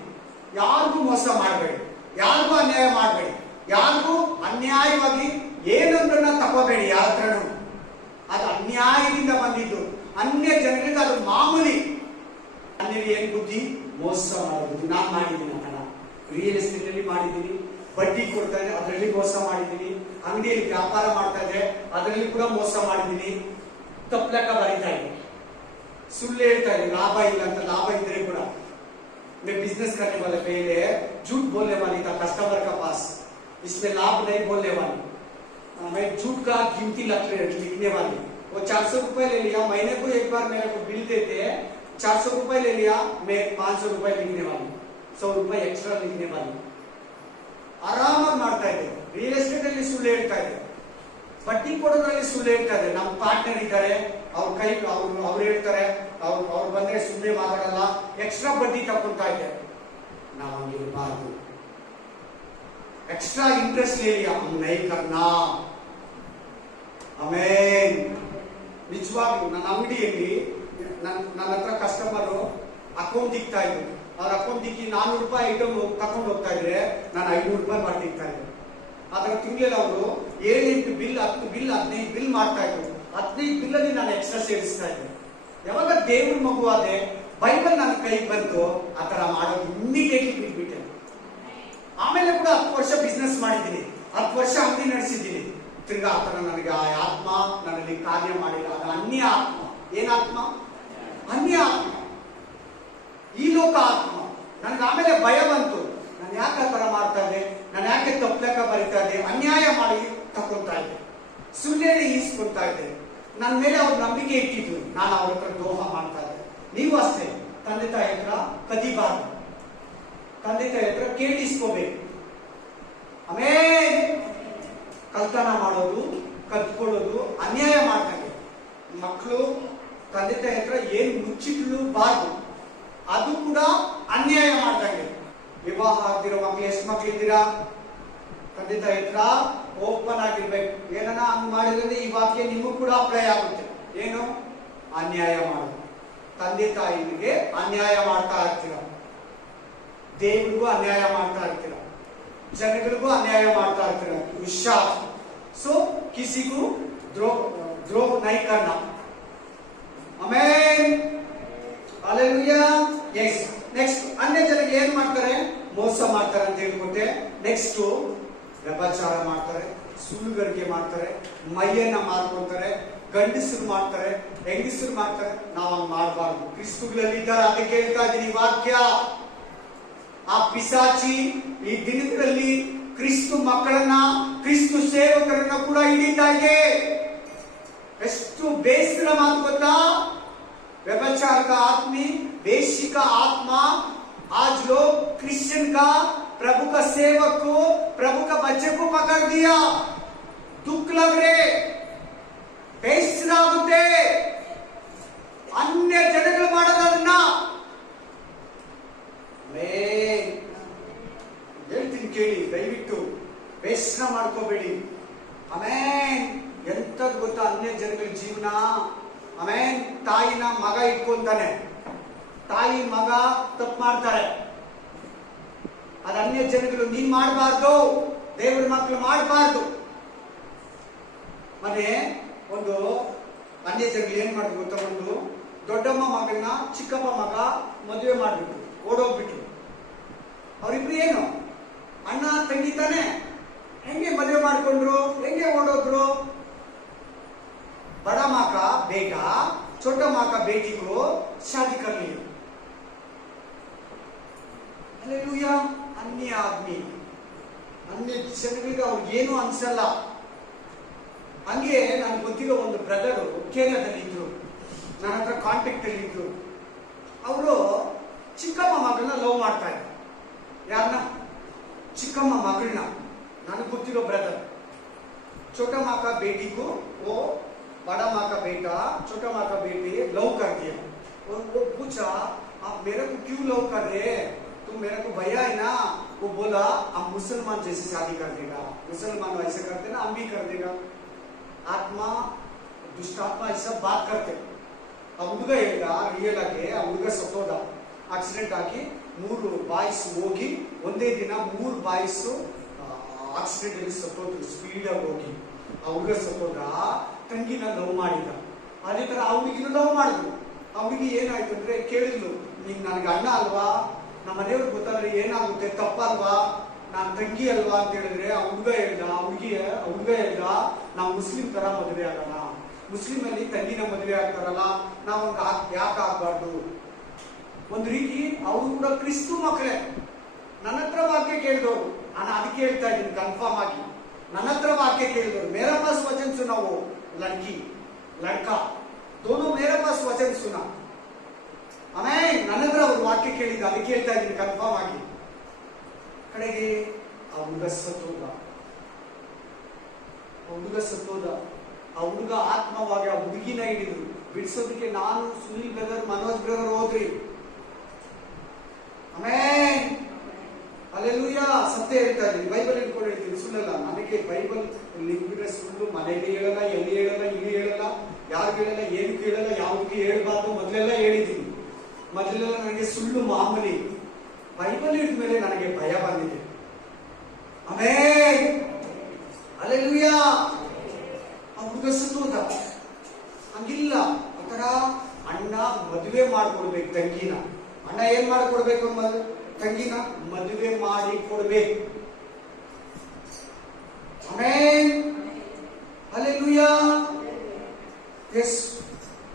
ಯಾರಿಗೂ ಮೋಸ ಮಾಡಬೇಡಿ, ಯಾರಿಗೂ ಅನ್ಯಾಯ ಮಾಡಬೇಡಿ, ಯಾರಿಗೂ ಅನ್ಯಾಯವಾಗಿ ಏನೊಂದನ್ನ ತಗೋಬೇಡಿ ಯಾರ ಹತ್ರನೂ। ಅದು ಅನ್ಯಾಯದಿಂದ ಬಂದಿದ್ದು, ಅನ್ಯ ಜನರಿಗೆ ಅದು ಮಾಮೂಲಿ। ಅಲ್ಲಿ ಏನ್ ಬುದ್ಧಿ? ಮೋಸ ಮಾಡೋ ಬುದ್ಧಿ। ನಾನು ಮಾಡಿದ್ದೀನಿ ಅದನ್ನ, ರಿಯಲ್ ಎಸ್ಟೇಟ್ ಅಲ್ಲಿ ಮಾಡಿದ್ದೀನಿ, ಬಡ್ಡಿ ಕೊಡ್ತಾ ಇದ್ದೆ ಅದರಲ್ಲಿ ಮೋಸ ಮಾಡಿದ್ದೀನಿ, ಅಂಗಡಿಯಲ್ಲಿ ವ್ಯಾಪಾರ ಮಾಡ್ತಾ ಇದ್ದೆ ಅದರಲ್ಲಿ ಕೂಡ ಮೋಸ ಮಾಡಿದ್ದೀನಿ, ತಪ್ಪಲೆಕ್ಕ ಬರೀತಾ ಇದ್ದೆ, ಸುಳ್ಳು ಹೇಳ್ತಾ ಇದ್ದೆ, ಲಾಭ ಇಲ್ಲ ಅಂತ। ಲಾಭ ಇದ್ರೆ ಕೂಡ मैं बिजनेस करने वाले पहले झूठ बोलने वाली था कस्टमर का पास, इसमें लाभ नहीं बोलने वाली, मैं झूठ का कीमती लिखने वाली। वो 400 रुपए ले लिया, महीने को एक बार मेरे को बिल देते हैं, 400 रुपए ले लिया, मैं 500 रुपए लिखने वाली, 100 रुपए एक्स्ट्रा लिखने वाली। ಆರಾಮಾಗಿ ಮಾಡ್ತಾ ಇದ್ದೆ। ರಿಯಲ್ ಎಸ್ಟೇಟ್ ಅಲ್ಲಿ ಸುಳ್ಳು ಹೇಳ್ತಾ ಇದ್ದೆ, ಬಡ್ಡಿ ಕೊಡೋದ್ರಲ್ಲಿ ಸುಳ್ಳು ಹೇಳ್ತಾ ಇದ್ದೆ। ನಮ್ಮ ಪಾರ್ಟ್ನರ್ ಇದ್ದಾರೆ, ಅವ್ರು ಹೇಳ್ತಾರೆ, ಅವ್ರು ಬಂದ್ರೆ ಸುಮ್ಮನೆ ಮಾತಾಡಲ್ಲ, ಎಕ್ಸ್ಟ್ರಾ ಬಡ್ಡಿ ತಗೊಂತಾ ಇದ್ದೆ। ನಾವು ಹಂಗಿರಬಾರ್ದು, एक्स्ट्रा इंटरेस्ट ले लिया, हम नहीं करना। ಆಮೆನ್। ನಿಜವಾಗ್ಲೂ ನನ್ನ ಅಂಗಡಿಯಲ್ಲಿ ನನ್ನ ಹತ್ರ ಕಸ್ಟಮರ್ ಅಕೌಂಟ್ ಇಕ್ತಾ ಇದ್ರು, ಅವ್ರ ಅಕೌಂಟ್ ಇಕ್ಕಿ 400 ರೂಪಾಯಿ ಐಟಮ್ ತಗೊಂಡು ಹೋಗ್ತಾ ಇದ್ರೆ ನಾನು 500 ರೂಪಾಯಿ ಮಾಡಿ ಇಕ್ತಾ ಇದ್ದೆ। ಆದ್ರೆ ತಿಂಗಳಲ್ಲಿ ಅವರು 7-8 ಬಿಲ್, 10 ಬಿಲ್, 15 ಬಿಲ್ ಮಾಡ್ತಾ ಇದ್ರು। 15 ಬಿಲ್ ಅಲ್ಲಿ ನಾನು ಎಕ್ಸ್ಟ್ರಾ ಸೇರಿಸ್ತಾ ಇದ್ದೆ। ಯಾವಾಗ ದೇವ್ರ ಮಗು ಆದೆ, ಬೈಬಲ್ ನನ್ನ ಕೈಗೆ ಬಂತು, ಆ ತರ ಮಾಡೋದು ಇಮಿಡಿಯೇಟ್ಲಿ ಬಿಟ್ಬಿಟ್ಟೆ। ಆಮೇಲೆ ಕೂಡ 10 ವರ್ಷ ಬಿಸ್ನೆಸ್ ಮಾಡಿದ್ದೀನಿ, 10 ವರ್ಷ ಅಂಗಡಿ ನಡೆಸಿದ್ದೀನಿ, ತಿರ್ಗಾ ಆ ತರ ನನಗೆ ಆ ಆತ್ಮ ನನ್ನಲ್ಲಿ ಕಾರ್ಯ ಮಾಡಿಲ್ಲ। ಅದು ಅನ್ಯ ಆತ್ಮ। ಏನಾತ್ಮ? ಅನ್ಯ ಆತ್ಮ, ಈ ಲೋಕ ಆತ್ಮ। ನನಗೆ ಆಮೇಲೆ ಭಯ ಬಂತು, ನಾನು ನಾನು ಯಾಕೆ ಆ ಥರ ಮಾಡ್ತಾ ಇದ್ದೆ, ನಾನು ಯಾಕೆ ತಪ್ಪಲೆಕ್ಕ ಬರಿತಾ ಇದ್ದೆ, ಅನ್ಯಾಯ ಮಾಡಿ ತಕೊಳ್ತಾ ಇದ್ದೆ, ಸುಳ್ಳು ಈಸ್ಕೊಳ್ತಾ ಇದ್ದೆ, ನನ್ನ ಮೇಲೆ ಅವ್ರ ನಂಬಿಕೆ ಇಟ್ಟಿದ್ರು, ನಾನು ಅವ್ರ ಹತ್ರ ದ್ರೋಹ ಮಾಡ್ತಾ ಇದ್ದೆ. ನೀವು ಅಷ್ಟೇ ತಂದೆ ತಾಯಿ ಹತ್ರ ಕದಿಬಾರ್ದು, ತಂದೆ ತಾಯಿ ಹತ್ರ ಕೇಳಿಸ್ಕೋಬೇಕು. ಆಮೇಲೆ ಕಳ್ತನ ಮಾಡೋದು, ಕದ್ಕೊಳ್ಳೋದು, ಅನ್ಯಾಯ ಮಾಡ್ದಂಗೆ. ಮಕ್ಕಳು ತಂದೆ ತಾಯಿ ಹತ್ರ ಏನು ಮುಚ್ಚಿಡಲೂಬಾರ್ದು, ಅದು ಕೂಡ ಅನ್ಯಾಯ ಮಾಡ್ದಂಗೆ. ವಿವಾಹ ಆಗ್ತಿರೋ ಮಕ್ಳು ಎಷ್ಟು ಮಕ್ಳಿದ್ದೀರಾ? ತಂದೆ ತಾಯಿ ಹತ್ರ ಓಪನ್ ಆಗಿರ್ಬೇಕು. ಏನನ್ನ ಹಂಗ್ ಮಾಡಿದ್ರೆ ಈ ವಾಕ್ಯ ನಿಮಗೂ ಕೂಡ ಅಪ್ಲೈ ಆಗುತ್ತೆ. ಏನು? ಅನ್ಯಾಯ ಮಾಡೋದು. ತಂದೆ ತಾಯಿಗೆ ಅನ್ಯಾಯ ಮಾಡ್ತಾ ಇರ್ತೀರ, ದೇವರಿಗೂ ಅನ್ಯಾಯ ಮಾಡ್ತಾ ಇರ್ತೀರ, ಜನಗಳಿಗೂ ಅನ್ಯಾಯ ಮಾಡ್ತಾ ಇರ್ತೀರ. ಹುಷಾರ್. ಸೊ ಕಿಸಿಗೂ ದ್ರೋಹ ನೈ ಕರ್ನ. ಆಮೇಲೆ ಅಲ್ಲೆಲೂಯಾ. ಎಸ್. ನೆಕ್ಸ್ಟ್, ಅನ್ಯ ಜನರಿಗೆ ಏನ್ ಮಾಡ್ತಾರೆ? ಮೋಸ ಮಾಡ್ತಾರೆ ಅಂತ ಹೇಳ್ಕೊಟ್ಟೆ. ನೆಕ್ಸ್ಟ್, ವ್ಯಭಚಾರ ಮಾಡ್ತಾರೆ, ಸುಳ್ಳುಗಾರಿಕೆ ಮಾಡ್ತಾರೆ, ಮೈಯನ್ನ ಮಾರ್ಕೊಳ್ತಾರೆ, ಗಂಡಸರು ಮಾಡ್ತಾರೆ, ಹೆಂಗಸರು ಮಾಡ್ತಾರೆ. ನಾವು ಹಂಗ್ ಮಾಡಬಾರ್ದು. ಕ್ರಿಸ್ತುಗಳಲ್ಲಿ ಇದ್ದಾರೆ, ಅದಕ್ಕೆ ಹೇಳ್ತಾ ಇದ್ದೀನಿ ವಾಕ್ಯ. ಆ ಪಿಸಾಚಿ ಈ ದಿನಗಳಲ್ಲಿ ಕ್ರಿಸ್ತು ಮಕ್ಕಳನ್ನ, ಕ್ರಿಸ್ತು ಸೇವಕರನ್ನ ಕೂಡ ಹಿಡಿತಾ ಇದೆ. ಎಷ್ಟು ಬೇಸರ ಮಾತು ಗೊತ್ತಾ? व्यभिचार का आदमी, वेश्या का आत्मा आज लोग क्रिश्चियन का, प्रभु का सेवक को, प्रभु का बच्चे को पकड़ दिया. दुख लग रहे, ಬೇಸರ ಆಗುತ್ತೆ. ಅನ್ಯ ಜನಗಳು ಮಾಡೋದನ್ನ ಹೇಳ್ತೀನಿ ಕೇಳಿ, ದಯವಿಟ್ಟು ಬೇಸರ ಮಾಡ್ಕೋಬೇಡಿ. ಆಮೇಲೆ ಎಂತದ್ ಗೊತ್ತಾ ಅನ್ಯ ಜನಗಳ ಜೀವನ? ಆಮೇಲೆ ತಾಯಿನ ಮಗ ಇಟ್ಕೊಂತಾನೆ, ತಾಯಿ ಮಗ ತಪ್ಪು ಮಾಡ್ತಾರೆ, ಅದು ಅನ್ಯ ಜನಗಳು. ನೀನ್ ಮಾಡಬಾರ್ದು, ದೇವರ ಮಕ್ಕಳು ಮಾಡಬಾರ್ದು. ಮತ್ತೆ ಒಂದು ಅನ್ಯ ಜನಗಳು ಏನ್ ಮಾಡಿದ್ರು ಗೊತ್ತಾ? ಒಂದು ದೊಡ್ಡಮ್ಮ ಮಗಳನ್ನ ಚಿಕ್ಕಪ್ಪ ಮಗ ಮದುವೆ ಮಾಡ್ಬಿಟ್ರು, ಓಡೋಗ್ಬಿಟ್ರು. ಅವರಿಬ್ರು ಏನು ಅಣ್ಣ ತಂಗಿ ತಾನೆ, ಹೆಂಗೆ ಮದುವೆ ಮಾಡ್ಕೊಂಡ್ರು, ಹೆಂಗೆ ಓಡೋದ್ರು? बड़ा माँ का बेटा छोटा माँ का बेटी को शादी कर लिया. हालेलुया. अन्य आदमी, अन्य ಜನಗಳಿಗೆ ಅವ್ರಿಗೆ ಏನು ಅನ್ಸಲ್ಲ. ಹಂಗೆ ನನ್ಗೆ ಗೊತ್ತಿರೋ ಒಂದು ಬ್ರದರು ಕೇರಳದಲ್ಲಿ ಇದ್ರು, ನನ್ನ ಹತ್ರ ಕಾಂಟ್ಯಾಕ್ಟ್ ಅಲ್ಲಿ ಇದ್ರು. ಅವರು ಚಿಕ್ಕಮ್ಮ ಮಗಳನ್ನ ಲವ್ ಮಾಡ್ತಾ ಇದ್ರು. ಯಾರನ್ನ? ಚಿಕ್ಕಮ್ಮ ಮಗಳನ್ನ. ನನಗೆ ಗೊತ್ತಿರೋ ಬ್ರದರ್. छोटा माँ का बेटी को वो बड़ा माँ का बेटा छोटा माँ का बेटी लव कर दिया. और वो पूछा, आप मेरे को क्यों लव कर रहे हैं? तुम मेरे को भैया है ना? वो बोला, हम मुसलमान जैसे शादी कर देगा, मुसलमान ऐसे करते ना, हम भी कर देगा. आत्मा दुष्ट आत्मा ऐसा बात करते. ಆ ಹುಡುಗ ಹೇಳ್ದ ರಿಯಲ್ ಆಗಿ, ಆ ಹುಡುಗ ಸತ್ತೋದ. ಆಕ್ಸಿಡೆಂಟ್ ಆಗಿ 3 ಬಾಯ್ಸ್ ಹೋಗಿ ಒಂದೇ ದಿನ 3 ಬಾಯ್ಸ್ ಆಕ್ಸಿಡೆಂಟ್ ಅಲ್ಲಿ ಸತ್ತೋದ್ರು, ಸ್ಪೀಡ್ ಆಗಿ ಹೋಗಿ. ಆ ಹುಡುಗ ಸತ್ತೋದ. ತಂಗಿನ ಲವ್ ಮಾಡಿದ. ಅದೇ ತರ ಆ ಹುಡುಗಿನ ಲವ್ ಮಾಡಿದ್ರು. ಆ ಹುಡುಗಿ ಏನಾಯ್ತು ಅಂದ್ರೆ ಕೇಳಿದ್ಲು, ನೀನ್ ನನ್ಗೆ ಅಣ್ಣ ಅಲ್ವಾ, ನಮ್ಮ ಮನೆಯವ್ರಿಗೆ ಗೊತ್ತಾದ್ರೆ ಏನಾಗುತ್ತೆ, ತಪ್ಪಲ್ವಾ, ನಾನ್ ತಂಗಿ ಅಲ್ವಾ ಅಂತ ಹೇಳಿದ್ರೆ ಆ ಹುಡುಗ ಹೇಳ್ದ, ಆ ಹುಡುಗ ಹೇಳ್ದ, ನಾವು ಮುಸ್ಲಿಂ ತರ ಮದುವೆ ಆಗೋಣ, ಮುಸ್ಲಿಂ ಅಲ್ಲಿ ತಂಗಿನ ಮದುವೆ ಆಗ್ತಾರಲ್ಲ, ನಾವು ಯಾಕೆ ಆಗ್ಬಾರ್ದು? ಒಂದ್ ರೀತಿ ಅವರು ಕೂಡ ಕ್ರಿಸ್ತು ಮಕ್ಕಳೇ. ನನ್ನ ಹತ್ರ ವಾಕ್ಯ ಕೇಳಿದವರು, ನಾನು ಅದಕ್ಕೆ ಹೇಳ್ತಾ ಇದ್ದೀನಿ ಕನ್ಫರ್ಮ್ ಆಗಿ. ನನ್ನ ಹತ್ರ ವಾಕ್ಯ ಕೇಳಿದವರು, ಮೇರಾ ಪಾಸ್ ವಚನ ಸುನಾ, वो लड़की लड़का दोनों मेरे पास वचन सुना. ಆಮೇಲೆ ನನ್ನ ಹತ್ರ ಅವ್ರು ವಾಕ್ಯ ಕೇಳಿದ್ದು, ಅದಕ್ಕೆ ಹೇಳ್ತಾ ಇದ್ದೀನಿ ಕನ್ಫರ್ಮ್ ಆಗಿ. ಕಡೆಗೆ ಆ ಹುಡುಗ ಸತ್ತೋದ. ಆ ಹುಡುಗ ಆತ್ಮವಾಗಿ ಆ ಹುಡುಗಿನ ಹಿಡಿದ್ರು. ಬಿಡಿಸೋದಕ್ಕೆ ನಾನು, ಸುನಿಲ್ ಬ್ರದರ್, ಮನೋಜ್ ಬ್ರದರ್ ಹೋದ್ರಿ. ಆಮೇಲೆ ಅಲ್ಲೆಲೂಯಾ. ಸತ್ಯ ಹೇಳ್ತಾ ಇದ್ದೀನಿ, ಬೈಬಲ್ ಇಟ್ಕೊಂಡು ಹೇಳ್ತೀನಿ, ಸುಳ್ಳಲ್ಲ. ನನಗೆ ಬೈಬಲ್ ಲಿಂಬಿದ್ರೆ ಸುಳ್ಳು ಮನೆಯಲ್ಲಿ ಹೇಳಲ್ಲ, ಎಲ್ಲಿ ಹೇಳಲ್ಲ, ಇಲ್ಲಿ ಹೇಳಲ್ಲ, ಯಾರು ಹೇಳಲ್ಲ, ಏನಕ್ಕೆ ಹೇಳಲ್ಲ, ಯಾವುದಕ್ಕೆ ಹೇಳ್ಬಾರ್ದು ಮೊದಲೆಲ್ಲ ಹೇಳಿದ್ದೀನಿ. ಮೊದಲೆಲ್ಲ ನನಗೆ ಸುಳ್ಳು ಮಾಮೂಲಿ. ಬೈಬಲ್ ಹಿಡಿದ ಮೇಲೆ ನನಗೆ ಭಯ ಬಂದಿದೆ. ಆಮೇಲೆ ಅಲ್ಲೆಲೂಯಾ. ಆ ಹುಡುಗ ಸತ್ತೋದ. ಹಂಗಿಲ್ಲ. ಆತರ ಅಣ್ಣ ಮದುವೆ ಮಾಡ್ಕೊಡ್ಬೇಕು ತಂಗಿನ. ಅಣ್ಣ ಏನ್ ಮಾಡ್ಕೊಡ್ಬೇಕು? ತಂಗಿನ ಮದುವೆ ಮಾಡಿ ಕೊಡ್ಬೇಕು. ಆಮೇಲೆ ಹಲ್ಲೆಲೂಯಾ. ಎಸ್,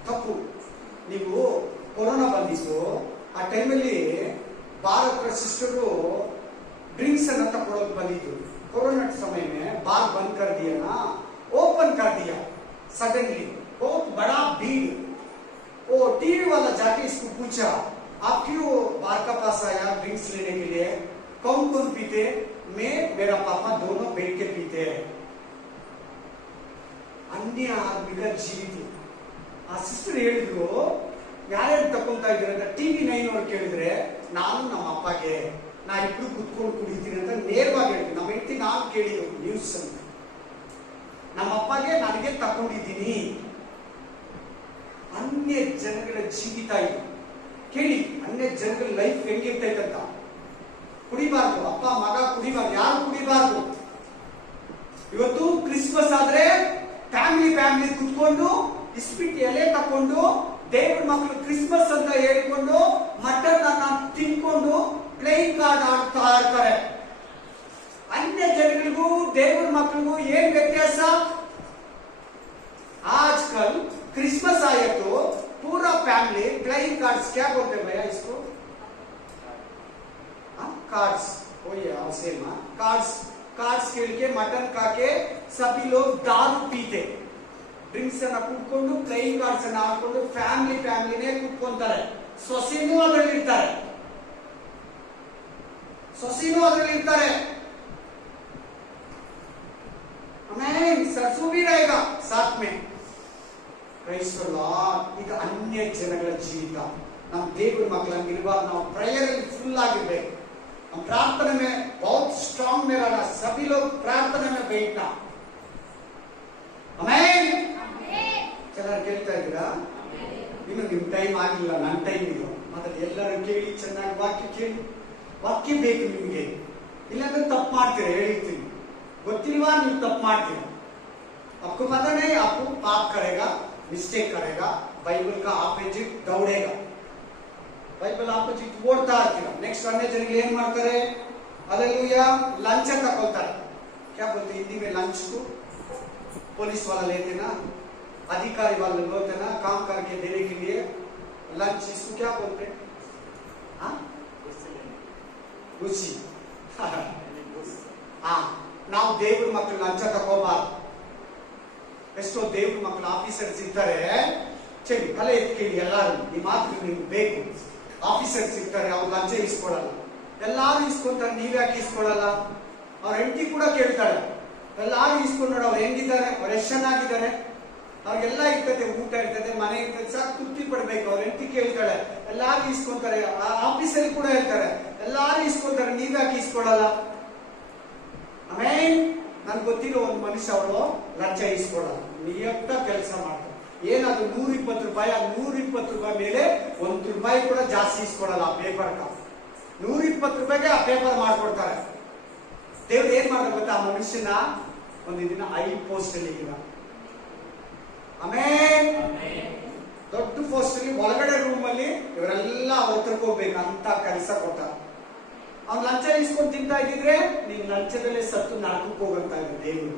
ತಪ್ಪು. ನೀವು ಕೊರೋನಾ ಬಂದಿತ್ತು, ಆ ಟೈಮಲ್ಲಿ ಭಾರತ ಸಿಸ್ಟರು बंदिದ್ದು कोरोना समय में बार बंद कर दिया ना, ओपन कर दिया सडनली, बहुत बड़ा भीड़। वो टीवी वाला जाके इसको पूछा, आप क्यों बार का पास आया ड्रिंक्स लेने के लिए? कौन कौन पीते? मैं मेरा पापा दोनों बैठ के पीते हैं। अन्य आदमी का जीवित ಆ ಸಿಸ್ಟರ್ ಹೇಳಿದ್ರು, ಯಾರ್ಯಾರು ತಕೊಂತಾ ಇದ್ರೆ ಅಂತ ಟಿವಿ 9 ಅವ್ರು ಕೇಳಿದ್ರೆ, ನಾನು ನಮ್ಮ ಅಪ್ಪಗೆ ನಾ ಇಬ್ರು ಕುತ್ಕೊಂಡು ಕುಡಿತೀನಿ ಅಂತ ನೇರವಾಗಿ ಹೇಳಿದ್ರು. ನಮ್ಮ ಹೆಂಡತಿ ನಾನು ಕೇಳಿದ್ರು ನ್ಯೂಸ್ ಅಂತ, ನಮ್ಮ ಅಪ್ಪಗೆ ನನಗೆ ತಕೊಂಡಿದ್ದೀನಿ. ಅನ್ಯ ಜನಗಳ ಜೀವಿತ ಇದು ಕೇಳಿ, ಅನ್ಯ ಜನಗಳ ಲೈಫ್ ಹೆಂಗಿರ್ತೈತಂತ. ಕುಡಿಬಾರ್ದು, ಅಪ್ಪ ಮಗ ಕುಡಿಬಾರ್ದು, ಯಾರು ಕುಡಿಬಾರ್ದು. ಇವತ್ತು ಕ್ರಿಸ್ಮಸ್ ಆದ್ರೆ ಫ್ಯಾಮಿಲಿ ಕುತ್ಕೊಂಡು ಇಸ್ಪಿಟ್ ಎಲೆ ತಕೊಂಡು ದೇವ್ರ ಮಕ್ಕಳು ಕ್ರಿಸ್ಮಸ್ ಅಂತ ಹೇಳ್ಕೊಂಡು ಮಟನ್ ಅನ್ನ ತಿನ್ಕೊಂಡು ಪ್ಲೇಯಿಂಗ್ ಕಾರ್ಡ್ ಆಡ್ತಾ ಇರ್ತಾರೆ. अन्य ಜನಗಳಿಗೂ ದೇವರ ಮಕ್ಕಳಿಗೂ ಏನ್ ವ್ಯತ್ಯಾಸ? आजकल क्रिसमस आए तो पूरा फैमिली प्लेइंग कार्ड्स, क्या बोलते हैं भैया इसको? कार्ड्स, वही है सेम कार्ड्स खेल के मटन खा के सभी लोग दारू पीते, ಡ್ರಿಂಕ್ಸ್ ಅನ್ನ ಕುಡ್ಕೊಂಡು ಪ್ಲೇಯಿಂಗ್ ಕಾರ್ಡ್ಸ್ ಅನ್ನ ಹಾಕೊಂಡು ಫ್ಯಾಮಿಲಿನೇ ಕುತ್ಕೊಂತಾರೆ. ಸೊಸೆನೂ ಅದರಲ್ಲಿ ಇರ್ತಾರೆ. ಆಮೇಲೆ सरसों भी रहेगा साथ में. Praise the Lord. ಇದು ಅನ್ಯ ಜನಗಳ ಜೀವಿತ. ನಮ್ಮ ದೇವರ ಮಕ್ಕಳಾಗಿರುವಾಗ ನಾವು ಪ್ರೇಯರ್ ಅಲ್ಲಿ ಫುಲ್ ಆಗಿರ್ಬೇಕು. हम प्रार्थना में बहुत स्ट्रांग में रहना, सभी लोग प्रार्थना में बैठना. ಆಮೆನ್. ಚೆನ್ನಾಗಿ ಕೇಳ್ತಾ ಇದ್ದೀರಾ? ಇನ್ನು ನಿಮ್ ಟೈಮ್ ಆಗಿಲ್ಲ, ನನ್ನ ಟೈಮ್ ಇದು. ಮತ್ತೆ ಎಲ್ಲರೂ ಕೇಳಿ, ಚೆನ್ನಾಗಿ ವಾಕ್ಯ ಕೇಳಿ. ವಾಕ್ಯ ಬೇಕು ನಿಮಗೆ, ಇಲ್ಲಾಂದ್ರೆ ತಪ್ಪು ಮಾಡ್ತೀರಾ. ಹೇಳಿರ್ತೀನಿ, ಗೊತ್ತಿಲ್ವಾ ನೀವು ತಪ್ಪು ಮಾಡ್ತೀರಾ. आपको पता नहीं, आपको पाप करेगा, मिस्टेक करेगा, बाइबल का ऑपोजिट दौड़ेगा. ಬೈಬಲ್ ಆಪೋಸಿಟ್ ಓಡ್ತಾ ಇರ್ತೀರಾ. ನೆಕ್ಸ್ಟ್ अन्य ಜನರಿಗೆ ಏನ್ ಮಾಡ್ತಾರೆ? हालेलुया, लंच तಕೊಳ್ತಾರೆ. क्या बोलते हिंदी में लंच को? पुलिस वाला लेते ना, अधिकारी वाले होते ना, काम करके देने के लिए लंच, इसको क्या बोलते हैं? हाँ, रुचि. हाँ, ನಾವು ದೇವ್ರ ಮಕ್ಕಳು ಲಂಚ ತಗೋಬಾರ್ದು. ಎಷ್ಟೋ ದೇವ್ರ ಮಕ್ಕಳು ಆಫೀಸರ್ಸ್ ಇರ್ತಾರೆ, ಚಳಿ ತಲೆ ಎತ್ಕೇಳಿ ಎಲ್ಲಾರು, ಈ ಮಾತು ನಿಮ್ಗೆ ಬೇಕು. ಆಫೀಸರ್ಸ್ ಇರ್ತಾರೆ, ಅವ್ರು ಲಂಚ ಇಸ್ಕೊಡಲ್ಲ. ಎಲ್ಲಾರು ಇಸ್ಕೊಂತಾರೆ, ನೀವ್ಯಾಕೆ ಇಸ್ಕೊಡಲ್ಲ? ಅವ್ರ ಹೆಂಡತಿ ಕೂಡ ಕೇಳ್ತಾಳೆ, ಎಲ್ಲಾರು ಇಸ್ಕೊಂಡು ನೋಡಿ ಅವ್ರು ಹೆಂಗಿದ್ದಾರೆ, ಅವ್ರು ಎಷ್ಟು ಚೆನ್ನಾಗಿದ್ದಾರೆ, ಅವ್ರಿಗೆಲ್ಲ ಇರ್ತದೆ, ಊಟ ಇರ್ತದೆ, ಮನೆ ಇರ್ತದೆ, ಸಾಕು ತೃಪ್ತಿ ಪಡ್ಬೇಕು. ಅವ್ರ ಹೆಂಡತಿ ಕೇಳ್ತಾಳೆ, ಎಲ್ಲಾರು ಇಸ್ಕೊಂತಾರೆ. ಆಫೀಸಲ್ಲಿ ಕೂಡ ಹೇಳ್ತಾರೆ, ಎಲ್ಲಾರು ಇಸ್ಕೊಂತಾರೆ, ನೀವ್ಯಾಕೆ ಇಸ್ಕೊಡಲ್ಲ? ಆಮೇಲೆ ನನ್ಗೆ ಗೊತ್ತಿರೋ ಒಂದು ಮನುಷ್ಯ, ಅವರು ಲಂಚ ಇಸ್ಕೊಡಲ್ಲ, ನಿಯತ್ತ ಕೆಲಸ ಮಾಡ್ತಾರೆ. ಏನಾದ್ರು 120 ರೂಪಾಯಿ, ಆ 120 ರೂಪಾಯಿ ಮೇಲೆ ₹1 ಕೂಡ ಜಾಸ್ತಿ ಇಸ್ಕೊಡಲ್ಲ. ಆ ಪೇಪರ್ 120 ರೂಪಾಯಿಗೆ ಆ ಪೇಪರ್ ಮಾಡ್ಕೊಡ್ತಾರೆ. ದೇವ್ರು ಏನ್ ಮಾಡ್ತಾರೆ ಗೊತ್ತಾ? ಆ ಮನುಷ್ಯನ ಒಂದು ದಿನ ಹೈ ಪೋಸ್ಟ್ ಅಲ್ಲಿ ಇದ್ದ. ಆಮೇಲೆ ದೊಡ್ಡ ಪೋಸ್ಟ್ ಅಲ್ಲಿ ಒಳಗಡೆ ರೂಮ್ ಅಲ್ಲಿ ಇವರೆಲ್ಲ ಹತ್ರಕ್ಕೆ ಹೋಗ್ಬೇಕಂತ ಕೆಲಸ ಕೊಟ್ಟಾರ. ಅವ್ನು ಲಂಚ ಇಸ್ಕೊಂಡು ತಿಂತಾ ಇದ್ದಿದ್ರೆ ನೀನ್ ಲಂಚದಲ್ಲೇ ಸತ್ತು ನರಕಕ್ಕೆ ಹೋಗಂತ ಇದ್ದ ದೇವರು.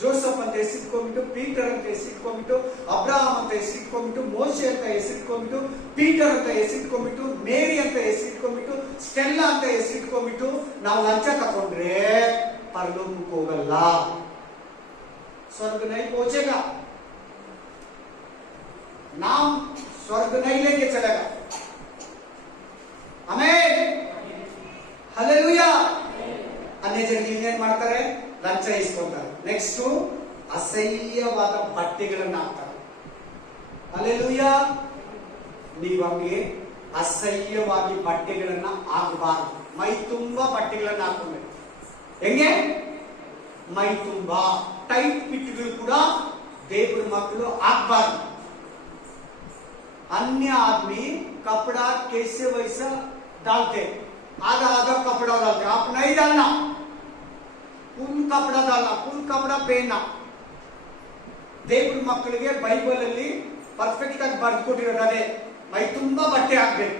ಜೋಸಫ್ ಅಂತ ಹೆಸರಿಟ್ಕೊಂಡ್ಬಿಟ್ಟು, ಪೀಟರ್ ಅಂತ ಹೆಸರಿಟ್ಕೊಂಡ್ಬಿಟ್ಟು, ಅಬ್ರಹಾಮ್ ಅಂತ ಹೆಸರಿಟ್ಕೊಂಡ್ಬಿಟ್ಟು, ಮೋಶೆ ಅಂತ ಹೆಸರಿಟ್ಕೊಂಡ್ಬಿಟ್ಟು, ಪೀಟರ್ ಅಂತ ಹೆಸರಿಟ್ಕೊಂಡ್ಬಿಟ್ಟು, ಮೇರಿ ಅಂತ ಹೆಸರಿಟ್ಕೊಂಡ್ಬಿಟ್ಟು, ಸ್ಟೆಲ್ಲಾ ಅಂತ ಹೆಸರಿಟ್ಕೊಂಡ್ಬಿಟ್ಟು ನಾವು ಲಂಚ ತಕೊಂಡ್ರೆ ಪರಲೋಕಕ್ಕೆ ಹೋಗಲ್ಲ, ಸ್ವರ್ಗ नहीं पहुंचेगा. नाम स्वर्ग नहीं लेके चलेगा. Amen, hallelujah. ಅನ್ಯ ಜನರು ಏನ್ ಮಾಡ್ತಾರೆ? ಲಂಚ ಇಸ್ಕೊಂತಾರೆ. ನೆಕ್ಸ್ಟ್ ಅಸಹ್ಯವಾದ ಬಟ್ಟೆಗಳನ್ನ ಹಾಕ್ತಾರೆ. ಹಲ್ಲೆಲೂಯಾ. ನೀವು ಹಂಗೆ ಅಸಹ್ಯವಾಗಿ ಬಟ್ಟೆಗಳನ್ನ ಹಾಕಬಾರದು. ಮೈ ತುಂಬಾ ಬಟ್ಟೆಗಳನ್ನ ಹಾಕಬೇಕು. ಹೆಂಗೆ? ಮೈ ತುಂಬಾ ಟೈಟ್ ಫಿಟ್ಗಳು ಕೂಡ ದೇವರ ಮಕ್ಕಳು ಹಾಕಬಾರದು. अन्य आदमी कपड़ा कैसे वैसा डालते, आधा आधा कपड़ा डालते, आप नहीं डालना. फुल कपड़ा डालना, फुल कपड़ा पहनना. ದೇವ್ರ ಮಕ್ಕಳಿಗೆ ಬೈಬಲ್ ಅಲ್ಲಿ ಪರ್ಫೆಕ್ಟ್ ಆಗಿ ಬರ್ದು ಕೊಟ್ಟಿರೋದು ಅದೇ, ಮೈ ತುಂಬಾ ಬಟ್ಟೆ ಹಾಕ್ಬೇಕು.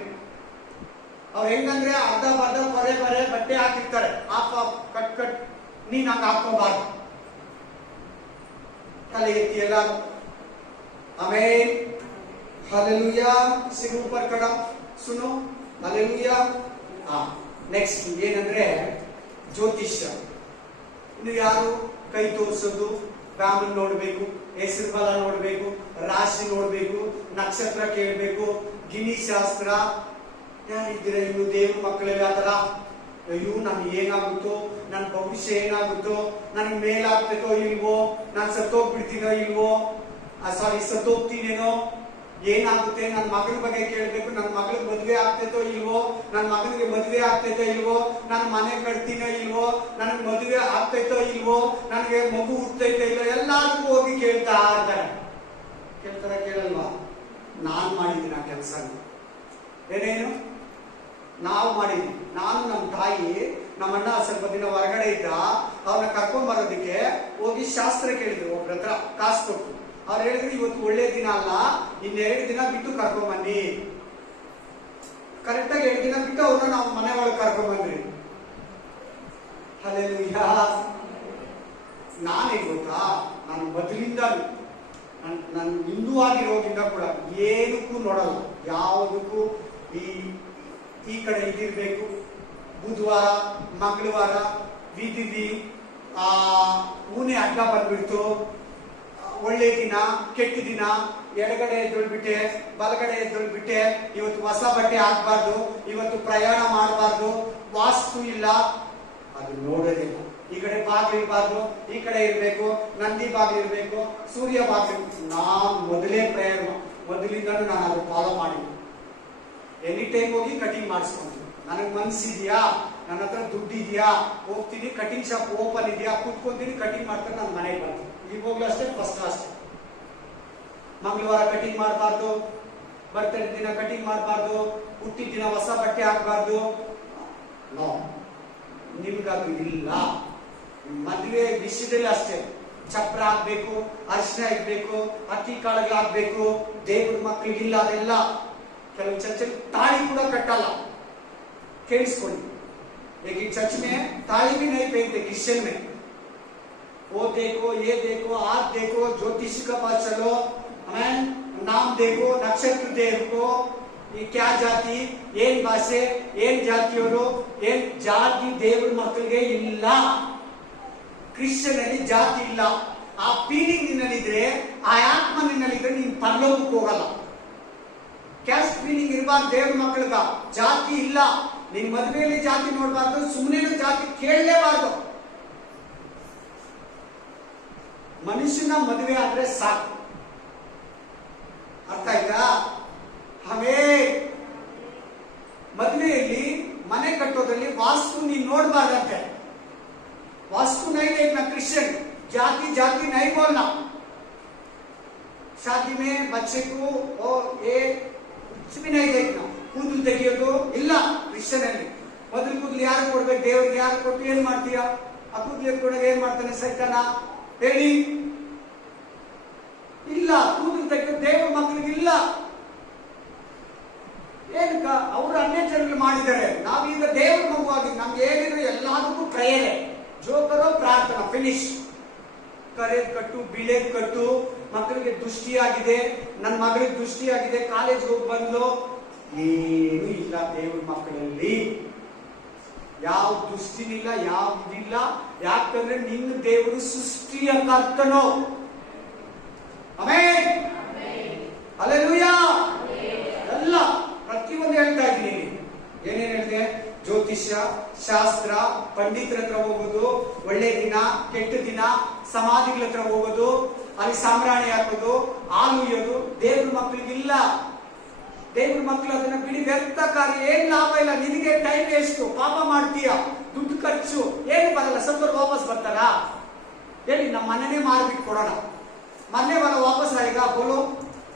ಅವ್ರು ಹೆಂಗಂದ್ರೆ ಅರ್ಧ ಬರ್ಧ ಬರೆ ಬಟ್ಟೆ ಹಾಕಿರ್ತಾರೆ, ಆಫ್ ಕಟ್ ನೀನ್ ಹಂಗ ಹಾಕೋಬಾರ್ದು. ತಲೆ ಎತ್ತಿ ಎಲ್ಲ. ಆಮೇಲೆ हालेलुया, सिर ऊपर कड़ा, सुनो हालेलुया. नेक्स्ट ಏನಂದ್ರೆ ಜ್ಯೋತಿಷ್ಯ. ಇನ್ನು ಯಾರು ಕೈ ತೋರಿಸೋದು, ಬ್ರಾಹ್ಮಣ್ ನೋಡ್ಬೇಕು, ಹೆಸರು ಫಲ ನೋಡ್ಬೇಕು, ರಾಶಿ ನೋಡ್ಬೇಕು, ನಕ್ಷತ್ರ ಕೇಳ್ಬೇಕು, ಗಿಣಿ ಶಾಸ್ತ್ರ. ಯಾರಿದ್ದೀರಾ ಇನ್ನು ದೇವ್ರ ಮಕ್ಕಳಲ್ಲಿ ಆತರ? ಅಯ್ಯೋ ನನ್ಗೆ ಏನಾಗುತ್ತೋ, ನನ್ನ ಭವಿಷ್ಯ ಏನಾಗುತ್ತೋ, ನನ್ಗೆ ಮೇಲಾಗ್ತೈತೋ ಇಲ್ವೋ, ನಾನು ಸತ್ತೋಗ್ಬಿಡ್ತೀನೋ ಇಲ್ವೋ, ಸತ್ತೋಗ್ತೀನೇನೋ, ಏನಾಗುತ್ತೆ, ನನ್ನ ಮಗನ ಬಗ್ಗೆ ಕೇಳ್ಬೇಕು, ನನ್ನ ಮಗಳಿಗೆ ಮದುವೆ ಆಗ್ತೈತೋ ಇಲ್ವೋ, ನನ್ನ ಮಗನಿಗೆ ಮದುವೆ ಆಗ್ತೈತೋ ಇಲ್ವೋ, ನನ್ನ ಮನೆ ಕಟ್ತೀನೋ ಇಲ್ವೋ, ನನಗೆ ಮದುವೆ ಆಗ್ತೈತೋ ಇಲ್ವೋ, ನನಗೆ ಮಗು ಹುಟ್ಟೈತೋ ಇಲ್ವೋ, ಎಲ್ಲಾರ್ಗೂ ಹೋಗಿ ಕೇಳ್ತಾ ಇರ್ತಾರೆ. ಕೇಳಲ್ವಾ? ನಾನ್ ಮಾಡಿದ್ದೀನಿ ಆ ಕೆಲಸ. ಏನೇನು ನಾವು ಮಾಡಿದ್ವಿ. ನಾನು, ನಮ್ಮ ತಾಯಿ, ನಮ್ಮಣ್ಣ ಸ್ವಲ್ಪ ದಿನ ಹೊರಗಡೆ ಇದ್ದ, ಅವ್ರನ್ನ ಕರ್ಕೊಂಡ್ ಬರೋದಕ್ಕೆ ಹೋಗಿ ಶಾಸ್ತ್ರ ಕೇಳಿದ್ರು ಒಬ್ರ ಹತ್ರ, ಕಾಸು ಕೊಟ್ಟು. ಅವ್ರು ಹೇಳಿದ್ರು ಇವತ್ತು ಒಳ್ಳೆ ದಿನ ಅಲ್ಲ, ಇನ್ನೆರಡು ದಿನ ಬಿಟ್ಟು ಕರ್ಕೊಂಡ್ ಬನ್ನಿ. ಕರೆಕ್ಟಾಗಿ 2 ದಿನ ಬಿಟ್ಟು ಅವ್ರನ್ನ ನಾವು ಮನೆ ಒಳಗೆ ಕರ್ಕೊಂಡ್ ಬಂದ್ರಿ. ಹಲ್ಲೆಲೂಯಾ. ನಾನೇನ್ ಗೊತ್ತಾ, ನಾನು ಮೊದಲಿಂದ ನಾನು ಹಿಂದೂ ಆಗಿರೋದ್ರಿಂದ ಕೂಡ ಏನಕ್ಕೂ ನೋಡಲ್ಲ, ಯಾವುದಕ್ಕೂ ಈ ಕಡೆ ಇದಿರ್ಬೇಕು, ಬುಧವಾರ ಮಂಗಳವಾರ ವಿಧಿ ಊನೆ ಅಡ್ಡ ಬಂದ್ಬಿಡ್ತು, ಒಳ್ಳೆ ದಿನ ಕೆಟ್ಟ ದಿನ, ಎಡಗಡೆ ಎದ್ದೊಳ್ಬಿಟ್ಟೆ ಬಲಗಡೆ ಎದ್ದೊಳ್ಬಿಟ್ಟೆ, ಇವತ್ತು ಹೊಸ ಬಟ್ಟೆ ಹಾಕ್ಬಾರ್ದು, ಇವತ್ತು ಪ್ರಯಾಣ ಮಾಡಬಾರ್ದು, ವಾಸ್ತು ಇಲ್ಲ, ಅದು ನೋಡೋದಿಲ್ಲ. ಈ ಕಡೆ ಬಾಗಿಲು ಇರಬಾರ್ದು, ಈ ಕಡೆ ಇರಬೇಕು, ನಂದಿ ಬಾಗಿಲು ಇರಬೇಕು, ಸೂರ್ಯ ಬಾಗಿಲು. ನಾನು ಮೊದಲಿಂದನೂ ನಾನು ಅದು ಫಾಲೋ ಮಾಡಿದ್ದೆ. ಎನಿ ಟೈಮ್ ಹೋಗಿ ಕಟಿಂಗ್ ಮಾಡಿಸ್ಕೊಂತೀನಿ. ನನಗೆ ಮನ್ಸಿದ್ಯಾ, ನನ್ನ ಹತ್ರ ದುಡ್ಡಿದ್ಯಾ, ಹೋಗ್ತೀನಿ, ಕಟಿಂಗ್ ಶಾಪ್ ಓಪನ್ ಇದೆಯಾ, ಕೂತ್ಕೊಂತೀನಿ, ಕಟಿಂಗ್ ಮಾಡ್ಕೊಂಡು ನಾನು ಮನೆಗೆ ಬರ್ತೀನಿ. ಈಗ ಹೋಗ್ಲೂ ಅಷ್ಟೇ, ಫಸ್ಟ್ ಅಷ್ಟೇ. ಮಂಗಳವಾರ ಕಟಿಂಗ್ ಮಾಡಬಾರ್ದು, ಬರ್ತಡೇ ದಿನ ಕಟಿಂಗ್ ಮಾಡಬಾರ್ದು, ಹುಟ್ಟಿದ ದಿನ ಹೊಸ ಬಟ್ಟೆ ಹಾಕಬಾರ್ದು. ನೋ, ನಿಮ್ಗದು ಇಲ್ಲ. ಮದುವೆ ವಿಷಯದಲ್ಲಿ ಅಷ್ಟೇ, ಚಪ್ರ ಹಾಕ್ಬೇಕು, ಅರಿಶಿನ ಇಡ್ಬೇಕು, ಅಕ್ಕಿ ಕಾಳುಗಳಾಗ್ಬೇಕು. ದೇವ್ರ ಮಕ್ಕಳಿಗಿಲ್ಲ ಅದೆಲ್ಲ. ಕೆಲವು ಚರ್ಚಲ್ಲಿ ತಾಳಿ ಕೂಡ ಕಟ್ಟಲ್ಲ. ಕೇಳಿಸ್ಕೊಳ್ಳಿ, एक चर्च में ताली भी नहीं पहनते क्रिश्चियन में. वो देखो, ये देखो, आप देखो, ज्योतिष का पास चलो, हमें नाम देखो, नक्षत्र देखो, ये क्या जाति, ಏನ್ ಭಾಷೆ, ಏನ್ ಜಾತಿಯವರು, ಏನ್ ಜಾತಿ ದೇವ್ರ ಮಕ್ಕಳಿಗೆ ಇಲ್ಲ. ಕ್ರಿಶ್ಚಿಯನ್ ಅಲ್ಲಿ ಜಾತಿ ಇಲ್ಲ. ಆ ಫೀಲಿಂಗ್ ನಿನ್ನಲ್ಲಿದ್ರೆ, ಆ ಆತ್ಮ ನಿನ್ನಲ್ಲಿದ್ರೆ ನೀನ್ ಪರಲೋಕಕ್ಕೆ ಹೋಗಲ್ಲ. ಕ್ಯಾಸ್ಟ್ ಫೀಲಿಂಗ್ ಇರಬಾರ್ದು ದೇವ್ರ ಮಕ್ಕಳಿಗ. ಜಾತಿ ಇಲ್ಲ. ನಿನ್ ಮದುವೆಯಲ್ಲಿ ಜಾತಿ ನೋಡಬಾರ್ದು, ಸುಮ್ಮನೆ ಜಾತಿ ಕೇಳಲೇಬಾರ್ದು. ಮನುಷ್ಯನ ಮದುವೆ ಆದ್ರೆ ಸಾಕು. ಅರ್ಥ ಆಯ್ತಾ? ಅವೇ ಮದುವೆಯಲ್ಲಿ ಮನೆ ಕಟ್ಟೋದ್ರಲ್ಲಿ ವಾಸ್ತು ನೀನ್ ನೋಡಬಾರ್ದಂತೆ. वास्तु नहीं देखना क्रिश्चियन, जाति नहीं बोलना. शादी में बच्चे को और ये कुछ भी नहीं देखना. ಕೂದಲು ತೆಗೆಯೋದು ಇಲ್ಲ ಕ್ರಿಶ್ಚಿಯನ್ ಅಲ್ಲಿ. ಮೊದಲು ಕೂದಲು ಯಾರು ಕೊಡ್ಬೇಕು, ದೇವರಿಗೆ ಯಾರು ಕೊಟ್ಟು ಏನ್ ಮಾಡ್ತೀಯ? ಆ ಕೂದಲು ಎತ್ಕೊಂಡಾಗ ಏನ್ ಮಾಡ್ತಾನೆ ಸೈತಾನ ಹೇಳಿ? ಇಲ್ಲ, ಕೂದಲು ತೆಗೆಯೋದು ದೇವ್ರ ಮಕ್ಕಳಿಗೆ ಇಲ್ಲ. ಏನಕ್ಕ? ಅವರು ಅನ್ಯ ಜನಗಳು ಮಾಡಿದ್ದಾರೆ. ನಾವೀಗ ದೇವ್ರ ಮಗುವಾಗಿ ನಮ್ಗೆ ಏನಿದ್ರು ಎಲ್ಲದಕ್ಕೂ ಪ್ರೇಯರೆ, ಜೋಕರೋ ಪ್ರಾರ್ಥನಾ, ಫಿನಿಶ್. ಕರೆದ್ ಕಟ್ಟು, ಬಿಳೆದ್ ಕಟ್ಟು. ಮಕ್ಕಳಿಗೆ ದೃಷ್ಟಿಯಾಗಿದೆ, ನನ್ನ ಮಗಳಿಗೆ ದೃಷ್ಟಿಯಾಗಿದೆ, ಕಾಲೇಜ್ ಹೋಗಿ ಬಂದು, ಏನು ಇಲ್ಲ ದೇವ್ರ ಮಕ್ಕಳಲ್ಲಿ. ಯಾವ ದೃಷ್ಟಿನಿಲ್ಲ, ಯಾವ ಇದಿಲ್ಲ. ಯಾಕಂದ್ರೆ ನಿನ್ನ ದೇವರು ಸೃಷ್ಟಿಯ ಕರ್ತನೋ. Amen, hallelujah. ಎಲ್ಲ ಪ್ರತಿಯೊಂದು ಹೇಳ್ತಾ ಇದ್ದೀನಿ. ಏನೇನ್ ಹೇಳಿದೆ? ಜ್ಯೋತಿಷ್ಯ, ಶಾಸ್ತ್ರ, ಪಂಡಿತರ ಹತ್ರ ಹೋಗೋದು, ಒಳ್ಳೆ ದಿನ ಕೆಟ್ಟ ದಿನ, ಸಮಾಧಿಗಳ ಹತ್ರ ಹೋಗೋದು, ಅಲ್ಲಿ ಸಾಂಬ್ರಾಣಿ ಹಾಕೋದು, ಹಾಲು ಉಯ್ಯೋದು ದೇವ್ರ ಮಕ್ಕಳಿಗಿಲ್ಲ. ದೇವ್ರ ಮಕ್ಕಳು ಅದನ್ನ ಬಿಡಿ, ವ್ಯರ್ಥ ಕಾರ್ಯ, ಏನ್ ಲಾಭ ಇಲ್ಲ. ನಿನಗೆ ಟೈಮ್ ವೇಸ್ಟ್, ಪಾಪ ಮಾಡ್ತೀಯ, ದುಡ್ಡು ಖರ್ಚು, ಏನು ಬರಲ್ಲ. ಸತ್ತೋರು ವಾಪಸ್ ಬರ್ತಾರ? ಹೇಳಿ, ನಮ್ಮ ಮನೆನೇ ಮಾರ್ಬಿಟ್ಟು ಕೊಡೋಣ. मरने वाला वापस आएगा? बोलो.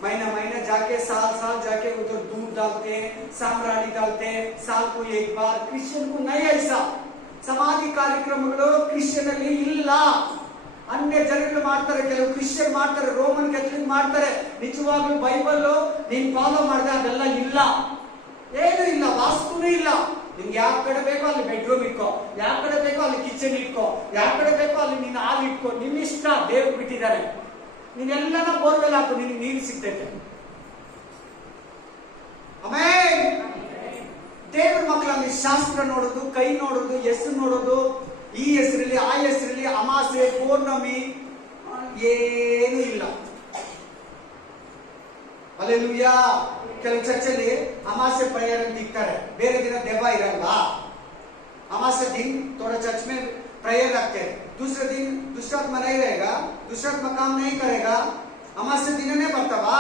महीना महीना जाके, साल साल जाके उधर दूध डालते, साम्राणी डालते, साल को एक बार. क्रिश्चियन को नहीं ऐसा. समाधि ಕಾರ್ಯಕ್ರಮಗಳು ಕ್ರಿಶ್ಚಿಯನ್ ಅಲ್ಲಿ ಇಲ್ಲ. ಅನ್ಯ ಜನಗಳು ಮಾಡ್ತಾರೆ, ಕೆಲವು ಕ್ರಿಶ್ಚಿಯನ್ ಮಾಡ್ತಾರೆ, ರೋಮನ್ ಕ್ಯಾಥಲಿಕ್ ಮಾಡ್ತಾರೆ. ನಿಜವಾಗ್ಲೂ ಬೈಬಲ್ ನೀನ್ ಫಾಲೋ ಮಾಡಿದ್ರೆ ಅದೆಲ್ಲ ಇಲ್ಲ, ಏನು ಇಲ್ಲ, ವಾಸ್ತುನೂ ಇಲ್ಲ. ನಿಮ್ಗೆ ಯಾವ ಕಡೆ ಬೇಕೋ ಅಲ್ಲಿ ಬೆಡ್ರೂಮ್ ಇಟ್ಕೋ, ಯಾವ ಕಡೆ ಬೇಕೋ ಅಲ್ಲಿ ಕಿಚನ್ ಇಟ್ಕೋ, ಯಾವ ಕಡೆ ಬೇಕೋ ಅಲ್ಲಿ ನೀನ್ ಹಾಲ್ ಇಟ್ಕೋ, ನಿನ್ನ ಇಷ್ಟ. ದೇವ್ರು ಬಿಟ್ಟಿದ್ದಾರೆ. ನೀನೆಲ್ಲನ ಬೋರ್ವೆಲ್ ಹಾಕು, ನಿನಗೆ ನೀರು ಸಿಗ್ತೈತೆ. ಆಮೇಲೆ ದೇವ್ರ ಮಕ್ಕಳ ಅಲ್ಲಿ ಶಾಸ್ತ್ರ ನೋಡೋದು, ಕೈ ನೋಡೋದು, ಹೆಸರು ನೋಡೋದು, ಈ ಹೆಸರಲ್ಲಿ ಆ ಹೆಸರಲ್ಲಿ ಅಮಾಸೆ ಪೌರ್ಣಮಿ ಏನೂ ಇಲ್ಲ. ಅಲ್ಲೆಲ್ಲೂಯಾ. ಕೆಲವು ಚರ್ಚಲ್ಲಿ ಅಮಾಸೆ ಪ್ರೇಯರ್ ಅಂತ ಇರ್ತಾರೆ, ಬೇರೆ ದಿನ ದೆವ್ವ ಇರಲ್ಲ. अमासे दिन थोड़ा चर्च में प्रेयर रखते हैं, दूसरे दिन दुष्टात्मा नहीं रहेगा, दुष्टात्मा काम नहीं करेगा. अमासे दिन ने ಬರ್ತಾವಾ?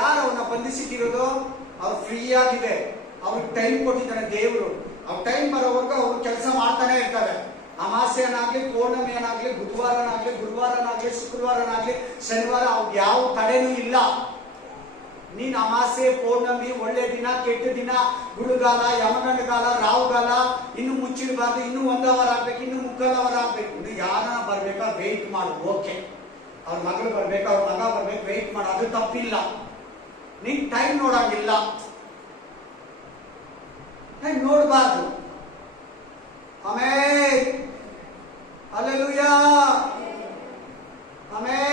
ಯಾರು ಅವನ್ನ ಬಂಧಿಸಿಟ್ಟಿರೋದು? ಅವ್ರು ಫ್ರೀ ಆಗಿದೆ, ಅವ್ರಿಗೆ ಟೈಮ್ ಕೊಟ್ಟಿದ್ದಾನೆ ದೇವರು. ಅವ್ರ ಟೈಮ್ ಬರೋವರೆಗೂ ಅವ್ರು ಕೆಲಸ ಮಾಡ್ತಾನೆ ಇರ್ತಾರೆ. ಅಮಾಸೆಯನ್ನಾಗ್ಲಿ, ಪೌರ್ಣಮಿಯನ್ನಾಗ್ಲಿ, ಬುಧವಾರನಾಗ್ಲಿ, ಗುರುವಾರನಾಗ್ಲಿ, ಶುಕ್ರವಾರನಾಗ್ಲಿ, ಶನಿವಾರ ಅವ್ರಿಗೆ ಯಾವ ತಡೆನೂ ಇಲ್ಲ. ನೀನ್ ಅಮಾಸೆ ಪೌರ್ಣಮಿ ಒಳ್ಳೆ ದಿನ ಕೆಟ್ಟ ದಿನ, ಗುರುಗಾಲ, ಯಮಗಂಡಗಾಲ, ರಾಹುಗಾಲ, ಇನ್ನು ಮುಚ್ಚಿಡಬಾರ್ದು, ಇನ್ನು 1 ಅವರ್ ಆಗ್ಬೇಕು, ಇನ್ನು 3/4 ಅವರ್ ಆಗ್ಬೇಕು. ಇನ್ನು ಯಾರ ಬರ್ಬೇಕಾ ವೆಯ್ಟ್ ಮಾಡು, ಓಕೆ. ಅವ್ರ ಮಗಳು ಬರ್ಬೇಕು, ಅವ್ರ ಮಗ ಬರ್ಬೇಕು, ವೆಯ್ಟ್ ಮಾಡು, ಅದು ತಪ್ಪಿಲ್ಲ. ನೀನ್ ಟೈಮ್ ನೋಡಂಗಿಲ್ಲ, ಟೈಮ್ ನೋಡಬಾರ್ದು. ಆಮೇಲೆ ಹಲ್ಲೆಲೂಯಾ, ಆಮೇಲೆ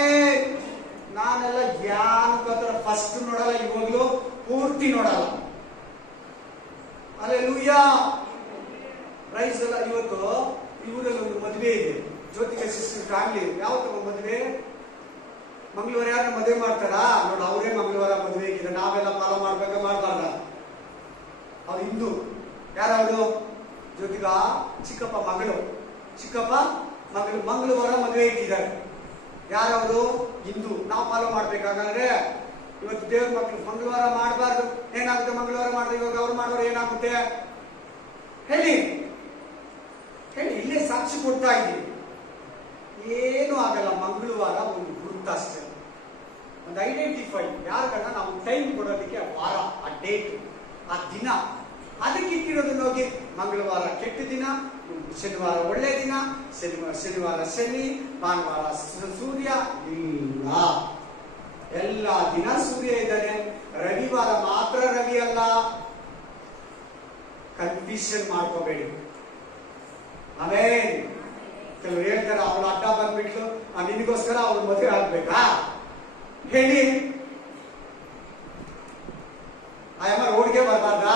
ನಾನೆಲ್ಲ ಯಾನಕ್ಕೋಸ್ಕರ ಫಸ್ಟ್ ನೋಡಲ್ಲ, ಇವಾಗಲೂ ಪೂರ್ತಿ ನೋಡಲ್ಲ. ಹಲ್ಲೆಲೂಯಾ, ಪ್ರೈಸ್ ಎಲ್ಲ. ಇವತ್ತು ಇವರಲ್ಲಿ ಒಂದು ಮದುವೆ ಇದೆ, ಜ್ಯೋತಿಕ ಸಿಸ್ಟರ್ ಫ್ಯಾಮಿಲಿ. ಯಾವತ್ತ ಮದುವೆ? ಮಂಗಳವಾರ. ಯಾರನ್ನ ಮದುವೆ ಮಾಡ್ತಾರಾ ನೋಡಿ, ಅವರೇ ಮಂಗಳವಾರ ಮದುವೆ ಇದೆ. ನಾವೆಲ್ಲ ಫಾಲೋ ಮಾಡ್ಬೇಕಾ ಮಾಡಬಾರ್ದ? ಅವ್ರು ಹಿಂದೂ. ಯಾರವರು? ಜ್ಯೋತಿಕ ಚಿಕ್ಕಪ್ಪ ಮಗಳು, ಚಿಕ್ಕಪ್ಪ ಮಗಳು ಮಂಗಳವಾರ ಮದುವೆ ಇಟ್ಟಿದ್ದಾರೆ. ಯಾರವರು? ಹಿಂದೂ. ನಾವು ಫಾಲೋ ಮಾಡ್ಬೇಕಾದ್ರೆ ಇವತ್ತು ದೇವ್ರ ಮಕ್ಕಳು ಮಂಗಳವಾರ ಮಾಡಬಾರ್ದು. ಏನಾಗುತ್ತೆ ಮಂಗಳವಾರ ಮಾಡಿದ್ರೆ? ಇವಾಗ ಅವ್ರು ಮಾಡೋರು ಏನಾಗುತ್ತೆ ಹೇಳಿ ಹೇಳಿ. ಇಲ್ಲೇ ಸಾಕ್ಷಿ ಕೊಡ್ತಾ ಇದ್ದೀವಿ, ಏನು ಆಗಲ್ಲ. ಮಂಗಳವಾರ ಒಂದು ಗುರುತ ಅಷ್ಟೇ, ಒಂದು ಐಡೆಂಟಿಫೈ. ಯಾರ್ಗನ್ನ ನಾವು ಟೈಮ್ ಕೊಡೋದಕ್ಕೆ ಆ ವಾರ, ಆ ಡೇಟ್, ಆ ದಿನ ಅದಕ್ಕೆ ಇಟ್ಟಿರೋದು. ಹೋಗಿ ಮಂಗಳವಾರ ಕೆಟ್ಟ ದಿನ, ಶನಿವಾರ ಒಳ್ಳೆ ದಿನ, ಶನಿವಾರ ಶನಿ, ಭಾನುವಾರ ಸೂರ್ಯ ಇಲ್ಲ. ಎಲ್ಲ ದಿನ ಸೂರ್ಯ ಇದ್ದಾನೆ. ರವಿವಾರ ಮಾತ್ರ ರವಿ ಅಲ್ಲ. ಕನ್ಫ್ಯೂಷನ್ ಮಾಡ್ಕೋಬೇಡಿ. ಆಮೇಲೆ ಕೆಲವರು ಹೇಳ್ತಾರೆ, ಅವಳು ಅಡ್ಡ ಬಂದ್ಬಿಟ್ಲು, ನಿನಗೋಸ್ಕರ ಅವಳು ಮದುವೆ ಆಗ್ಬೇಕಾ ಹೇಳಿ. ಆಯಮ್ಮ ರೋಡ್ಗೆ ಬರಬಾರ್ದಾ?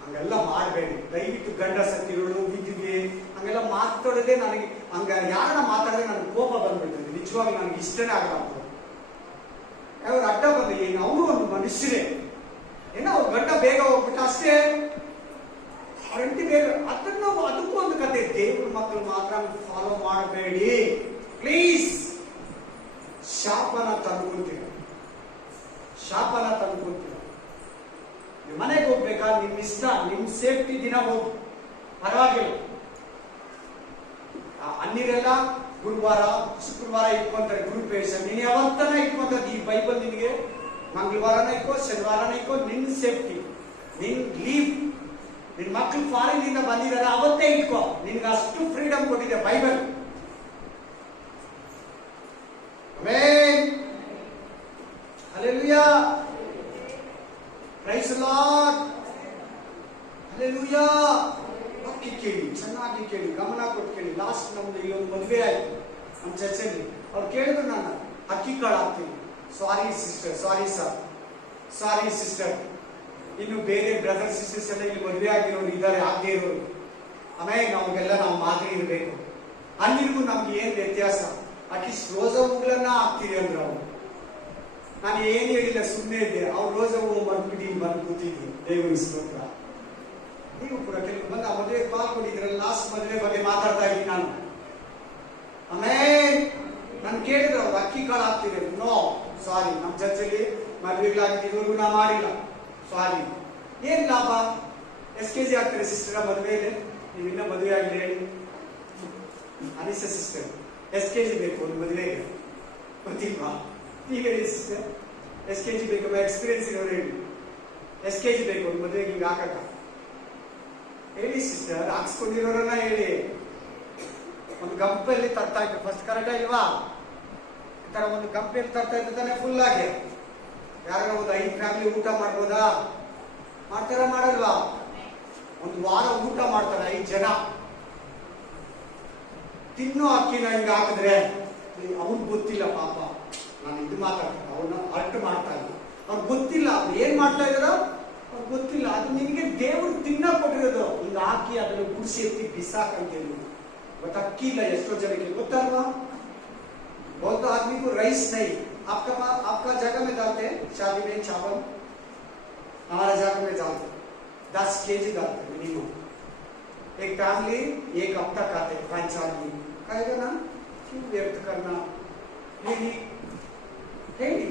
ಹಂಗೆಲ್ಲ ಮಾಡಬೇಡಿ ದಯವಿಟ್ಟು. ಗಂಡ ಸತ್ತಿರೋಳು, ವಿದ್ಯುಗೆ ಹಂಗೆಲ್ಲ ಮಾತಾಡೋದೇ ನನಗೆ, ಹಂಗ ಯಾರನ್ನ ಮಾತಾಡಿದ್ರೆ ನನಗೆ ಕೋಪ ಬಂದ್ಬಿಡ್ತದೆ. ನಿಜವಾಗಿ ನನಗೆ ಇಷ್ಟನೇ ಆಗಲ್ಲ. ಅವ್ರು ಅಡ್ಡ ಬಂದು ಏನು, ಅವರು ಒಂದು ಮನುಷ್ಯರೇ. ಏನೋ ಅವ್ರ ಗಂಡ ಬೇಗ ಹೋಗ್ಬಿಟ್ಟು ಅಷ್ಟೇ, ಅವ್ರ ಹೆಂಡತಿ ಬೇಗ. ಅದಕ್ಕೂ ಒಂದು ಕತೆ. ದೇವ್ರ ಮಕ್ಕಳು ಮಾತ್ರ ಫಾಲೋ ಮಾಡಬೇಡಿ ಪ್ಲೀಸ್. ಶಾಪನ ತಂದ್ಕೊಳ್ತೀರ, ಶಾಪನ ತಂದ್ಕೊಳ್ತೀರ. ಮನೆಗೆ ಹೋಗ್ಬೇಕಾ? ನಿಮ್ ಇಷ್ಟ, ನಿಮ್ ಸೇಫ್ಟಿ ದಿನ ಹೋಗಿ, ಪರವಾಗಿಲ್ಲ. ಅನ್ನಿರೆಲ್ಲ ಗುರುವಾರ ಶುಕ್ರವಾರ ಇಟ್ಕೊಂತಾರೆ ಗುರುಪೇಶ. ನೀನು ಯಾವತ್ತನ ಇಟ್ಕೊಂತದ್ದು ಈ ಬೈಬಲ್ ನಿನಗೆ. ಮಂಗಳವಾರನ ಇಕ್ಕೋ, ಶನಿವಾರನ ಇಕ್ಕೋ, ನಿನ್ ಸೇಫ್ಟಿ, ನಿನ್ ಲೀವ್. ನಿನ್ ಮಕ್ಳು ಫಾರಿನ್ ಇಂದ ಬಂದಿದ್ದಾರೆ, ಅವತ್ತೇ ಇಟ್ಕೋ. ನಿನ್ಗೆ ಅಷ್ಟು ಫ್ರೀಡಮ್ ಕೊಟ್ಟಿದೆ Bible. Hallelujah, praise the Lord, hallelujah. ಅಕ್ಕಿ ಕೇಳಿ, ಚೆನ್ನಾಗಿ ಕೇಳಿ, ಗಮನ ಕೊಟ್ಟು ಕೇಳಿ. ಲಾಸ್ಟ್ ನಮ್ದು ಇಲ್ಲೊಂದು ಮದುವೆ ಆಯ್ತು ನಮ್ಮ ಚರ್ಚೆಯಲ್ಲಿ. ಅವ್ರು ಕೇಳಿದ್ರು, ನಾನು ಅಕ್ಕಿ ಕಾಳು ಹಾಕ್ತೀನಿ. Sorry sister, sorry sir, sorry sister. ಇನ್ನು ಬೇರೆ ಬ್ರದರ್ ಸಿಸ್ಟರ್ಸ್ ಎಲ್ಲ ಇಲ್ಲಿ ಮದುವೆ ಆಗಿರೋರು ಇದ್ದಾರೆ, ಆಗದೆ ಇರೋರು. ಆಮೇಲೆ ನಮಗೆಲ್ಲ ನಾವು ಮಾದರಿ ಇರಬೇಕು. ಅಲ್ಲಿಗೂ ನಮ್ಗೆ ಏನ್ ವ್ಯತ್ಯಾಸ? ಅಟ್ಲೀಸ್ಟ್ ರೋಜಾ ಹೂಗಳನ್ನ ಹಾಕ್ತೀರಿ ಅಂದ್ರು ಅವ್ರು. ನಾನು ಏನು ಹೇಳಿಲ್ಲ, ಸುಮ್ಮನೆ ಇದ್ದೆ. ಅವ್ರು ರೋಜಾ ಹೂವು ಮರ್ಬಿಟ್ಟು ಬಂದು ಕೂತಿದ್ರು. ದೇವರ ಸ್ತೋತ್ರ. ನೀವು ಕೂಡ ಕೆಲವು ಬಂದು ಆ ಮದುವೆ ಪಾಲ್ಗೊಂಡಿದ್ರಲ್ಲ, ಲಾಸ್ಟ್ ಮದುವೆ ಬಗ್ಗೆ ಮಾತಾಡ್ತಾ ಇದ್ದೀನಿ ನಾನು. ಆಮೇಲೆ ನಾನು ಕೇಳಿದ್ರು, ಅವ್ರು ಅಕ್ಕಿ ಕಾಳು ಹಾಕ್ತೀವಿ. ನೋ, ಸಾರಿ, ನಮ್ಮ ಚರ್ಚಲ್ಲಿ ಮದುವೆಗಳಾಗಿದ್ದವರೆಗೂ ನಾ ಮಾಡಿಲ್ಲ, ಸಾರಿ. ಏನ್ ಲಾಭ? ಎಷ್ಟು ಕೆಜಿ ಆಗ್ತಾರೆ ಸಿಸ್ಟರ್ ಮದುವೆಯಲ್ಲಿ? ನೀವು ಇನ್ನ ಮದುವೆ ಆಗಿದೆ ಹೇಳಿ. ಅನಿಸ ಸಿಸ್ಟರ್, ಎಷ್ಟು ಕೆಜಿ ಬೇಕು ಒಂದು ಮದುವೆಗೆ? ಗೊತ್ತಿಲ್ವಾ? ಈಗ ಹೇಳಿ ಸಿಸ್ಟರ್, ಎಷ್ಟು ಕೆಜಿ ಬೇಕು? ಎಕ್ಸ್ಪೀರಿಯನ್ಸ್ ಇರೋರು ಹೇಳಿ, ಎಷ್ಟು ಕೆಜಿ ಬೇಕು ಒಂದು ಮದುವೆಗೆ ಹಿಂಗೆ ಹಾಕಕ್ಕ? ಹೇಳಿ ಸಿಸ್ಟರ್, ಹಾಕ್ಸ್ಕೊಂಡಿರೋರನ್ನ ಹೇಳಿ. ಒಂದು ಗಂಪಲ್ಲಿ ತರ್ತಾ ಇದ್ರು ಫಸ್ಟ್, ಕರೆಕ್ಟಾ ಇಲ್ವಾ? ಈ ತರ ಒಂದು ಗಂಪೆಯಲ್ಲಿ ತರ್ತಾ ಇದ್ದಾನೆ ಫುಲ್ ಆಗಿ. ಯಾರು ಒಂದು 5 ಫ್ಯಾಮಿಲಿ ಊಟ ಮಾಡ್ಬೋದಾ? ಮಾಡ್ತಾರ ಮಾಡಲ್ವಾ? ಒಂದು ವಾರ ಊಟ ಮಾಡ್ತಾರೆ 5 ಜನ. ತಿನ್ನೋ ಅಕ್ಕಿನ ಹಿಂಗ ಹಾಕಿದ್ರೆ ಅವ್ನ್ ಗೊತ್ತಿಲ್ಲ ಪಾಪ. ನಾನು ಇದು ಮಾತಾಡ್ತೀನಿ, ಅವ್ರನ್ನ ಅರ್ಟ್ ಮಾಡ್ತಾ ಇಲ್ಲ. ಅವ್ರು ಗೊತ್ತಿಲ್ಲ ಅವ್ರು ಏನ್ ಮಾಡ್ತಾ ಇದಾರ. ಅವ್ರಿಗೆ ಗೊತ್ತಿಲ್ಲ. ಅದು ನಿನಗೆ ದೇವರು ತಿನ್ನ ಕೊಟ್ಟಿರೋದು. ಹಿಂಗ ಹಾಕಿ ಅದನ್ನು ಗುಡಿಸಿ ಎತ್ತಿ ಬಿಸಾಕಂತೇಳಿ. ಬಟ್ ಅಕ್ಕಿ ಇಲ್ಲ ಎಷ್ಟೋ ಜನಕ್ಕೆ, ಗೊತ್ತಲ್ವಾ? बहुत आदमी को राइस नहीं. आपका जगह में डालते हैं शादी में चावल, हमारा जगह में डालते 10 kg डालते मिनिमम. एक फैमिली एक हफ्ता खाते 5 आदमी. खाएगा ना, क्यों व्यर्थ करना? ಹೇಳಿ ಹೇಳಿ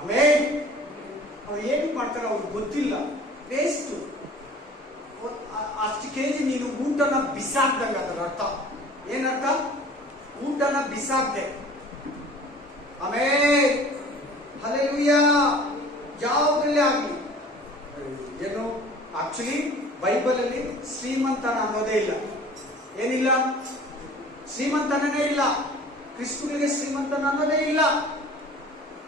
ಆಮೇಲೆ ಅವ್ರು ಏನು ಮಾಡ್ತಾರೆ ಅವ್ರಿಗೆ ಗೊತ್ತಿಲ್ಲ. ವೇಸ್ಟ್. ಅಷ್ಟು ಕೆಜಿ ನೀನು ಊಟನ ಬಿಸಾಕ್ದಂಗ. ಅದರ ಅರ್ಥ ಏನರ್ಥ? ಊಟನ ಬಿಸಾಕ್ದೆ. ಆಮೇಲೆ ಹಲ್ಲೆಲೂಯಾ. ಯಾವುದರಲ್ಲೇ ಆಗಲಿ ಏನು, ಆಕ್ಚುಲಿ ಬೈಬಲ್ ಅಲ್ಲಿ ಶ್ರೀಮಂತನ ಅನ್ನೋದೇ ಇಲ್ಲ. ಏನಿಲ್ಲ? ಶ್ರೀಮಂತನೇ ಇಲ್ಲ. ಕ್ರಿಸ್ತನಿಗೆ ಶ್ರೀಮಂತನ ಅನ್ನೋದೇ ಇಲ್ಲ.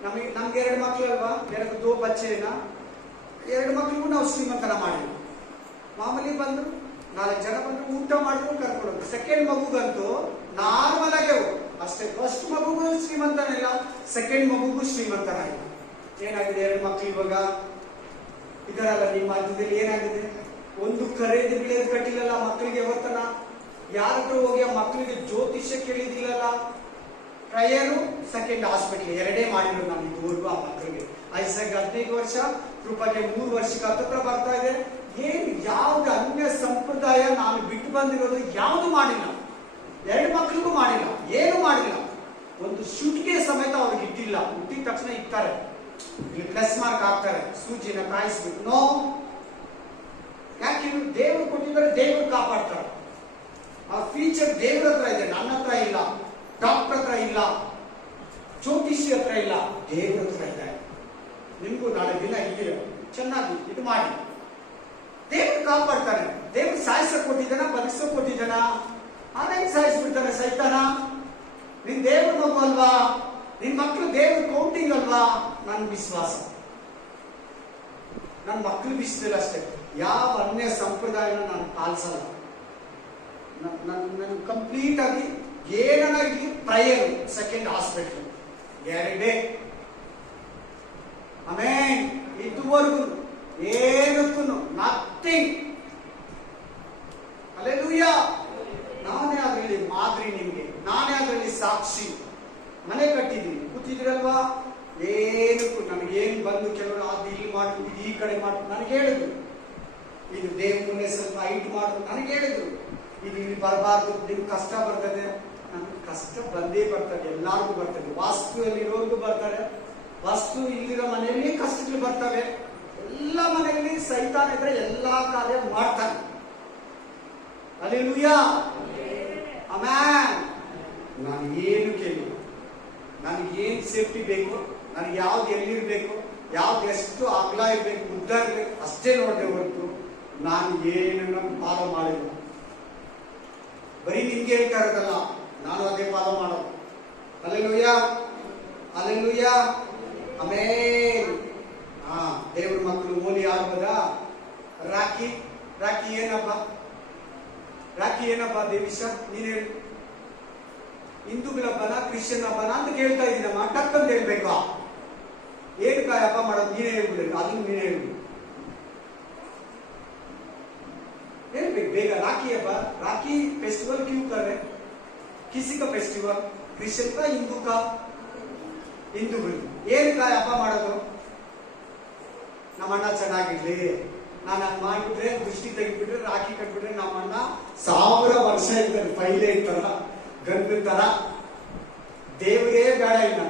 ನಮಗೆ 2 ಮಕ್ಕಳು ಅಲ್ವಾ, 2 ಬಚ್ಚೆನ 2 ಮಕ್ಕಳಿಗೂ ನಾವು ಶ್ರೀಮಂತನ ಮಾಡಿಲ್ಲ. ಮಾಮೂಲಿ ಬಂದ್ರು 4 ಜನ ಬಂದ್ರು, ಊಟ ಮಾಡಿದ್ರು, ಕರ್ಕೊಂಡು. ಸೆಕೆಂಡ್ ಮಗುಗಂತೂ ನಾರ್ಮಲ್ ಆಗೇ ಅಷ್ಟೇ. ಫಸ್ಟ್ ಮಗುಗೂ ಶ್ರೀಮಂತನ ಇಲ್ಲ, ಸೆಕೆಂಡ್ ಮಗುಗೂ ಶ್ರೀಮಂತನ ಇಲ್ಲ. ಏನಾಗಿದೆ? 2 ಮಕ್ಕಳು ಇವಾಗ ಇದರಲ್ಲ. ನಿಮ್ಮ ಮಧ್ಯದಲ್ಲಿ ಏನಾಗಿದೆ? ಒಂದು ಖರೀದಿ ಬಿಳಿಯೋದು ಕಟ್ಟಿಲ್ಲಲ್ಲ ಮಕ್ಕಳಿಗೆ. ಯಾವತ್ತನ ಯಾರಾದ್ರೂ ಹೋಗಿ ಆ ಮಕ್ಕಳಿಗೆ ಜ್ಯೋತಿಷ್ಯ ಕೇಳಿದಿಲ್ಲಲ್ಲ. ಪ್ರಯರು, ಸೆಕೆಂಡ್ ಹಾಸ್ಪಿಟಲ್, 2 ಮಾಡಿರೋದು ನಾನು ಇದುವರೆಗೂ ಆ ಮಕ್ಕಳಿಗೆ. ಐಸಾಗ್ 15 ವರ್ಷ, ಕೃಪಗೆ 3 ವರ್ಷಕ್ಕೆ ಹತ್ರ ಬರ್ತಾ ಇದೆ. ಏನು ಯಾವ್ದು ಅನ್ಯ ಸಂಪ್ರದಾಯ ನಾನು ಬಿಟ್ಟು ಬಂದಿರೋದು ಯಾವುದು ಮಾಡಿಲ್ಲ. 2 ಮಕ್ಕಳಿಗೂ ಮಾಡಿಲ್ಲ, ಏನು ಮಾಡಿಲ್ಲ. ಒಂದು ಶುಟಿಗೆ ಸಮೇತ ಅವ್ರಿಗೆ ಇಟ್ಟಿಲ್ಲ. ಹುಟ್ಟಿದ ತಕ್ಷಣ ಇರ್ತಾರೆ, ಇಲ್ಲಿ ಪ್ಲಸ್ ಮಾರ್ಕ್ ಹಾಕ್ತಾರೆ, ಸೂಜಿನ ಕಾಯಿಸ್ಬಿಟ್ಟು. ನೋ, ಯಾಕೆ? ದೇವರು ಕೊಟ್ಟಿದ್ದಾರೆ, ದೇವರು ಕಾಪಾಡ್ತಾರೆ. ಆ ಫೀಚರ್ ದೇವ್ರ ಹತ್ರ ಇದೆ, ನನ್ನ ಹತ್ರ ಇಲ್ಲ, ಡಾಕ್ಟರ್ ಹತ್ರ ಇಲ್ಲ, ಜ್ಯೋತಿಷಿ ಹತ್ರ ಇಲ್ಲ, ದೇವ್ರ ಹತ್ರ ಇದೆ. ನಿಮ್ಗೂ ನಾಳೆ ದಿನ ಇದ್ದೀರ, ಚೆನ್ನಾಗಿ ಇದು ಮಾಡಿ. ದೇವ್ರು ಕಾಪಾಡ್ತಾನೆ. ದೇವ್ರು ಸಾಯಿಸಕ್ ಕೊಟ್ಟಿದ್ದಾನ, ಬದುಕಿಸೋಕ್ ಕೊಟ್ಟಿದ್ದಾನ? ಅದೇನು ಸಾಯಿಸ್ಬಿಡ್ತಾನೆ ಸೈತಾನ? ನಿನ್ ದೇವ್ರ ಮಗು ಅಲ್ವಾ? ನಿನ್ ಮಕ್ಕಳು ದೇವ್ರ ಕೌಂಟಿಂಗ್ ಅಲ್ವಾ? ನನ್ನ ವಿಶ್ವಾಸ, ನನ್ನ ಮಕ್ಕಳು ವಿಷಯದಲ್ಲಿ ಅಷ್ಟೇ. ಯಾವ ಅನ್ಯ ಸಂಪ್ರದಾಯನ ನಾನು ಪಾಲಿಸಲ್ಲ. ನನ್ನ ಕಂಪ್ಲೀಟ್ ಆಗಿ ಏನಾಗಿ ಪ್ರಯರ್, ಸೆಕೆಂಡ್ ಹಾಸ್ಪಿಟಲ್, 2 ಆಮೇಲೆ ಇದುವರೆಗೂ ಏನಕ್ಕೂ ನಥಿಂಗ್. ಹಲ್ಲೆಲೂಯಾ. ನಾನೇ ಅದರಲ್ಲಿ ಮಾದರಿ ನಿಮ್ಗೆ, ನಾನೇ ಅದರಲ್ಲಿ ಸಾಕ್ಷಿ. ಮನೆ ಕಟ್ಟಿದ್ದೀನಿ, ಕೂತಿದ್ರಲ್ವಾ? ಏನಕ್ಕೂ ನನಗೇನು ಬಂದು ಕೆಲವರು ಅದು ಇಲ್ಲಿ ಮಾಡು, ಇದು ಈ ಕಡೆ ಮಾಡು ನನಗೆ ಹೇಳಿದ್ರು. ಇದು ದೇವ್ರ ಮುಂದೆ ಸ್ವಲ್ಪ ಹೈಟ್ ಮಾಡು ನನಗೆ ಹೇಳಿದ್ರು. ಇದು ಇಲ್ಲಿ ಬರಬಾರ್ದು, ನಿಮ್ಗೆ ಕಷ್ಟ ಬರ್ತದೆ. ನಮ್ಗೆ ಕಷ್ಟ ಬಂದೇ ಬರ್ತದೆ, ಎಲ್ಲರಿಗೂ ಬರ್ತದೆ. ವಾಸ್ತುವಲ್ಲಿರೋರ್ಗೂ ಬರ್ತಾರೆ, ವಾಸ್ತು ಇಲ್ಲಿರೋ ಮನೆಯಲ್ಲಿ ಕಷ್ಟಗಳು ಬರ್ತವೆ. ಎಲ್ಲ ಮನೆಯಲ್ಲಿ ಸೈತಾನ ಇದ್ರೆ ಎಲ್ಲಾ ಕಾರ್ಯ ಮಾಡ್ತಾನೆ. ಹಲ್ಲೆಲೂಯಾ. ಆಮೆನ್. ನಾನು ಏನು ಕೇಳಿಲ್ಲ. ನನಗೆ ಏನು ಸೇಫ್ಟಿ ಬೇಕು, ನನಗೆ ಯಾವ್ದು ಎಲ್ಲಿರ್ಬೇಕು, ಯಾವ್ದು ಎಷ್ಟು ಅಗಲ ಇರ್ಬೇಕು, ಉದ್ದ ಇರ್ಬೇಕು ಅಷ್ಟೇ ನೋಡಿದೆ ಹೊರತು ನಾನು ಏನನ್ನ ಫಾಲೋ ಮಾಡಿಲ್ಲ. ಬರೀ ನಿಮ್ಗೆ ಹೇಳ್ತಾ ಇರೋದಲ್ಲ, ನಾನು ಅದೇ ಫಾಲೋ ಮಾಡೋದು. Hallelujah, hallelujah. ಆಮೇನ್. ದೇವ್ರ ಮಕ್ಕಳು ಹೋಲಿ ಆಗ್ಬೋದಾ? ರಾಖಿ, ರಾಖಿ ಏನಪ್ಪ? ರಾಖಿ ಏನಪ್ಪ ದೇವಿಶ? ನೀನ್ ಹೇಳಿ. ಹಿಂದೂಗಳ ಹಬ್ಬನ, ಕ್ರಿಶ್ಚಿಯನ್ ಹಬ್ಬನ ಅಂತ ಕೇಳ್ತಾ ಇದ್ದೀನಮ್ಮ. ಟಕ್ಕಂತ ಹೇಳ್ಬೇಕಾ? ಏನ್ ಕಾಯ ಹಬ್ಬ ಮಾಡೋದು? ನೀನೇ ಹೇಳ್ಬಿಡ್ಬೇಕು, ಅದನ್ನು ನೀನೇ ಹೇಳ್ಬಿಡು. ಹೇಳ್ಬೇಕು ಬೇಗ. राखी है पर राखी फेस्टिवल क्यों कर रहे? किसी का फेस्टिवल, क्रिश्चियन का, हिंदू का? हिंदू ಏನಕ್ಕ ಹಬ್ಬ ಮಾಡೋದು? ನಮ್ಮಣ್ಣ ಚೆನ್ನಾಗಿರ್ಲಿ, ನಾನು ಹಂಗ್ ಮಾಡ್ಬಿಟ್ರೆ, ದೃಷ್ಟಿ ತೆಗಿಬಿಟ್ರೆ, ರಾಖಿ ಕಟ್ಬಿಟ್ರೆ ನಮ್ಮಣ್ಣ 1000 ವರ್ಷ ಇರ್ತಾರೆ, ಪೈಲೆ ಇರ್ತಾರ, ಗಂಡ ತರ. ದೇವರೇ ಬೇಡ ಇಲ್ಲ,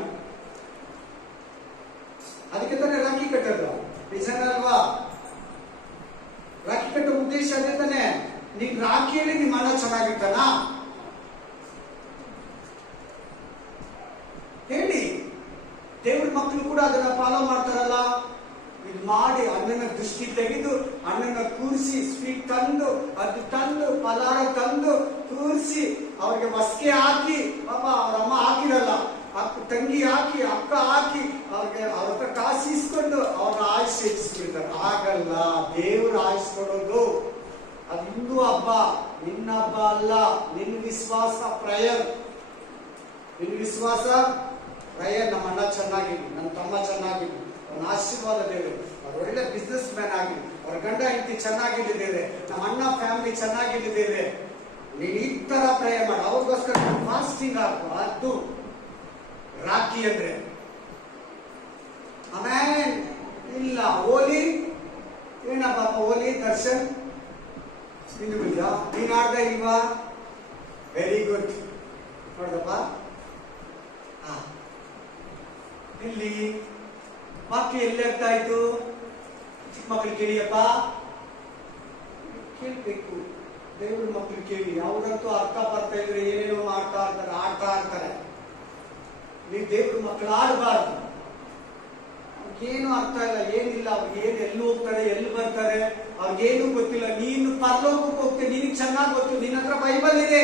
ಅದಕ್ಕೆ ತಾನೇ ರಾಖಿ ಕಟ್ಟೋದು. ನಿಜನ ಅಲ್ವಾ? ರಾಖಿ ಕಟ್ಟೋ ಉದ್ದೇಶ ಅದೇ ತಾನೆ. ನೀನ್ ರಾಖಿಯಲ್ಲಿ ನಿಮ್ಮ ಅಣ್ಣ ಚೆನ್ನಾಗಿರ್ತಾನ? ಹೇಳಿ. ದೇವ್ರ ಮಕ್ಕಳು ಕೂಡ ಅದನ್ನ ಫಾಲೋ ಮಾಡ್ತಾರಲ್ಲ. ಇದು ಮಾಡಿ ಅಣ್ಣನ ದೃಷ್ಟಿ ತೆಗೆದು, ಅಣ್ಣನ ಕೂರಿಸಿ, ಸ್ವೀಟ್ ತಂದು, ಅದು ತಂದು, ಪಲಾರ ತಂದು ಕೂರಿಸಿ, ಅವ್ರಿಗೆ ಮಸ್ಕೆ ಹಾಕಿ, ಪಾಪ ಅವ್ರ ಅಮ್ಮ ಹಾಕಿರಲ್ಲ, ತಂಗಿ ಹಾಕಿ, ಅಕ್ಕ ಹಾಕಿ, ಅವ್ರಿಗೆ ಅವ್ರ ಹತ್ರ ಕಾಸು ಇಸ್ಕೊಂಡು ಅವ್ರ ಆಯುಷ್ ಹೆಚ್ಚಿಸ್ಬಿಡ್ತಾರೆ. ಆಗಲ್ಲ. ದೇವ್ರ ಆಯುಷ್ ಕೊಡೋದು ಅದು ಹಿಂದೂ ಹಬ್ಬ, ನಿನ್ನ ಹಬ್ಬ ಅಲ್ಲ. ನಿನ್ನ ವಿಶ್ವಾಸ ಪ್ರಯರ್, ನಿನ್ನ ವಿಶ್ವಾಸ ಪ್ರಯರ್. ನಮ್ಮ ಅಣ್ಣ ಚೆನ್ನಾಗಿರ್ಲಿ, ನನ್ನ ತಮ್ಮ ಚೆನ್ನಾಗಿರ್ಲಿ, ಅವನ ಆಶೀರ್ವಾದ ದೇವರು. ಅವ್ರು ಒಳ್ಳೆ ಬಿಸ್ನೆಸ್ ಮ್ಯಾನ್ ಆಗಲಿ, ಅವ್ರ ಗಂಡ ಹೆಂಡತಿ ಚೆನ್ನಾಗಿಲ್ಲಿದ್ದೇವೆ, ನಮ್ಮ ಅಣ್ಣ ಫ್ಯಾಮಿಲಿ ಚೆನ್ನಾಗಿಲ್ಲಿದ್ದೇವೆ. ನೀನು ಈ ತರ ಪ್ರೇ ಮಾಡು. ಅವ್ರಿಗೋಸ್ಕರ ಫಾಸ್ಟಿಂಗ್ ಹಾಕು. ಅದು ರಾಖಿ ಅಂದ್ರೆ ಆಮೇಲೆ ಇಲ್ಲ ಹೋಲಿ ಏನಪ್ಪ ಹೋಲಿ ದರ್ಶನ್ ನಿನ್ನಿದ್ಯಾ ನೀನ್ ಆಡ್ದ ಇಲ್ವಾ? Very good. ನೋಡ್ದಪ್ಪ ಎಲ್ಲಿ ವಾಕ್ಯ ಎಲ್ಲಿ ಅರ್ಥ ಆಯ್ತು? ಚಿಕ್ಕ ಮಕ್ಳು ಕೇಳಿಯಪ್ಪ, ಕೇಳ್ಬೇಕು. ದೇವ್ರ ಮಕ್ಳು ಕೇಳಿ. ಅವ್ರಂತೂ ಅರ್ಥ ಬರ್ತಾ ಇದ್ರೆ ಏನೇನೋ ಮಾಡ್ತಾ ಇರ್ತಾರೆ, ಆಡ್ತಾ ಇರ್ತಾರೆ. ನೀವು ದೇವ್ರ ಮಕ್ಳು ಆಡಬಾರ್ದು. ಅವ್ರಿಗೇನು ಅರ್ಥ ಇಲ್ಲ, ಏನಿಲ್ಲ. ಅವ್ರಿಗೆ ಏನು ಎಲ್ಲಿ ಹೋಗ್ತಾರೆ, ಎಲ್ಲಿ ಬರ್ತಾರೆ, ಅವ್ರಿಗೇನು ಗೊತ್ತಿಲ್ಲ. ನೀನು ಪರಲೋಕಕ್ಕೆ ಹೋಗ್ತೇನೆ, ನಿನಗೆ ಚೆನ್ನಾಗಿ ಗೊತ್ತು. ನಿನ್ನ ಹತ್ರ ಬೈಬಲ್ ಇದೆ.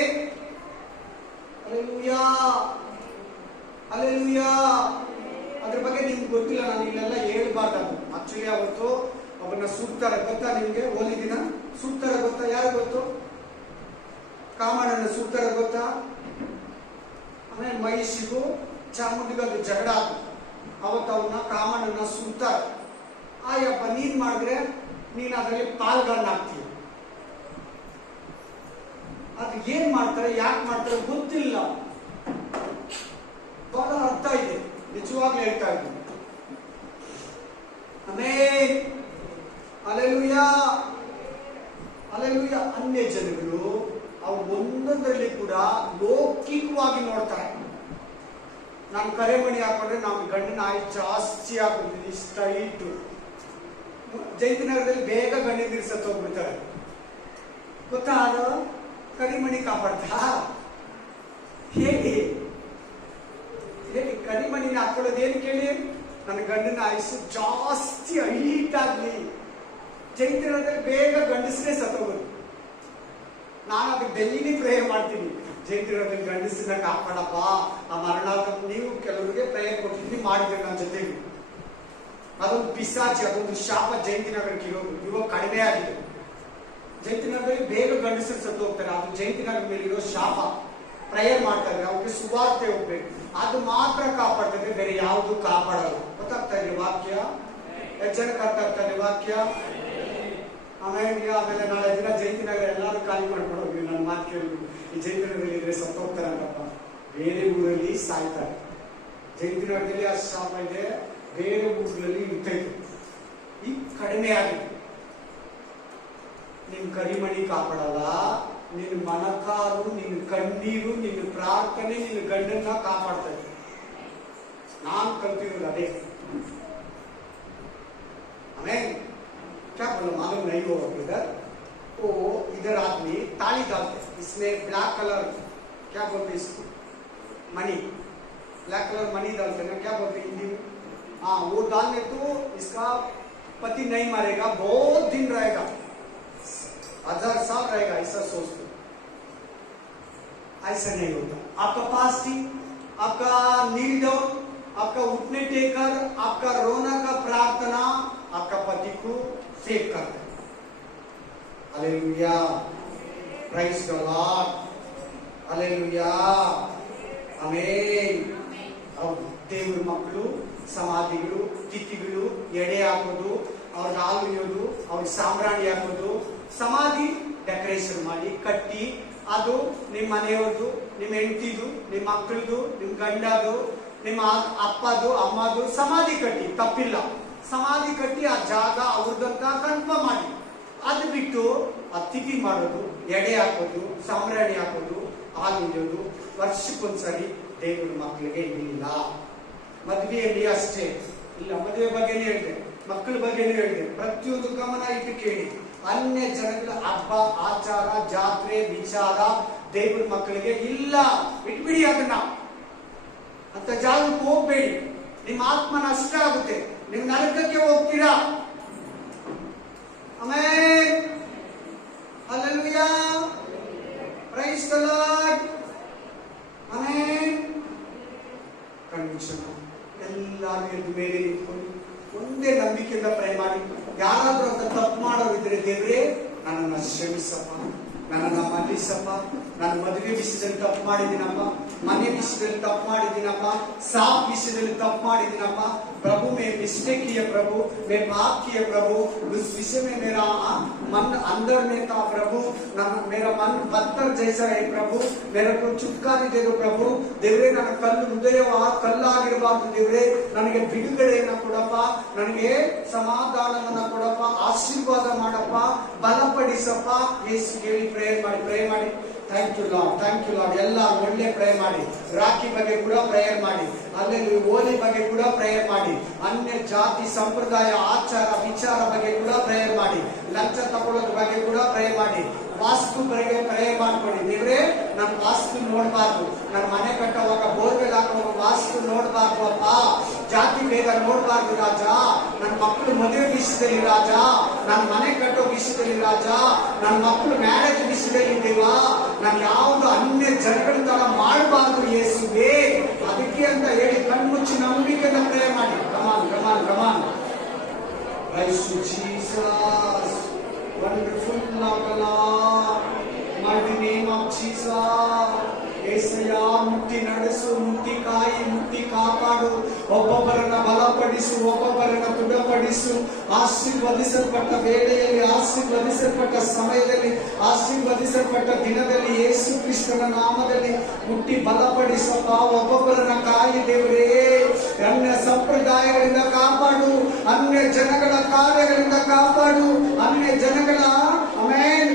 Hallelujah, hallelujah. ಅದ್ರ ಬಗ್ಗೆ ನಿಮ್ಗೆ ಗೊತ್ತಿಲ್ಲ, ನಾನು ಇಲ್ಲೆಲ್ಲ ಹೇಳ್ಬಾರ್ದು. ಆಕ್ಚುಲಿ ಅವತ್ತು ಅವನ್ನ ಸುಡ್ತಾರೆ ಗೊತ್ತಾ ನಿಮ್ಗೆ? ಹೋಲಿ ದಿನ ಸುಡ್ತಾರೆ ಗೊತ್ತಾ? ಯಾರು ಗೊತ್ತು? ಕಾಮಣ್ಣನ ಸುಡ್ತಾರೆ ಗೊತ್ತಾ? ಆಮೇಲೆ ಮಹಿಷಿಗೂ ಚಾಮುಂಡಿಗೂ ಅದು ಜಗಳ ಆಯ್ತು. ಅವತ್ತು ಅವನ್ನ ಕಾಮಣ್ಣನ ಸುಡ್ತಾರೆ. ಆಯಪ್ಪ ನೀನ್ ಮಾಡಿದ್ರೆ ನೀನ್ ಅದರಲ್ಲಿ ಪಾಲ್ಗಳನ್ನ ಹಾಕ್ತೀಯ. ಅದು ಏನ್ ಮಾಡ್ತಾರೆ, ಯಾಕೆ ಮಾಡ್ತಾರೆ ಗೊತ್ತಿಲ್ಲ. ಬಹಳ ಅರ್ಥ ಇದೆ, ನಿಜವಾಗ್ಲೂ ಹೇಳ್ತಾ ಇದ್ದೀನಿ. ಆಮೇಲೆ ಹಲ್ಲೆಲೂಯಾ, ಹಲ್ಲೆಲೂಯಾ. ಅನ್ಯ ಜನಗಳು ಅವು ಒಂದೊಂದರಲ್ಲಿ ಕೂಡ ಲೌಕಿಕವಾಗಿ ನೋಡ್ತಾರೆ. ನಾನು ಕರೆಮಣಿ ಹಾಕೊಂಡ್ರೆ ನಮ್ಮ ಗಂಡನ ಆಯ್ತು ಜಾಸ್ತಿ ಆಗುತ್ತೆ, ಇಷ್ಟ ಇಟ್ಟು. ಜೈತನಗರದಲ್ಲಿ ಬೇಗ ಗಂಡಿನ ಸತ್ತು ಹೋಗ್ಬಿಡ್ತಾರೆ ಗೊತ್ತಾ? ಅದು ಕರಿಮಣಿ ಕಾಪಾಡ್ತಾ ಹೇಳಿ ಹೇಳಿ. ಕರಿಮಣಿನ ಹಾಕೊಳ್ಳೋದು ಏನು ಕೇಳಿ? ನನ್ನ ಗಂಡನ ಆಯುಸ್ಸು ಜಾಸ್ತಿ ಹೈಟ್ ಆಗ್ಲಿ. ಜೈತನಗರದಲ್ಲಿ ಬೇಗ ಗಂಡಸರೇ ಸತ್ತೋಗೋದು. ನಾನು ಅದಕ್ಕೆ ಡೈಲಿ ಪ್ರೇಯರ್ ಮಾಡ್ತೀನಿ. ಜೈತನಗರದಲ್ಲಿ ಗಂಡಸನ್ನ ಕಾಪಾಡಪ್ಪ, ಆ ಮರಣ. ನೀವು ಕೆಲವರಿಗೆ ಪ್ರೇಯರ್ ಕೊಡ್ತೀನಿ, ಮಾಡಿದ್ರೆ ನನ್ನ ಜೊತೆಗೆ. ಅದೊಂದು ಪಿಸಾಚಿ, ಅದೊಂದು ಶಾಪ ಜಯಂತಿನಗರಕ್ಕೆ ಇರೋದು. ಇವಾಗ ಕಡಿಮೆ ಆಗಿದೆ. ಜಯಂತಿನಗರದಲ್ಲಿ ಬೇಗ ಗಂಡಸರು ಸತ್ತು ಹೋಗ್ತಾರೆ. ಅದು ಜಯಂತಿನಗರ ಮೇಲೆ ಇರೋ ಶಾಪ. ಪ್ರೇಯರ್ ಮಾಡ್ತಾ ಇದ್ರೆ ಅವ್ರಿಗೆ ಸುವಾರ್ತೆ ಹೋಗ್ಬೇಕು. ಅದು ಮಾತ್ರ ಕಾಪಾಡ್ತಾರೆ, ಬೇರೆ ಯಾವುದು ಕಾಪಾಡಲ್ಲ. ಗೊತ್ತಾಗ್ತಾ ಇದೆ ವಾಕ್ಯ? ಎಷ್ಟು ಜನಕ್ಕೆ ಅರ್ಥ ಆಗ್ತಾ ಇದೆ ವಾಕ್ಯ? ಆಮೇಲೆ ನಾಳೆ ದಿನ ಜಯಂತಿನಗರ ಎಲ್ಲರೂ ಖಾಲಿ ಮಾಡ್ಕೊಂಡು ಹೋಗಿ ನನ್ನ ಮಾತು ಕೇಳಿ. ಈ ಜಯಂತಿನಗರದಲ್ಲಿ ಇದ್ರೆ ಸತ್ತು ಹೋಗ್ತಾರಂತಪ್ಪ, ಬೇರೆ ಊರಲ್ಲಿ ಸಾಯ್ತಾರೆ. ಜಯಂತಿನಗರದಲ್ಲಿ ಆ ಶಾಪ ಇದೆ, ಬೇರೆ ಊರಲ್ಲಿ ಇರ್ತೈತೆ. ಈಗ ಕಡಿಮೆ ಆಗಿದೆ. ನಿನ್ ಕರಿಮಣಿ ಕಾಪಾಡಲ್ಲ, ನಿನ್ನ ಮನಕಾರು, ನಿನ್ನ ಕಣ್ಣೀರು, ನಿನ್ನ ಪ್ರಾರ್ಥನೆ ನಿನ್ನ ಗಂಡನ್ನ ಕಾಪಾಡ್ತಾ ಇದೆ. ನಾನ್ ಕಲ್ತಿರೋದು ಅದೇ. ಆಮೇಲೆ क्या बोलो मालूम नहीं होगा ब्रदर? वो इधर आदमी ताली डालते, इसमें ब्लैक कलर क्या बोलते इसको? मनी, ब्लैक कलर मनी डालते ना, क्या बोलते हिंदी में? हाँ, वो डालने तो इसका पति नहीं मरेगा, बहुत दिन रहेगा, 1000 साल रहेगा, ऐसा सोचते. ऐसा नहीं होता. आपका फास्टिंग, आपका नील डाउन, आपका उठने टेकर, आपका रोना का प्रार्थना आपका पति को सेव करता है. Hallelujah, praise the Lord, hallelujah, amen. ಹೌದು, ದೇವರ ಮಕ್ಕಳು ಸಮಾಧಿಗಳು, ತಿಥಿಗಳು, ಎಡೆ ಹಾಕೋದು, ಅವ್ರಿಗೆ ಹಾಲು ಉಯ್ಯೋದು, ಅವ್ರಿಗೆ ಸಾಂಬ್ರಾಣಿ ಹಾಕೋದು, ಸಮಾಧಿ ಡೆಕೋರೇಷನ್ ಮಾಡಿ ಕಟ್ಟಿ, ಅದು ನಿಮ್ಮ ಮನೆಯವ್ರದು, ನಿಮ್ಮ ಹೆಂಡತಿದು, ನಿಮ್ಮ ಮಕ್ಕಳದು, ನಿಮ್ಮ ಗಂಡದು, ನಿಮ್ಮ ಅಪ್ಪದು, ಅಮ್ಮದು ಸಮಾಧಿ ಕಟ್ಟಿ, ತಪ್ಪಿಲ್ಲ. ಸಮಾಧಿ ಕಟ್ಟಿ ಆ ಜಾಗ ಅವ್ರದಂತ ಕನ್ಫರ್ಮ್ ಮಾಡಿ. ಅದು ಬಿಟ್ಟು ಆ ತಿಥಿ ಮಾಡೋದು, ಎಡೆ ಹಾಕೋದು, ಸಾಂಬ್ರಾಣಿ ಹಾಕೋದು, ಹಾಲು ಉಯ್ಯೋದು ವರ್ಷಕ್ಕೊಂದ್ಸರಿ ದೇವರ ಮಕ್ಕಳಿಗೆ ಇಲ್ಲ. ಮದುವೆಯಲ್ಲಿ ಅಷ್ಟೇ ಇಲ್ಲ. ಮದುವೆ ಬಗ್ಗೆನೇ ಹೇಳಿದೆ, ಮಕ್ಕಳ ಬಗ್ಗೆನೂ ಹೇಳಿದೆ. ಪ್ರತಿಯೊಂದು ಗಮನ ಇಟ್ಟು ಕೇಳಿ. ಅನ್ಯ ಜನಗಳ ಹಬ್ಬ, ಆಚಾರ, ಜಾತ್ರೆ, ವಿಚಾರ ದೇವರ ಮಕ್ಕಳಿಗೆ ಇಲ್ಲ. ಬಿಟ್ಬಿಡಿ ಅದನ್ನ. ಅಂತ ಜಾಗಕ್ಕೆ ಹೋಗ್ಬೇಡಿ. ನಿಮ್ಮ ಆತ್ಮ ನಷ್ಟ ಆಗುತ್ತೆ, ನೀವು ನರಕಕ್ಕೆ ಹೋಗ್ತೀರಾ. Amen, hallelujah, praise the lord, amen. ಕಣ್ಮುಚ್ಚೋಣ. ಎಲ್ಲರೂ ಎದ್ದು ಮೇಲೆ ನಿಂತ್ಕೊಂಡು ಒಂದೇ ನಂಬಿಕೆಯಿಂದ ಪ್ರೇ ಮಾಡಿ. ಯಾರಾದ್ರೂ ಅಂತ ತಪ್ಪು ಮಾಡೋರಿದ್ರೆ ದೇವರೇ ನನ್ನನ್ನು ಕ್ಷಮಿಸಪ್ಪ, ನನ್ನನ್ನು ಮನ್ನಿಸಪ್ಪ. ನಾನು ಮದುವೆ ವಿಷಯದಲ್ಲಿ ತಪ್ಪು ಮಾಡಿದ್ದೀನಪ್ಪ, ಮನೆ ವಿಷಯದಲ್ಲಿ ತಪ್ಪು ಮಾಡಿದ್ದೀನಪ್ಪ, ಸಾಫ್ विषयದಲ್ಲಿ ತಪ್ಪು ಮಾಡಿದ್ದೀನಪ್ಪ. प्रभु मैं मिस्टेक किया प्रभु, मैं पाप किया प्रभु. उस विषय में मेरा मन अंदर में था प्रभु. मेरा मन पत्थर जैसा है प्रभु. मेरे को छुटकारा दे दो प्रभु. देवरे ನನ್ನ ಕಲ್ಲು ಹೃದಯವ ಕಲ್ಲಾಗಿರಬಾರದು ದೇವರೇ. ನನಗೆ ಬಿಡುಗಡೆಯನ್ನು ಕೊಡಪ್ಪ, ನನಗೆ ಸಮಾಧಾನವನ್ನು ಕೊಡಪ್ಪ, ಆಶೀರ್ವಾದ ಮಾಡಪ್ಪ, ಬಲಪಡಿಸಪ್ಪ. ಯೇಸು ಕೇಳಿ ಪ್ರೇಯರ್ ಮಾಡಿ. Thank you Lord, thank you Lord. ಎಲ್ಲ ಒಳ್ಳೆ ಪ್ರೇಯರ್ ಮಾಡಿ. ರಾಖಿ ಬಗ್ಗೆ ಕೂಡ ಪ್ರೇಯರ್ ಮಾಡಿ. ಅಲ್ಲಿ ಹೋಲಿ ಬಗ್ಗೆ ಕೂಡ ಪ್ರೇಯರ್ ಮಾಡಿ. ಅನ್ಯ ಜಾತಿ ಸಂಪ್ರದಾಯ ಆಚಾರ ವಿಚಾರ ಬಗ್ಗೆ ಕೂಡ ಪ್ರೇಯರ್ ಮಾಡಿ. ಲಂಚ ತಗೊಳ್ಳೋದ್ರ ಬಗ್ಗೆ ಕೂಡ ಪ್ರೇಯರ್ ಮಾಡಿ. ವಾಸ್ತು ಬಗ್ಗೆ ಪ್ರೇಯರ್ ಮಾಡ್ಕೊಳ್ಳಿ. ದೇವ್ರೆ ನನ್ನ ವಾಸ್ತು ನೋಡ್ಬಾರ್ದು, ನನ್ನ ಮನೆ ಕಟ್ಟುವಾಗ ಬೋರ್ವೆಲ್ ಹಾಕುವಾಗ ವಾಸ್ತು ನೋಡ್ಬಾರ್ದು ಅಪ್ಪ. ಜಾತಿ ಭೇದ ನೋಡ್ಬಾರ್ದು ರಾಜ. ನನ್ನ ಮಕ್ಕಳು ಮದುವೆ ವಿಷಯದಲ್ಲಿ ರಾಜ, ನನ್ನ ಮನೆ ಕಟ್ಟೋ ವಿಷಯದಲ್ಲಿ ರಾಜ, ನನ್ನ ಮಕ್ಕಳು ಮ್ಯಾರೇಜ್ ವಿಷಯದಲ್ಲಿ ದೇವಾ, ನಾನು ಯಾವುದು ಅನ್ಯ ಜನಗಳ ತರ ಮಾಡಬಾರ್ದು ಯೇಸುವೇ. ಅದಕ್ಕೆ ಅಂತ ಹೇಳಿ ಕಣ್ಮುಚ್ಚಿ ನಂಬಿಕೆಯಿಂದ ಪ್ರೇಯರ್ ಮಾಡಿ. ಕಮಾನ್. Praise you, Jesus. Wonderful Lord, mighty name of Jesus. ಏಸಯ್ಯ, ಮುಟ್ಟಿ ನಡೆಸು, ಮುಟ್ಟಿ ಕಾಯಿ, ಮುಟ್ಟಿ ಕಾಪಾಡು. ಒಬ್ಬೊಬ್ಬರನ್ನ ಬಲಪಡಿಸು, ಒಬ್ಬೊಬ್ಬರನ್ನ ದೃಢಪಡಿಸು. ಆಶೀರ್ವದಿಸಲ್ಪಟ್ಟ ವೇಳೆಯಲ್ಲಿ, ಆಶೀರ್ವದಿಸಲ್ಪಟ್ಟ ಸಮಯದಲ್ಲಿ, ಆಶೀರ್ವದಿಸಲ್ಪಟ್ಟ ದಿನದಲ್ಲಿ ಯೇಸು ಕ್ರಿಸ್ತನ ನಾಮದಲ್ಲಿ ಮುಟ್ಟಿ ಬಲಪಡಿಸಪ್ಪ. ಒಬ್ಬೊಬ್ಬರನ್ನ ಕಾಯಿ ದೇವರೇ. ಅನ್ಯ ಸಂಪ್ರದಾಯಗಳಿಂದ ಕಾಪಾಡು, ಅನ್ಯ ಜನಗಳ ಕಾರ್ಯಗಳಿಂದ ಕಾಪಾಡು, ಅನ್ಯ ಜನಗಳ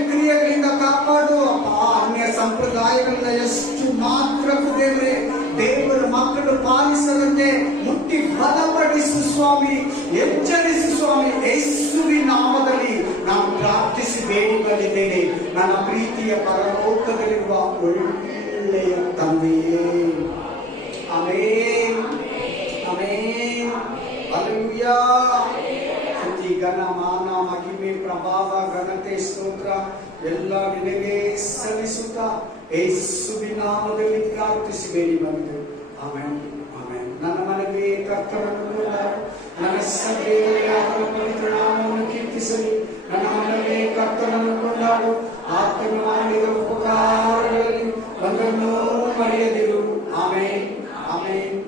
ಕ್ರಿಯೆಗಳಿಂದ ಕಾಪಾಡು ಅಪ್ಪ. ಅನ್ಯ ಸಂಪ್ರದಾಯಗಳಿಂದ ಎಷ್ಟು ಮಾತ್ರಕ್ಕೂ ದೇವರೇ ದೇವರ ಮಕ್ಕಳು ಪಾಲಿಸದಂತೆ ಮುಟ್ಟಿ ಬಲಪಡಿಸು ಸ್ವಾಮಿ, ಎಚ್ಚರಿಸು ಸ್ವಾಮಿ. ಯೇಸುವಿನ ನಾಮದಲ್ಲಿ ನಾನು ಪ್ರಾರ್ಥಿಸಿ ಬೇಡಿಕೊಂಡಿದ್ದೇನೆ, ನನ್ನ ಪ್ರೀತಿಯ ಪರಲೋಕದಲ್ಲಿರುವ ಒಳ್ಳೆಯ ತಂದೆಯೇ. Amen, amen, hallelujah. ಸ್ತುತಿ, ಘನ, ಮಾನ, ಮಹಿಮೆ, ಪ್ರಭಾವ, ಘನತೆ, ಸ್ತೋತ್ರ ಎಲ್ಲ ನಿನಗೆ ಸಲ್ಲಿಸುತ್ತಾ ಯೇಸುವಿನ ನಾಮದಲ್ಲಿ ಪ್ರಾರ್ಥಿಸಿ ಬೇಡಿ ಬಂದೆವು. Amen, amen. ನನ್ನ ಮನೆಗೆ ಕರ್ತನನ್ನು ಕೊಂಡಾಡು, ನನ್ನ ಸಭೆಯಲ್ಲಿ ಆತನ ಪವಿತ್ರ ನಾಮವನ್ನು ಕೀರ್ತಿಸಲಿ. ನನ್ನ ಮನೆಗೆ ಕರ್ತನನ್ನು ಕೊಂಡಾಡು, ಆತನು ಮಾಡಿದ ಉಪಕಾರಗಳಲ್ಲಿ ಒಂದನ್ನೂ ಮರೆಯದಿರು. Amen, amen.